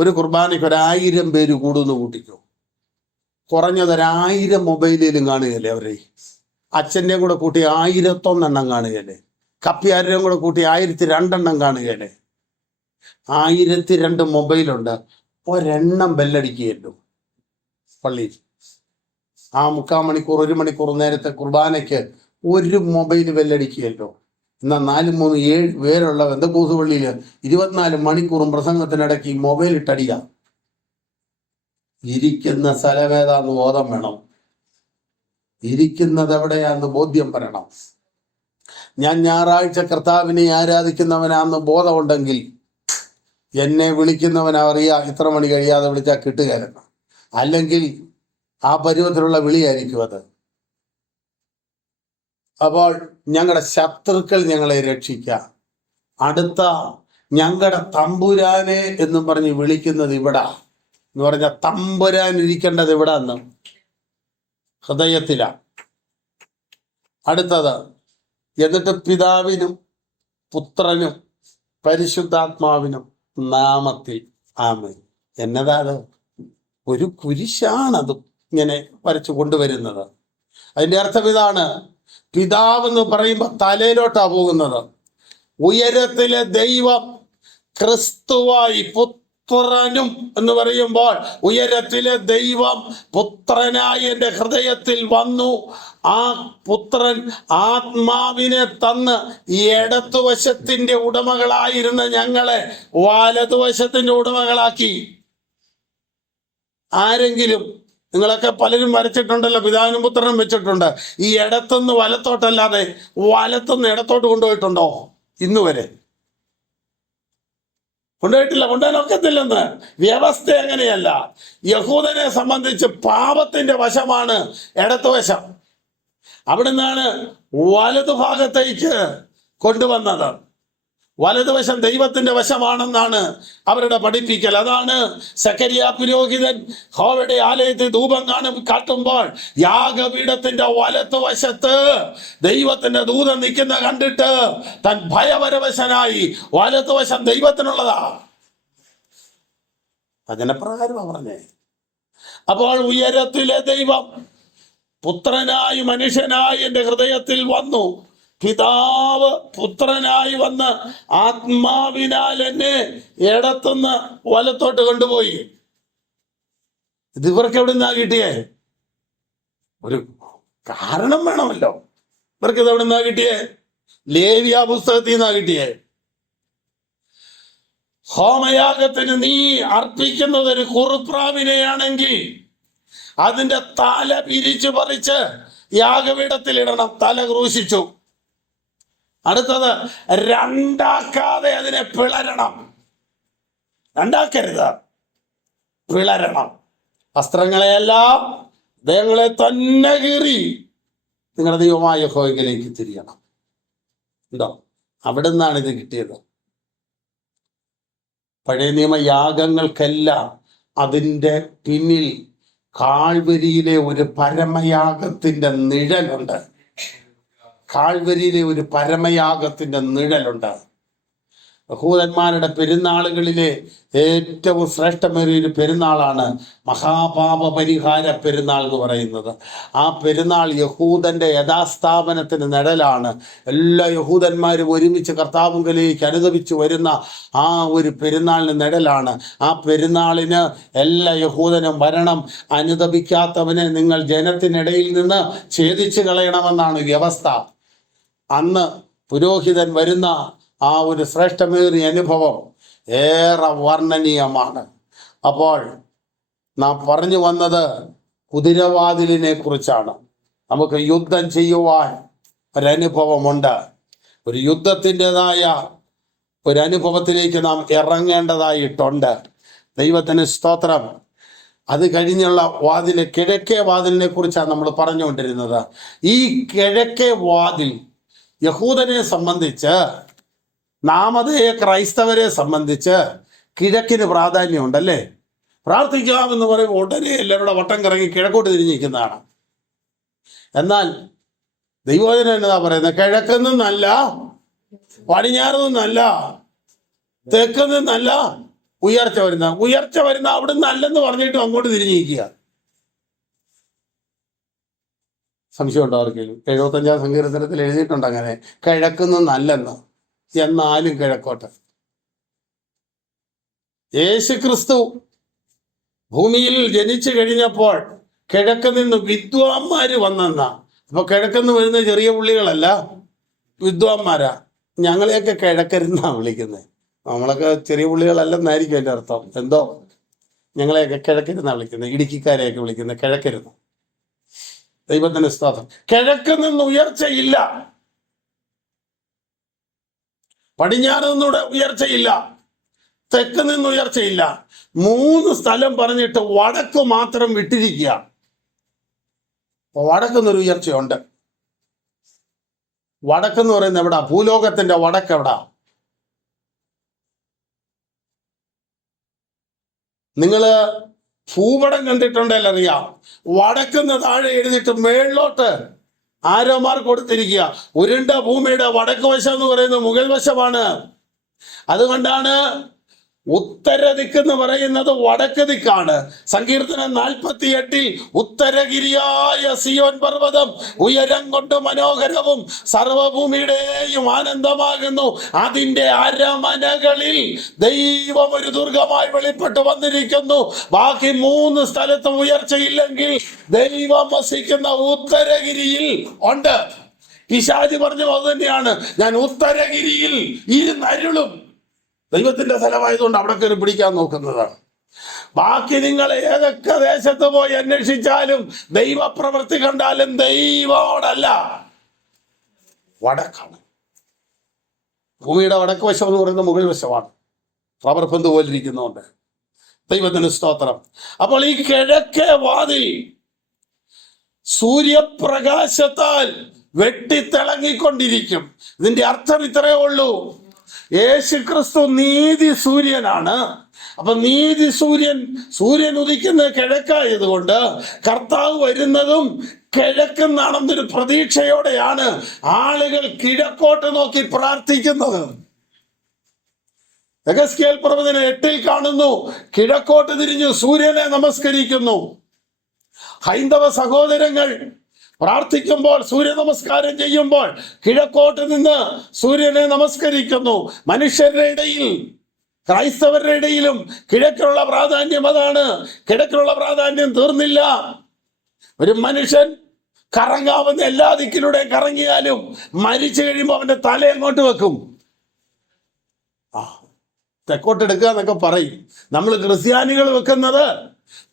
ഒരു കുർബാനയ്ക്ക് 1000 പേര് കൂടുന്നു കൂട്ടിക്കോ. കുറഞ്ഞത് 1000 മൊബൈലിലും കാണുകയല്ലേ അവരെ. അച്ഛൻ്റെ കൂടെ കൂട്ടി 1001 കാണുകയല്ലേ. കപ്പിയാരുടെയും കൂടെ കൂട്ടി 1002 കാണുകയല്ലേ. 1002 മൊബൈലുണ്ട്. ഒരെണ്ണം ബെല്ലടിക്കുകയല്ലോ പള്ളിയിൽ. ആ 3/4 മണിക്കൂർ 1 മണിക്കൂർ നേരത്തെ കുർബാനയ്ക്ക് ഒരു മൊബൈൽ ബെല്ലടിക്കുകയല്ലോ. എന്നാൽ 4-3-7 പേരുള്ള പെന്തക്കോസ്ത് പള്ളിയിൽ 24 മണിക്കൂറും പ്രസംഗത്തിനിടയ്ക്ക് മൊബൈൽ ഇട്ടടിക്കുക. ഇരിക്കുന്ന സ്ഥലമേതാന്ന് ബോധം വേണം, ഇരിക്കുന്നത് എവിടെയാന്ന് ബോധ്യം പറയണം. ഞാൻ ഞായറാഴ്ച കർത്താവിനെ ആരാധിക്കുന്നവനാണെന്ന് ബോധമുണ്ടെങ്കിൽ എന്നെ വിളിക്കുന്നവൻ അറിയാം ഇത്ര മണി കഴിയാതെ വിളിച്ചാൽ കിട്ടുകയല്ലെന്ന്. അല്ലെങ്കിൽ ആ പരുവത്തിലുള്ള വിളിയായിരിക്കും അത്. അപ്പോൾ ഞങ്ങളുടെ ശത്രുക്കൾ ഞങ്ങളെ രക്ഷിക്കാം. അടുത്ത ഞങ്ങളുടെ തമ്പുരാനെ എന്നും പറഞ്ഞ് വിളിക്കുന്നത് ഇവിടെ എന്ന് പറഞ്ഞാൽ തമ്പുരാൻ ഇരിക്കേണ്ടത് ഇവിടെ നിന്ന് ഹൃദയത്തില. അടുത്തത് എന്നിട്ട് പിതാവിനും പുത്രനും പരിശുദ്ധാത്മാവിനും നാമത്തിൽ ആമേൻ. എന്നതാ അത്? ഒരു കുരിശാണത് ഇങ്ങനെ വരച്ചു കൊണ്ടുവരുന്നത്. അതിന്റെ അർത്ഥം ഇതാണ്, പിതാവ് എന്ന് പറയുമ്പോൾ തലയിലോട്ടാ പോകുന്നത്. ഉയരത്തിലെ ദൈവം ക്രിസ്തുവായി പുത്രനും എന്ന് പറയുമ്പോൾ ഉയരത്തിലെ ദൈവം പുത്രനായി എൻ്റെ ഹൃദയത്തിൽ വന്നു. ആ പുത്രൻ ആത്മാവിനെ തന്ന് ഇടതുവശത്തിന്റെ ഉടമകളായിരുന്ന ഞങ്ങളെ വലതുവശത്തിന്റെ ഉടമകളാക്കി. ആരെങ്കിലും, നിങ്ങളൊക്കെ പലരും വരച്ചിട്ടുണ്ടല്ലോ, പിതാവിനും പുത്രനും വെച്ചിട്ടുണ്ട്. ഈ ഇടത്തുനിന്ന് വലത്തോട്ടല്ലാതെ വലത്തുനിന്ന് ഇടത്തോട്ട് കൊണ്ടുപോയിട്ടുണ്ടോ? ഇന്ന് വരെ കൊണ്ടുപോയിട്ടില്ല. കൊണ്ടുപോകാനൊക്കത്തില്ലെന്ന്. വ്യവസ്ഥ അങ്ങനെയല്ല. യഹൂദനെ സംബന്ധിച്ച് പാപത്തിന്റെ വശമാണ് ഇടത്തുവശം. അവിടുന്നാണ് വലതുഭാഗത്തേക്ക് കൊണ്ടുവന്നത്. വലതുവശം ദൈവത്തിന്റെ വശമാണെന്നാണ് അവരുടെ പഠിപ്പിക്കൽ. അതാണ് സക്കറിയ പുരോഹിതൻ യഹോവയുടെ ആലയത്തിൽ ധൂപം കാട്ടുമ്പോൾ യാഗപീഠത്തിന്റെ വലത്തുവശത്ത് ദൈവത്തിന്റെ ദൂതൻ നിൽക്കുന്ന കണ്ടിട്ട് താൻ ഭയപരവശനായി. വലത്തുവശം ദൈവത്തിനുള്ളതാ. അതിനപ്രകാരമാണ് പറഞ്ഞേ. അപ്പോൾ ഉയരത്തിലെ ദൈവം പുത്രനായി മനുഷ്യനായി എൻ്റെ ഹൃദയത്തിൽ വന്നു. പിതാവ് പുത്രനായി വന്ന് ആത്മാവിനാൽ എന്നെ ഇടത്തുനിന്ന് വലത്തോട്ട് കൊണ്ടുപോയി. ഇത് ഇവർക്ക് എവിടെ നിന്നാ കിട്ടിയേ? ഒരു കാരണം വേണമല്ലോ. ഇവർക്ക് ഇത് എവിടെ നിന്നാ കിട്ടിയേ? ലേവ്യ പുസ്തകത്തിൽ നിന്നാ കിട്ടിയേ. ഹോമയാഗത്തിന് നീ അർപ്പിക്കുന്നത് ഒരു കുറുപ്രാവിനെയാണെങ്കിൽ അതിന്റെ തല പിരിച്ചു പറിച്ച് യാഗപീഠത്തിൽ ഇടണം. തല ക്രൂശിച്ചു. അടുത്തത് രണ്ടാക്കാതെ അതിനെ പിളരണം. രണ്ടാക്കരുത്, പിളരണം. വസ്ത്രങ്ങളെയെല്ലാം ദേഹങ്ങളെ തന്നെ കീറി നിങ്ങളുടെ ദൈവമായ യഹോവയിലേക്ക് തിരിയണം. ഉണ്ടോ? അവിടെ നിന്നാണ് ഇത് കിട്ടിയത്. പഴയ നിയമ യാഗങ്ങൾക്കെല്ലാം അതിൻ്റെ പിന്നിൽ കാൽവരിയിലെ ഒരു പരമയാഗത്തിന്റെ നിഴലുണ്ട്. കാൽവരിയിലെ ഒരു പരമയാഗത്തിന്റെ നിഴലുണ്ട്. യഹൂദന്മാരുടെ പെരുന്നാളുകളിലെ ഏറ്റവും ശ്രേഷ്ഠമേറിയൊരു പെരുന്നാളാണ് മഹാപാപ പരിഹാര പെരുന്നാൾ എന്ന് പറയുന്നത്. ആ പെരുന്നാൾ യഹൂദന്റെ യഥാസ്ഥാപനത്തിന് നിഴലാണ്. എല്ലാ യഹൂദന്മാരും ഒരുമിച്ച് കർത്താവിലേക്ക് അനുദപിച്ചു വരുന്ന ആ ഒരു പെരുന്നാളിന് നിഴലാണ്. ആ പെരുന്നാളിന് എല്ലാ യഹൂദനും വരണം. അനുദപിക്കാത്തവനെ നിങ്ങൾ ജനത്തിനിടയിൽ നിന്ന് ഛേദിച്ചു കളയണമെന്നാണ് വ്യവസ്ഥ. അന്ന് പുരോഹിതൻ വരുന്ന ആ ഒരു ശ്രേഷ്ഠമേറിയ അനുഭവം ഏറെ വർണ്ണനീയമാണ്. അപ്പോൾ നാം പറഞ്ഞു വന്നത് കുതിരവാതിലിനെ കുറിച്ചാണ്. നമുക്ക് യുദ്ധം ചെയ്യുവാൻ ഒരനുഭവമുണ്ട്. ഒരു യുദ്ധത്തിൻ്റെതായ ഒരനുഭവത്തിലേക്ക് നാം ഇറങ്ങേണ്ടതായിട്ടുണ്ട്. ദൈവത്തിന് സ്തോത്രം. അത് കഴിഞ്ഞുള്ള വാതിൽ, കിഴക്കേ വാതിലിനെ കുറിച്ചാണ് നമ്മൾ പറഞ്ഞുകൊണ്ടിരുന്നത്. ഈ കിഴക്കേ വാതിൽ യഹൂദനെ സംബന്ധിച്ച്, നാമധേയ ക്രൈസ്തവരെ സംബന്ധിച്ച് കിഴക്കിന് പ്രാധാന്യമുണ്ടല്ലേ. പ്രാർത്ഥിക്കാമെന്ന് പറയും ഉടനെ എല്ലാവരുടെ വട്ടം കറങ്ങി കിഴക്കോട്ട് തിരിഞ്ഞിരിക്കുന്നതാണ്. എന്നാൽ ദൈവവചനം എന്നതാ പറയുന്നത്? കിഴക്കെന്നല്ല, പടിഞ്ഞാറെന്നല്ല, തെക്കെന്നല്ല, ഉയർച്ച വരുന്ന അവിടുന്ന് അല്ലെന്ന് പറഞ്ഞിട്ടും അങ്ങോട്ട് തിരിഞ്ഞിരിക്കുക. സംശയം ഉണ്ടോ ആർക്കെങ്കിലും? 75-ാം സങ്കീർത്തനത്തിൽ എഴുതിയിട്ടുണ്ട് അങ്ങനെ, കിഴക്കുന്നല്ലെന്ന്, എന്നാലും കിഴക്കോട്ട്. യേശുക്രിസ്തു ഭൂമിയിൽ ജനിച്ചു കഴിഞ്ഞപ്പോൾ കിഴക്ക് നിന്ന് വിദ്വാന്മാര് വന്നെന്നാ. അപ്പൊ കിഴക്കെന്ന് വരുന്ന ചെറിയ പുള്ളികളല്ല, വിദ്വാന്മാരാ. ഞങ്ങളെയൊക്കെ കിഴക്കരുന്നാ വിളിക്കുന്നത്. നമ്മളൊക്കെ ചെറിയ പുള്ളികളല്ലെന്നായിരിക്കും എൻ്റെ അർത്ഥം. എന്തോ ഞങ്ങളെയൊക്കെ കിഴക്കരുന്നാ വിളിക്കുന്നത്. ഇടുക്കിക്കാരെയൊക്കെ വിളിക്കുന്നത് കിഴക്കരുന്ന്. ദൈവത്തിന്റെ സ്തോത്രം. കിഴക്ക് നിന്ന് ഉയർച്ചയില്ല. പടിഞ്ഞാറ് നിന്നൂടെ ഉയർച്ചയില്ല, തെക്ക് നിന്ന് ഉയർച്ചയില്ല. 3 സ്ഥലം പറഞ്ഞിട്ട് വടക്ക് മാത്രം വിട്ടിരിക്കുക. വടക്കുന്നൊരു ഉയർച്ചയുണ്ട്. വടക്കെന്ന് പറയുന്നത് എവിടാ? ഭൂലോകത്തിന്റെ വടക്ക് എവിടാ? നിങ്ങള് ഭൂപടം കണ്ടിട്ടുണ്ടെങ്കിൽ അറിയാം. വടക്കുന്ന് താഴെ എഴുതിയിട്ട് മേളിലോട്ട് ആരോമാർ കൊടുത്തിരിക്കുക. ഉരുണ്ട ഭൂമിയുടെ വടക്ക് വശം എന്ന് പറയുന്നത് മുകൾ വശമാണ്. അതുകൊണ്ടാണ് ഉത്തര ദിക്കെന്ന് പറയുന്നത് വടക്ക് ദിക്കാണ്. സങ്കീർത്തനം 48 ഉത്തരഗിരിയായ സിയോൻ പർവ്വതം ഉയരം കൊണ്ട് മനോഹരവും സർവഭൂമിയുടെയും ആനന്ദമാകുന്നു. അതിന്റെ അരമനകളിൽ ദൈവം ഒരു ദുർഗമായി വെളിപ്പെട്ടു വന്നിരിക്കുന്നു. ബാക്കി 3 സ്ഥലത്തും ഉയർച്ചയില്ലെങ്കിൽ ദൈവം വസിക്കുന്ന ഉത്തരഗിരിയിൽ ഉണ്ട്. പിശാച് പറഞ്ഞു അത് തന്നെയാണ്, ഞാൻ ഉത്തരഗിരിയിൽ ഇരുന്നരുളും. ദൈവത്തിന്റെ സ്ഥലമായതുകൊണ്ട് അവിടെ കയറി പിടിക്കാൻ നോക്കുന്നതാണ്. ബാക്കി നിങ്ങൾ ഏതൊക്കെ ദേശത്ത് പോയി അന്വേഷിച്ചാലും ദൈവപ്രവൃത്തി കണ്ടാലും ദൈവോടല്ല, വടക്കാണ്. ഭൂമിയുടെ വടക്ക് വശം എന്ന് പറയുന്നത് മുകൾ വശമാണ്. റബ്ബർ പന്ത് പോലിരിക്കുന്നുണ്ട്. ദൈവത്തിന് സ്തോത്രം. അപ്പോൾ ഈ കിഴക്കേ വാതിൽ സൂര്യപ്രകാശത്താൽ വെട്ടിത്തിളങ്ങിക്കൊണ്ടിരിക്കും. ഇതിന്റെ അർത്ഥം ഇത്രയേ ഉള്ളൂ, യേശുക്രിസ്തു നീതി സൂര്യനാണ്. അപ്പൊ നീതി സൂര്യൻ ഉദിക്കുന്നത് കിഴക്കായതുകൊണ്ട് കർത്താവ് വരുന്നതും കിഴക്കെന്നാണെന്നൊരു പ്രതീക്ഷയോടെയാണ് ആളുകൾ കിഴക്കോട്ട് നോക്കി പ്രാർത്ഥിക്കുന്നത്. യെഹെസ്കേൽ പ്രവചനം 8 കാണുന്നു, കിഴക്കോട്ട് തിരിഞ്ഞു സൂര്യനെ നമസ്കരിക്കുന്നു. ഹൈന്ദവ സഹോദരങ്ങൾ പ്രാർത്ഥിക്കുമ്പോൾ, സൂര്യ നമസ്കാരം ചെയ്യുമ്പോൾ കിഴക്കോട്ട് നിന്ന് സൂര്യനെ നമസ്കരിക്കുന്നു. മനുഷ്യരുടെ ഇടയിൽ, ക്രൈസ്തവരുടെ ഇടയിലും കിഴക്കിനുള്ള പ്രാധാന്യം അതാണ്. കിഴക്കിനുള്ള പ്രാധാന്യം തീർന്നില്ല. ഒരു മനുഷ്യൻ കറങ്ങാവുന്ന എല്ലാ ദിക്കിലൂടെ കറങ്ങിയാലും മരിച്ചു കഴിയുമ്പോൾ അവന്റെ തല എങ്ങോട്ട് വെക്കും? തെക്കോട്ട് എടുക്കുക എന്നൊക്കെ പറയും. നമ്മൾ ക്രിസ്ത്യാനികൾ വെക്കുന്നത്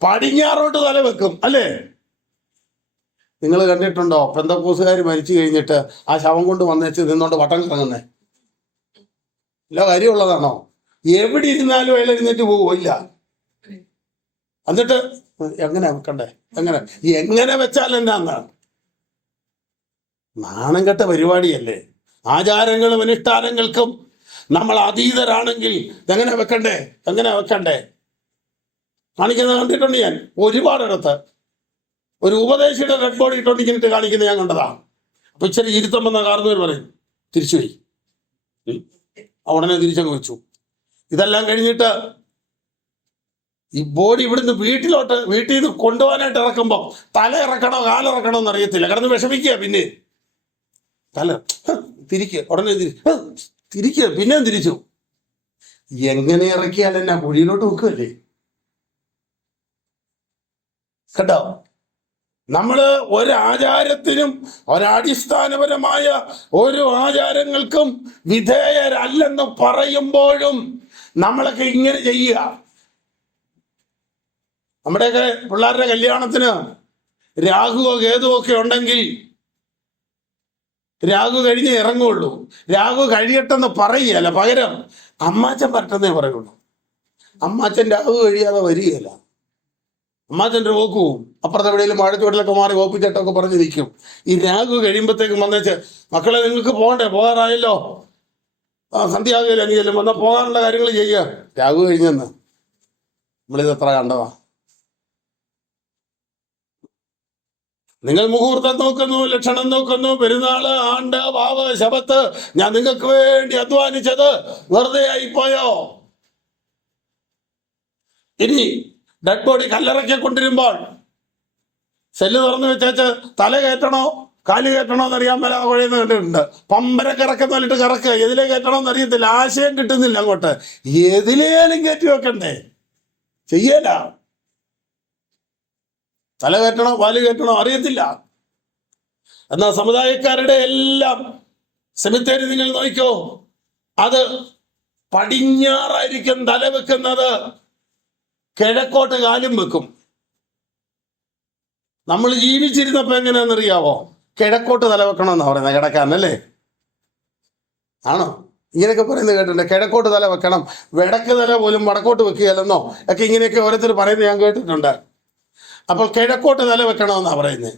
പടിഞ്ഞാറോട്ട് തല വെക്കും, അല്ലേ? നിങ്ങൾ കണ്ടിട്ടുണ്ടോ പെന്തക്കോസുകാർ മരിച്ചു കഴിഞ്ഞിട്ട് ആ ശവം കൊണ്ട് വന്നേച്ച് നിന്നോണ്ട് വട്ടം കറങ്ങുന്നേ? ഇല്ല, കാര്യമുള്ളതാണോ? എവിടെ ഇരുന്നാലും അയാൾ എഴുന്നേറ്റ് പോവില്ല. എന്നിട്ട് എങ്ങനെ വെക്കണ്ടേ? എങ്ങനെ വെച്ചാൽ എന്നാന്ന്? നാണം കെട്ട പരിപാടിയല്ലേ. ആചാരങ്ങളും അനുഷ്ഠാനങ്ങൾക്കും നമ്മൾ അതീതരാണെങ്കിൽ എങ്ങനെ വെക്കണ്ടേ കാണിക്കുന്നത് കണ്ടിട്ടുണ്ട് ഞാൻ ഒരുപാടിടത്ത്. ഒരു ഉപദേശിയുടെ റെഡ് ബോഡി ഇട്ടോണ്ടിട്ട് കാണിക്കുന്നത് ഞാൻ കണ്ടതാ. അപ്പൊ ഇച്ചിരി ഇരുത്തം വന്ന കാർന്നവർ പറയും തിരിച്ചുപോയി, ഉടനെ തിരിച്ചങ്ങ് വെച്ചു. ഇതെല്ലാം കഴിഞ്ഞിട്ട് ഈ ബോഡി ഇവിടുന്ന് വീട്ടിൽ നിന്ന് കൊണ്ടുപോകാനായിട്ട് ഇറക്കുമ്പോൾ തല ഇറക്കണോ കാലിറക്കണോ എന്ന് അറിയത്തില്ല. കിടന്ന് വിഷമിക്കുക. പിന്നെ തല തിരിക്കുക, ഉടനെ തിരിക്കുക, പിന്നെയും തിരിച്ചു. എങ്ങനെ ഇറക്കിയാൽ എന്നാ കുഴിയിലോട്ട് വെക്കുമല്ലേ? കേട്ടോ, നമ്മള് ഒരാചാരത്തിനും ഒരടിസ്ഥാനപരമായ ഒരു ആചാരങ്ങൾക്കും വിധേയരല്ലെന്ന് പറയുമ്പോഴും നമ്മളൊക്കെ ഇങ്ങനെ ചെയ്യുക. നമ്മുടെയൊക്കെ പിള്ളേരുടെ കല്യാണത്തിന് രാഹുവോ കേതുവോ ഒക്കെ ഉണ്ടെങ്കിൽ രാഹു കഴിഞ്ഞേ ഇറങ്ങുള്ളൂ. രാഹു കഴിയട്ടെന്ന് പറയുകയല്ല, പകരം അമ്മാച്ചൻ പറ്റെന്നേ പറയുള്ളൂ. അമ്മാച്ചൻ രാഹു കഴിയാതെ വരികയല്ല. അമ്മാച്ചൻ്റെ വോക്ക് പോവും. അപ്പുറത്തെ എവിടെയെങ്കിലും വാഴച്ചോട്ടിലൊക്കെ മാറി ഓപ്പിച്ചട്ടൊക്കെ പറഞ്ഞ് നിൽക്കും. ഈ രാഹു കഴിയുമ്പോഴത്തേക്കും വന്നേച്ച് മക്കളെ നിങ്ങൾക്ക് പോകണ്ടേ, പോകാറായല്ലോ, സന്ധ്യാകുകയില്ല, നീ ചെല്ലും വന്നാൽ പോകാനുള്ള കാര്യങ്ങൾ ചെയ്യുക. രാഹു കഴിഞ്ഞെന്ന് നമ്മളിത് എത്ര കണ്ടതാ. നിങ്ങൾ മുഹൂർത്തം നോക്കുന്നു, ലക്ഷണം നോക്കുന്നു, പെരുന്നാള്, ആണ്ട്, വാവ്, ശബത്ത്, ഞാൻ നിങ്ങൾക്ക് വേണ്ടി അധ്വാനിച്ചത് വെറുതെ ആയിപ്പോയോ? ഇനി ഡെഡ് ബോഡി കല്ലറയ്ക്ക് കൊണ്ടിരുമ്പോൾ സെല്ല് തുറന്നു വെച്ചേച്ച് തല കയറ്റണോ കാല് കയറ്റണോ എന്നറിയാൻ മേലെ കുഴയുന്ന കണ്ടിട്ടുണ്ട്. പമ്പര കറക്കുന്നല്ലിട്ട് കറക്കുക, എതിലേ കയറ്റണോന്ന് അറിയത്തില്ല, ആശയം കിട്ടുന്നില്ല അങ്ങോട്ട്. എതിലേലും കയറ്റി വെക്കണ്ടേ? ചെയ്യല. തല കയറ്റണോ കാല് കയറ്റണോ അറിയത്തില്ല. എന്നാൽ സമുദായക്കാരുടെ എല്ലാം സെമിത്തേരി നിങ്ങൾ നോക്കിക്കോ, അത് പടിഞ്ഞാറായിരിക്കും തല വെക്കുന്നത്, കിഴക്കോട്ട് കാലും വെക്കും. നമ്മൾ ജീവിച്ചിരുന്നപ്പോ എങ്ങനെയാണെന്നറിയാവോ? കിഴക്കോട്ട് തല വെക്കണമെന്നാ പറയുന്നത് കിടക്കാനല്ലേ? ആണോ? ഇങ്ങനെയൊക്കെ പറയുന്നത് കേട്ടിട്ടുണ്ട്. കിഴക്കോട്ട് തല വെക്കണം, വടക്ക് തല പോലും വടക്കോട്ട് വെക്കുകയല്ലെന്നോ ഒക്കെ ഇങ്ങനെയൊക്കെ ഓരോരുത്തർ പറയുന്നത് ഞാൻ കേട്ടിട്ടുണ്ട്. അപ്പോൾ കിഴക്കോട്ട് തല വെക്കണമെന്നാണ് പറയുന്നത്.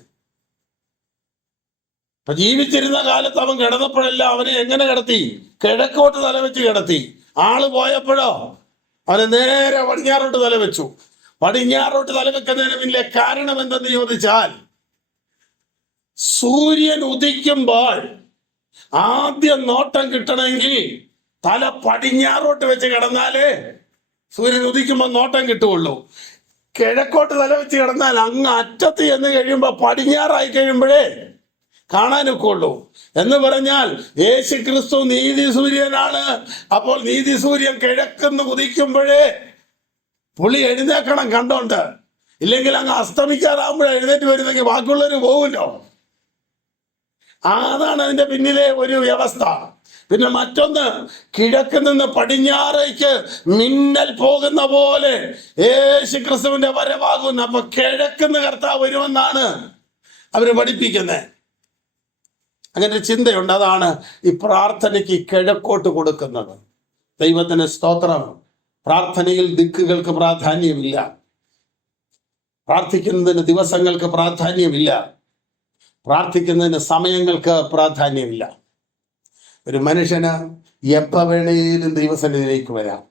അപ്പൊ ജീവിച്ചിരുന്ന കാലത്ത് അവൻ കിടന്നപ്പോഴെല്ലാം അവനെ എങ്ങനെ കിടത്തി? കിഴക്കോട്ട് തല വെച്ച് കിടത്തി. ആള് പോയപ്പോഴോ അവനെ നേരെ പടിഞ്ഞാറോട്ട് തല വെച്ചു. പടിഞ്ഞാറോട്ട് തല വെക്കുന്നതിന് പിന്നിലെ കാരണം എന്തെന്ന് ചോദിച്ചാൽ, സൂര്യൻ ഉദിക്കുമ്പോൾ ആദ്യം നോട്ടം കിട്ടണമെങ്കിൽ തല പടിഞ്ഞാറോട്ട് വെച്ച് കിടന്നാലേ സൂര്യൻ ഉദിക്കുമ്പോൾ നോട്ടം കിട്ടുകയുള്ളൂ. കിഴക്കോട്ട് തല വെച്ച് കിടന്നാൽ അങ്ങ് അറ്റത്ത് ചെന്ന് കഴിയുമ്പോൾ പടിഞ്ഞാറായി കഴിയുമ്പോഴേ കാണാനൊക്കെ ഉള്ളൂ. എന്ന് പറഞ്ഞാൽ യേശു ക്രിസ്തു നീതി സൂര്യനാണ്. അപ്പോൾ നീതി സൂര്യൻ കിഴക്കുന്ന് ഉദിക്കുമ്പോഴേ പുള്ളി എഴുന്നേക്കണം കണ്ടോണ്ട്. ഇല്ലെങ്കിൽ അങ്ങ് അസ്തമിക്കാറാകുമ്പോഴേ എഴുന്നേറ്റ് വരുന്നെങ്കിൽ ബാക്കിയുള്ളവർ പോകുമല്ലോ. അതാണ് അതിന്റെ പിന്നിലെ ഒരു വ്യവസ്ഥ. പിന്നെ മറ്റൊന്ന്, കിഴക്ക് നിന്ന് പടിഞ്ഞാറേക്ക് മിന്നൽ പോകുന്ന പോലെ യേശു ക്രിസ്തുവിന്റെ വരവാകുന്നു. അപ്പൊ കിഴക്കുന്ന് കർത്താവ് വരുമെന്നാണ് അവര് പഠിപ്പിക്കുന്നത്. അങ്ങനെ ഒരു ചിന്തയുണ്ട്. അതാണ് ഈ പ്രാർത്ഥനയ്ക്ക് കിഴക്കോട്ട് കൊടുക്കുന്നത്. ദൈവത്തിന് സ്തോത്രം. പ്രാർത്ഥനയിൽ ദിക്കുകൾക്ക് പ്രാധാന്യമില്ല, പ്രാർത്ഥിക്കുന്നതിന് ദിവസങ്ങൾക്ക് പ്രാധാന്യമില്ല, പ്രാർത്ഥിക്കുന്നതിന് സമയങ്ങൾക്ക് പ്രാധാന്യമില്ല. ഒരു മനുഷ്യന് എപ്പോൾ വേണേലും ദൈവസന്നിധിയിലേക്ക് വരാം,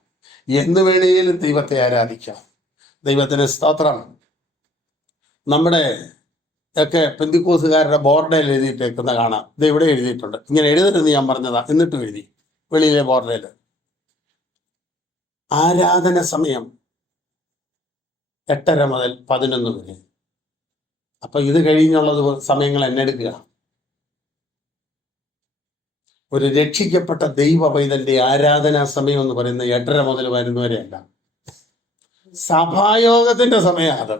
എന്ന് വേണേലും ദൈവത്തെ ആരാധിക്കാം. ദൈവത്തിന് സ്തോത്രം. നമ്മുടെ ഒക്കെ പെന്തിക്കോസുകാരുടെ ബോർഡിൽ എഴുതിയിട്ടേക്കുന്ന കാണാം. ഇത് ഇവിടെ എഴുതിയിട്ടുണ്ട്. ഇങ്ങനെ എഴുതരുതെന്ന് ഞാൻ പറഞ്ഞതാ, എന്നിട്ടും എഴുതി വെളിയിലെ ബോർഡിൽ. ആരാധന സമയം 8:30 മുതൽ 11 വരെ. അപ്പൊ ഇത് കഴിഞ്ഞുള്ള സമയങ്ങൾ എന്നെടുക്കുക. ഒരു രക്ഷിക്കപ്പെട്ട ദൈവ പൈതലിന്റെ ആരാധനാ സമയം എന്ന് പറയുന്നത് 8:30 മുതൽ 11 വരെയല്ല, സഭായോഗത്തിന്റെ സമയം. അത്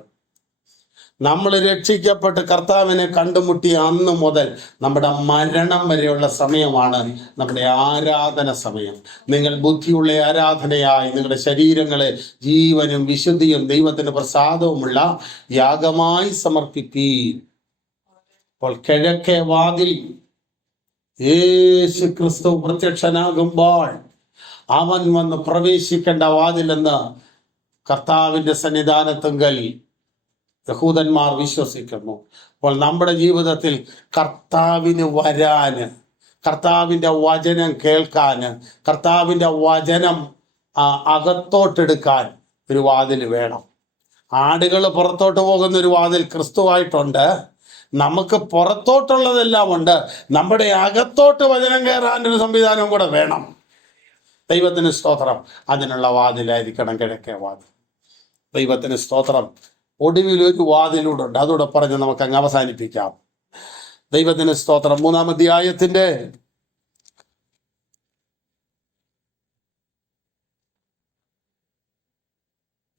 നമ്മൾ രക്ഷിക്കപ്പെട്ട് കർത്താവിനെ കണ്ടുമുട്ടിയ അന്ന് മുതൽ നമ്മുടെ മരണം വരെയുള്ള സമയമാണ് നമ്മുടെ ആരാധന സമയം. നിങ്ങൾ ബുദ്ധിയുള്ള ആരാധനയായി നിങ്ങളുടെ ശരീരങ്ങളെ ജീവനും വിശുദ്ധിയും ദൈവത്തിന് പ്രസാദവുമുള്ള യാഗമായി സമർപ്പിപ്പീൻ. അപ്പോൾ കിഴക്കേ വാതിൽ യേശു ക്രിസ്തു പ്രത്യക്ഷനാകുമ്പോൾ അവൻ വന്ന് പ്രവേശിക്കേണ്ട വാതിലെന്ന് കർത്താവിന്റെ സന്നിധാനത്തുങ്കൽ യഹൂദന്മാർ വിശ്വസിക്കുന്നു. അപ്പോൾ നമ്മുടെ ജീവിതത്തിൽ കർത്താവിന് വരാന്, കർത്താവിൻ്റെ വചനം കേൾക്കാന്, കർത്താവിൻ്റെ വചനം അകത്തോട്ടെടുക്കാൻ ഒരു വാതിൽ വേണം. ആടുകൾ പുറത്തോട്ട് പോകുന്ന ഒരു വാതിൽ ക്രിസ്തുവായിട്ടുണ്ട്. നമുക്ക് പുറത്തോട്ടുള്ളതെല്ലാം ഉണ്ട്, നമ്മുടെ അകത്തോട്ട് വചനം കയറാനൊരു സംവിധാനം കൂടെ വേണം. ദൈവത്തിന് സ്തോത്രം. അതിനുള്ള വാതിലായിരിക്കണം കിഴക്കേ വാതിൽ. ദൈവത്തിന് സ്തോത്രം. ഒടുവിൽ ഒരു വാതിലൂടുണ്ട്, അതോടെ പറഞ്ഞ് നമുക്ക് അങ്ങ് അവസാനിപ്പിക്കാം. ദൈവത്തിന് സ്തോത്രം. 3-ാം അധ്യായത്തിന്റെ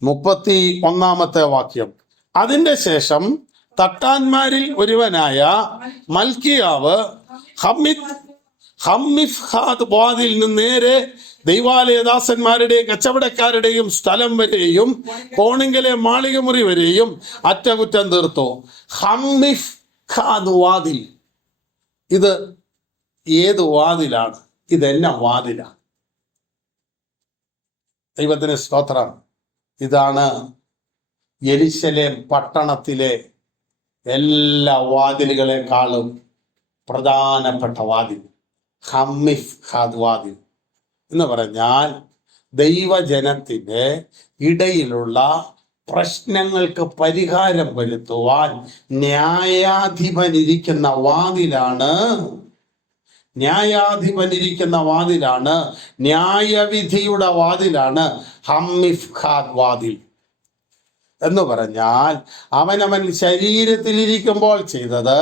31-ാമത്തെ വാക്യം. അതിന്റെ ശേഷം തട്ടാന്മാരിൽ ഒരുവനായ മൽക്കിയാവ് ഹമ്മിഫ്ഹാദ് വാതിൽ നിന്ന് നേരെ ദൈവാലയദാസന്മാരുടെയും കച്ചവടക്കാരുടെയും സ്ഥലം വരെയും കോണിങ്കലെ മാളികമുറി വരെയും അറ്റകുറ്റം തീർത്തു. ഹമ്മിഫ്ഹാദ് വാതിൽ, ഇത് ഏത് വാതിലാണ്? ഇതെന്നാ വാതിലാണ്? ദൈവത്തിന് സ്തോത്രം. ഇതാണ് യെരുശലേം പട്ടണത്തിലെ എല്ലാ വാതിലുകളെക്കാളും പ്രധാനപ്പെട്ട വാതിൽ. ഹമ്മിഫ്ഹാദ് വാതിൽ എന്ന് പറഞ്ഞാൽ ദൈവജനത്തിന്റെ ഇടയിലുള്ള പ്രശ്നങ്ങൾക്ക് പരിഹാരം വരുത്തുവാൻ ന്യായാധിപനിരിക്കുന്ന വാതിലാണ്. ന്യായവിധിയുടെ വാതിലാണ് ഹമ്മിഫ്ഹാദ് വാതിൽ എന്ന് പറഞ്ഞാൽ അവനവൻ ശരീരത്തിലിരിക്കുമ്പോൾ ചെയ്തത്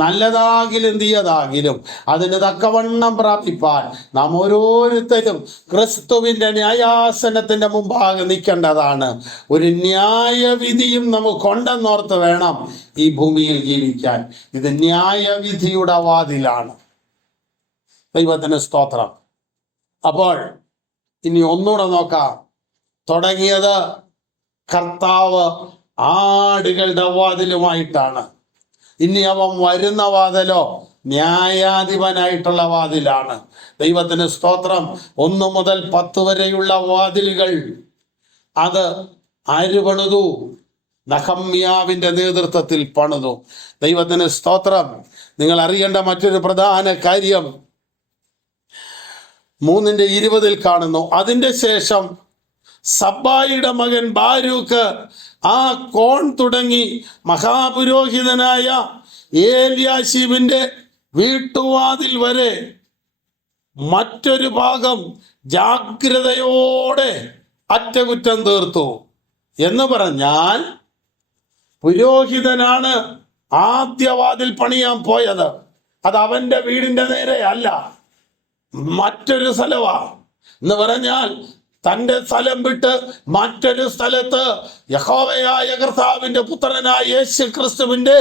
നല്ലതാകിലും തീയതാകിലും അതിന് തക്കവണ്ണം പ്രാപിപ്പാൻ നാം ഓരോരുത്തരും ക്രിസ്തുവിന്റെ ന്യായാസനത്തിന്റെ മുമ്പാകെ നിൽക്കേണ്ടതാണ്. ഒരു ന്യായവിധിയും നമുക്കുണ്ടെന്നോർത്ത് വേണം ഈ ഭൂമിയിൽ ജീവിക്കാൻ. ഇത് ന്യായവിധിയുടെ വാതിലാണ്. ദൈവത്തിന് സ്തോത്രം. അപ്പോൾ ഇനി ഒന്നുകൂടെ നോക്കാം. തുടങ്ങിയത് കർത്താവ് ആടുകളുടെ വാതിലുമായിട്ടാണ്. ഇനി അവൻ വരുന്ന വാതിലോ ന്യായാധിപനായിട്ടുള്ള വാതിലാണ്. ദൈവത്തിന് സ്തോത്രം. 1 മുതൽ 10 വരെയുള്ള വാതിലുകൾ അത് ആര് പണിതു? നഹമ്യാവിന്റെ നേതൃത്വത്തിൽ പണിതു. ദൈവത്തിന് സ്തോത്രം. നിങ്ങൾ അറിയേണ്ട മറ്റൊരു പ്രധാന കാര്യം 3:20 കാണുന്നു. അതിന്റെ ശേഷം സബ്ബായിയുടെ മകൻ ബാരൂക്ക് ആ കോൺ തുടങ്ങി മഹാപുരോഹിതനായ ഏലിയാശീബിന്റെ വീട്ടുവാതിൽ വരെ മറ്റൊരു ഭാഗം ജാഗ്രതയോടെ അറ്റകുറ്റം തീർത്തു. എന്ന് പറഞ്ഞാൽ പുരോഹിതനാണ് ആദ്യ വാതിൽ പണിയാൻ പോയത്. അത് അവന്റെ വീടിന്റെ നേരെ അല്ല, മറ്റൊരു സ്ഥലമാ. എന്ന് പറഞ്ഞാൽ തന്റെ സ്ഥലം വിട്ട് മറ്റൊരു സ്ഥലത്ത് യഹോവയായ കർത്താവിന്റെ പുത്രനായ യേശു ക്രിസ്തുവിന്റെ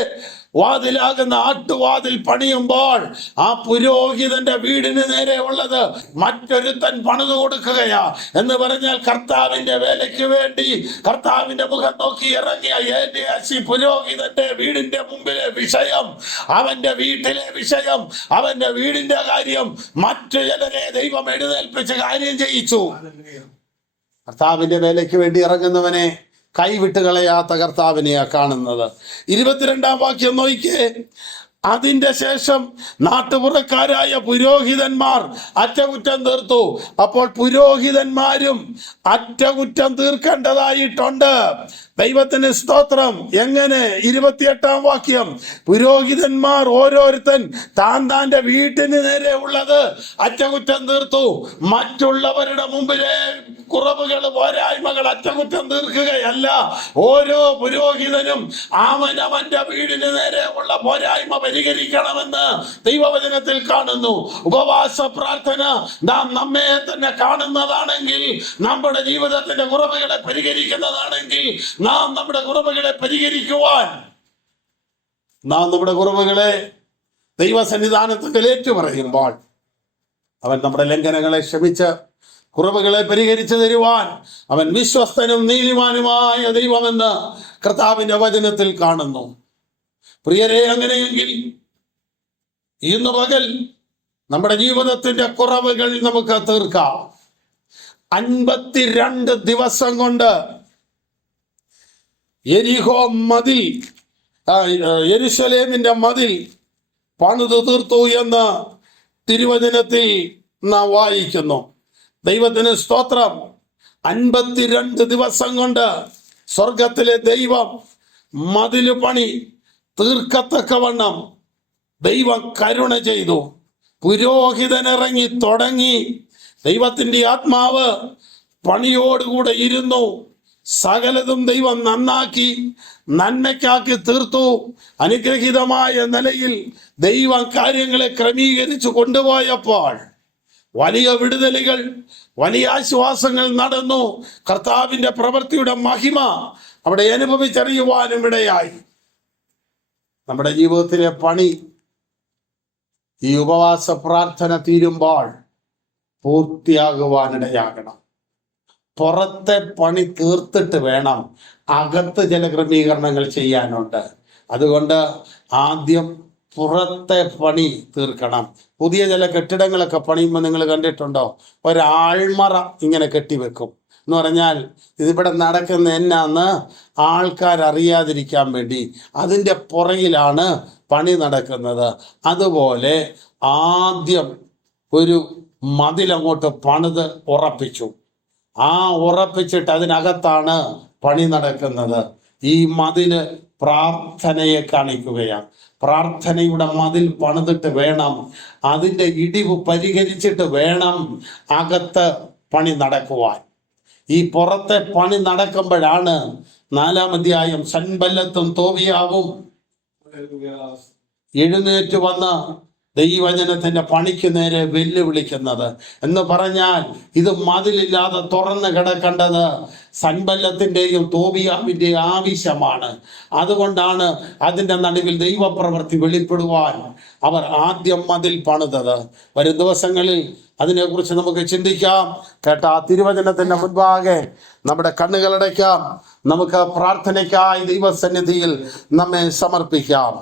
വാതിലാകുന്ന ആട്ടുവാതിൽ പണിയുമ്പോൾ ആ പുരോഹിതന്റെ വീടിന് നേരെ ഉള്ളത് മറ്റൊരുത്തൻ പണിതു കൊടുക്കുകയാ. എന്ന് പറഞ്ഞാൽ കർത്താവിന്റെ വേലയ്ക്ക് വേണ്ടി കർത്താവിന്റെ മുഖം നോക്കി ഇറങ്ങിയ ഏലിയാശി പുരോഹിതന്റെ വീടിന്റെ മുമ്പിലെ വിഷയം, അവന്റെ വീട്ടിലെ വിഷയം, അവന്റെ വീടിന്റെ കാര്യം മറ്റു ചിലരെ ദൈവം എഴുന്നേൽപ്പിച്ച് കാര്യം ചെയ്യിച്ചു. കർത്താവിന്റെ വേലയ്ക്ക് വേണ്ടി ഇറങ്ങുന്നവനെ കൈവിട്ട് കളയാത്ത കർത്താവിനെയാ കാണുന്നത്. 22-ാം വാക്യം നോക്കിയേ. അതിന്റെ ശേഷം നാട്ടുപുറക്കാരായ പുരോഹിതന്മാർ അറ്റകുറ്റം തീർത്തു. അപ്പോൾ പുരോഹിതന്മാരും അറ്റകുറ്റം തീർക്കേണ്ടതായിട്ടുണ്ട്. ദൈവത്തിന് സ്തോത്രം. എങ്ങനെ? 28-ാം വാക്യം. പുരോഹിതന്മാർ ഓരോരുത്തൻ താന്റെ വീട്ടിന് നേരെ ഉള്ളത് അറ്റകുറ്റം തീർത്തു. മറ്റുള്ളവരുടെ മുമ്പിലെ കുറവുകൾ, പോരായ്മകൾ അറ്റകുറ്റം തീർക്കുകയല്ല. ഓരോ പുരോഹിതനും അവനവന്റെ വീടിന് നേരെ ഉള്ള പോരായ്മ പരിഹരിക്കണമെന്ന് ദൈവവചനത്തിൽ കാണുന്നു. ഉപവാസ പ്രാർത്ഥന നാം നമ്മെ തന്നെ കാണുന്നതാണെങ്കിൽ, നമ്മുടെ ജീവിതത്തിന്റെ കുറവുകളെ പരിഹരിക്കുന്നതാണെങ്കിൽ, നാം നമ്മുടെ കുറവുകളെ പരിഹരിക്കുവാൻ, നാം നമ്മുടെ കുറവുകളെ ദൈവസന്നിധാനത്തിൽ ഏറ്റുപറയുമ്പോൾ അവൻ നമ്മുടെ ലംഘനങ്ങളെ ക്ഷമിച്ച് കുറവുകളെ പരിഹരിച്ചു തരുവാൻ അവൻ വിശ്വസ്തനും നീതിമാനുമായ ദൈവമെന്ന് കർത്താവിന്റെ വചനത്തിൽ കാണുന്നു. പ്രിയരെ, അങ്ങനെയെങ്കിൽ ഇന്ന് പകൽ നമ്മുടെ ജീവിതത്തിന്റെ കുറവുകൾ നമുക്ക് തീർക്കാം. 52 ദിവസം കൊണ്ട് യെരിഹോ മതിൽ, യെരുശലേമിന്റെ മതിൽ പണിതു തീർത്തു എന്ന് തിരുവചനത്തിൽ നാം വായിക്കുന്നു. ദൈവത്തിന് സ്തോത്രം. 52 ദിവസം കൊണ്ട് സ്വർഗത്തിലെ ദൈവം മതില് പണി തീർക്കത്തക്കവണ്ണം ദൈവം കരുണ ചെയ്തു. പുരോഹിതനിറങ്ങി തുടങ്ങി. ദൈവത്തിന്റെ ആത്മാവ് പണിയോടുകൂടെ ഇരുന്നു. സകലതും ദൈവം നന്നാക്കി നന്മയ്ക്കാക്കി തീർത്തു. അനുഗ്രഹീതമായ നിലയിൽ ദൈവം കാര്യങ്ങളെ ക്രമീകരിച്ചു കൊണ്ടുപോയപ്പോൾ വലിയ വിടുതലുകൾ, വലിയ ആശ്വാസങ്ങൾ നടന്നു. കർത്താവിന്റെ പ്രവൃത്തിയുടെ മഹിമ അവിടെ അനുഭവിച്ചറിയുവാനും ഇടയായി. നമ്മുടെ ജീവിതത്തിലെ പണി ഈ ഉപവാസ പ്രാർത്ഥന തീരുമ്പോൾ പൂർത്തിയാകുവാനിടയാകണം. പുറത്തെ പണി തീർത്തിട്ട് വേണം അകത്ത് ചില ക്രമീകരണങ്ങൾ ചെയ്യാനുണ്ട്. അതുകൊണ്ട് ആദ്യം പുറത്തെ പണി തീർക്കണം. പുതിയ ചില കെട്ടിടങ്ങളൊക്കെ പണിയുമ്പോൾ നിങ്ങൾ കണ്ടിട്ടുണ്ടോ? ഒരാൾമറ ഇങ്ങനെ കെട്ടിവെക്കും. എന്ന് പറഞ്ഞാൽ ഇതിവിടെ നടക്കുന്ന എന്നാന്ന് ആൾക്കാരറിയാതിരിക്കാൻ വേണ്ടി അതിൻ്റെ പുറകിലാണ് പണി നടക്കുന്നത്. അതുപോലെ ആദ്യം ഒരു മതിലങ്ങോട്ട് പണിത് ഉറപ്പിച്ചു. ആ ഉറപ്പിച്ചിട്ട് അതിനകത്താണ് പണി നടക്കുന്നത്. ഈ മതില് പ്രാർത്ഥനയെ കാണിക്കുകയാണ്. പ്രാർത്ഥനയുടെ മതിൽ പണിതിട്ട് വേണം, അതിൻ്റെ ഇടിവ് പരിഹരിച്ചിട്ട് വേണം അകത്ത് പണി നടക്കുവാൻ. ഈ പുറത്തെ പണി നടക്കുമ്പോഴാണ് 4-ാം അധ്യായം സൻബല്ലത്തും തോബിയാവും എഴുന്നേറ്റ് വന്ന് ദൈവജനത്തിന്റെ പണിക്ക് നേരെ വെല്ലുവിളിക്കുന്നത്. എന്ന് പറഞ്ഞാൽ ഇത് മതിലില്ലാതെ തുറന്നു കിടക്കേണ്ടത് സൻബല്ലത്തിന്റെയും തോബിയാവിന്റെയും ആവശ്യമാണ്. അതുകൊണ്ടാണ് അതിൻ്റെ നടുവിൽ ദൈവപ്രവൃത്തി വെളിപ്പെടുവാൻ അവർ ആദ്യം മതിൽ പണിതത്. വരും ദിവസങ്ങളിൽ അതിനെക്കുറിച്ച് നമുക്ക് ചിന്തിക്കാം. കേട്ട ആ തിരുവചനത്തിന്റെ മുൻപാകെ നമ്മുടെ കണ്ണുകളടയ്ക്കാം. നമുക്ക് പ്രാർത്ഥനയ്ക്കായി ദൈവസന്നിധിയിൽ നമ്മെ സമർപ്പിക്കാം.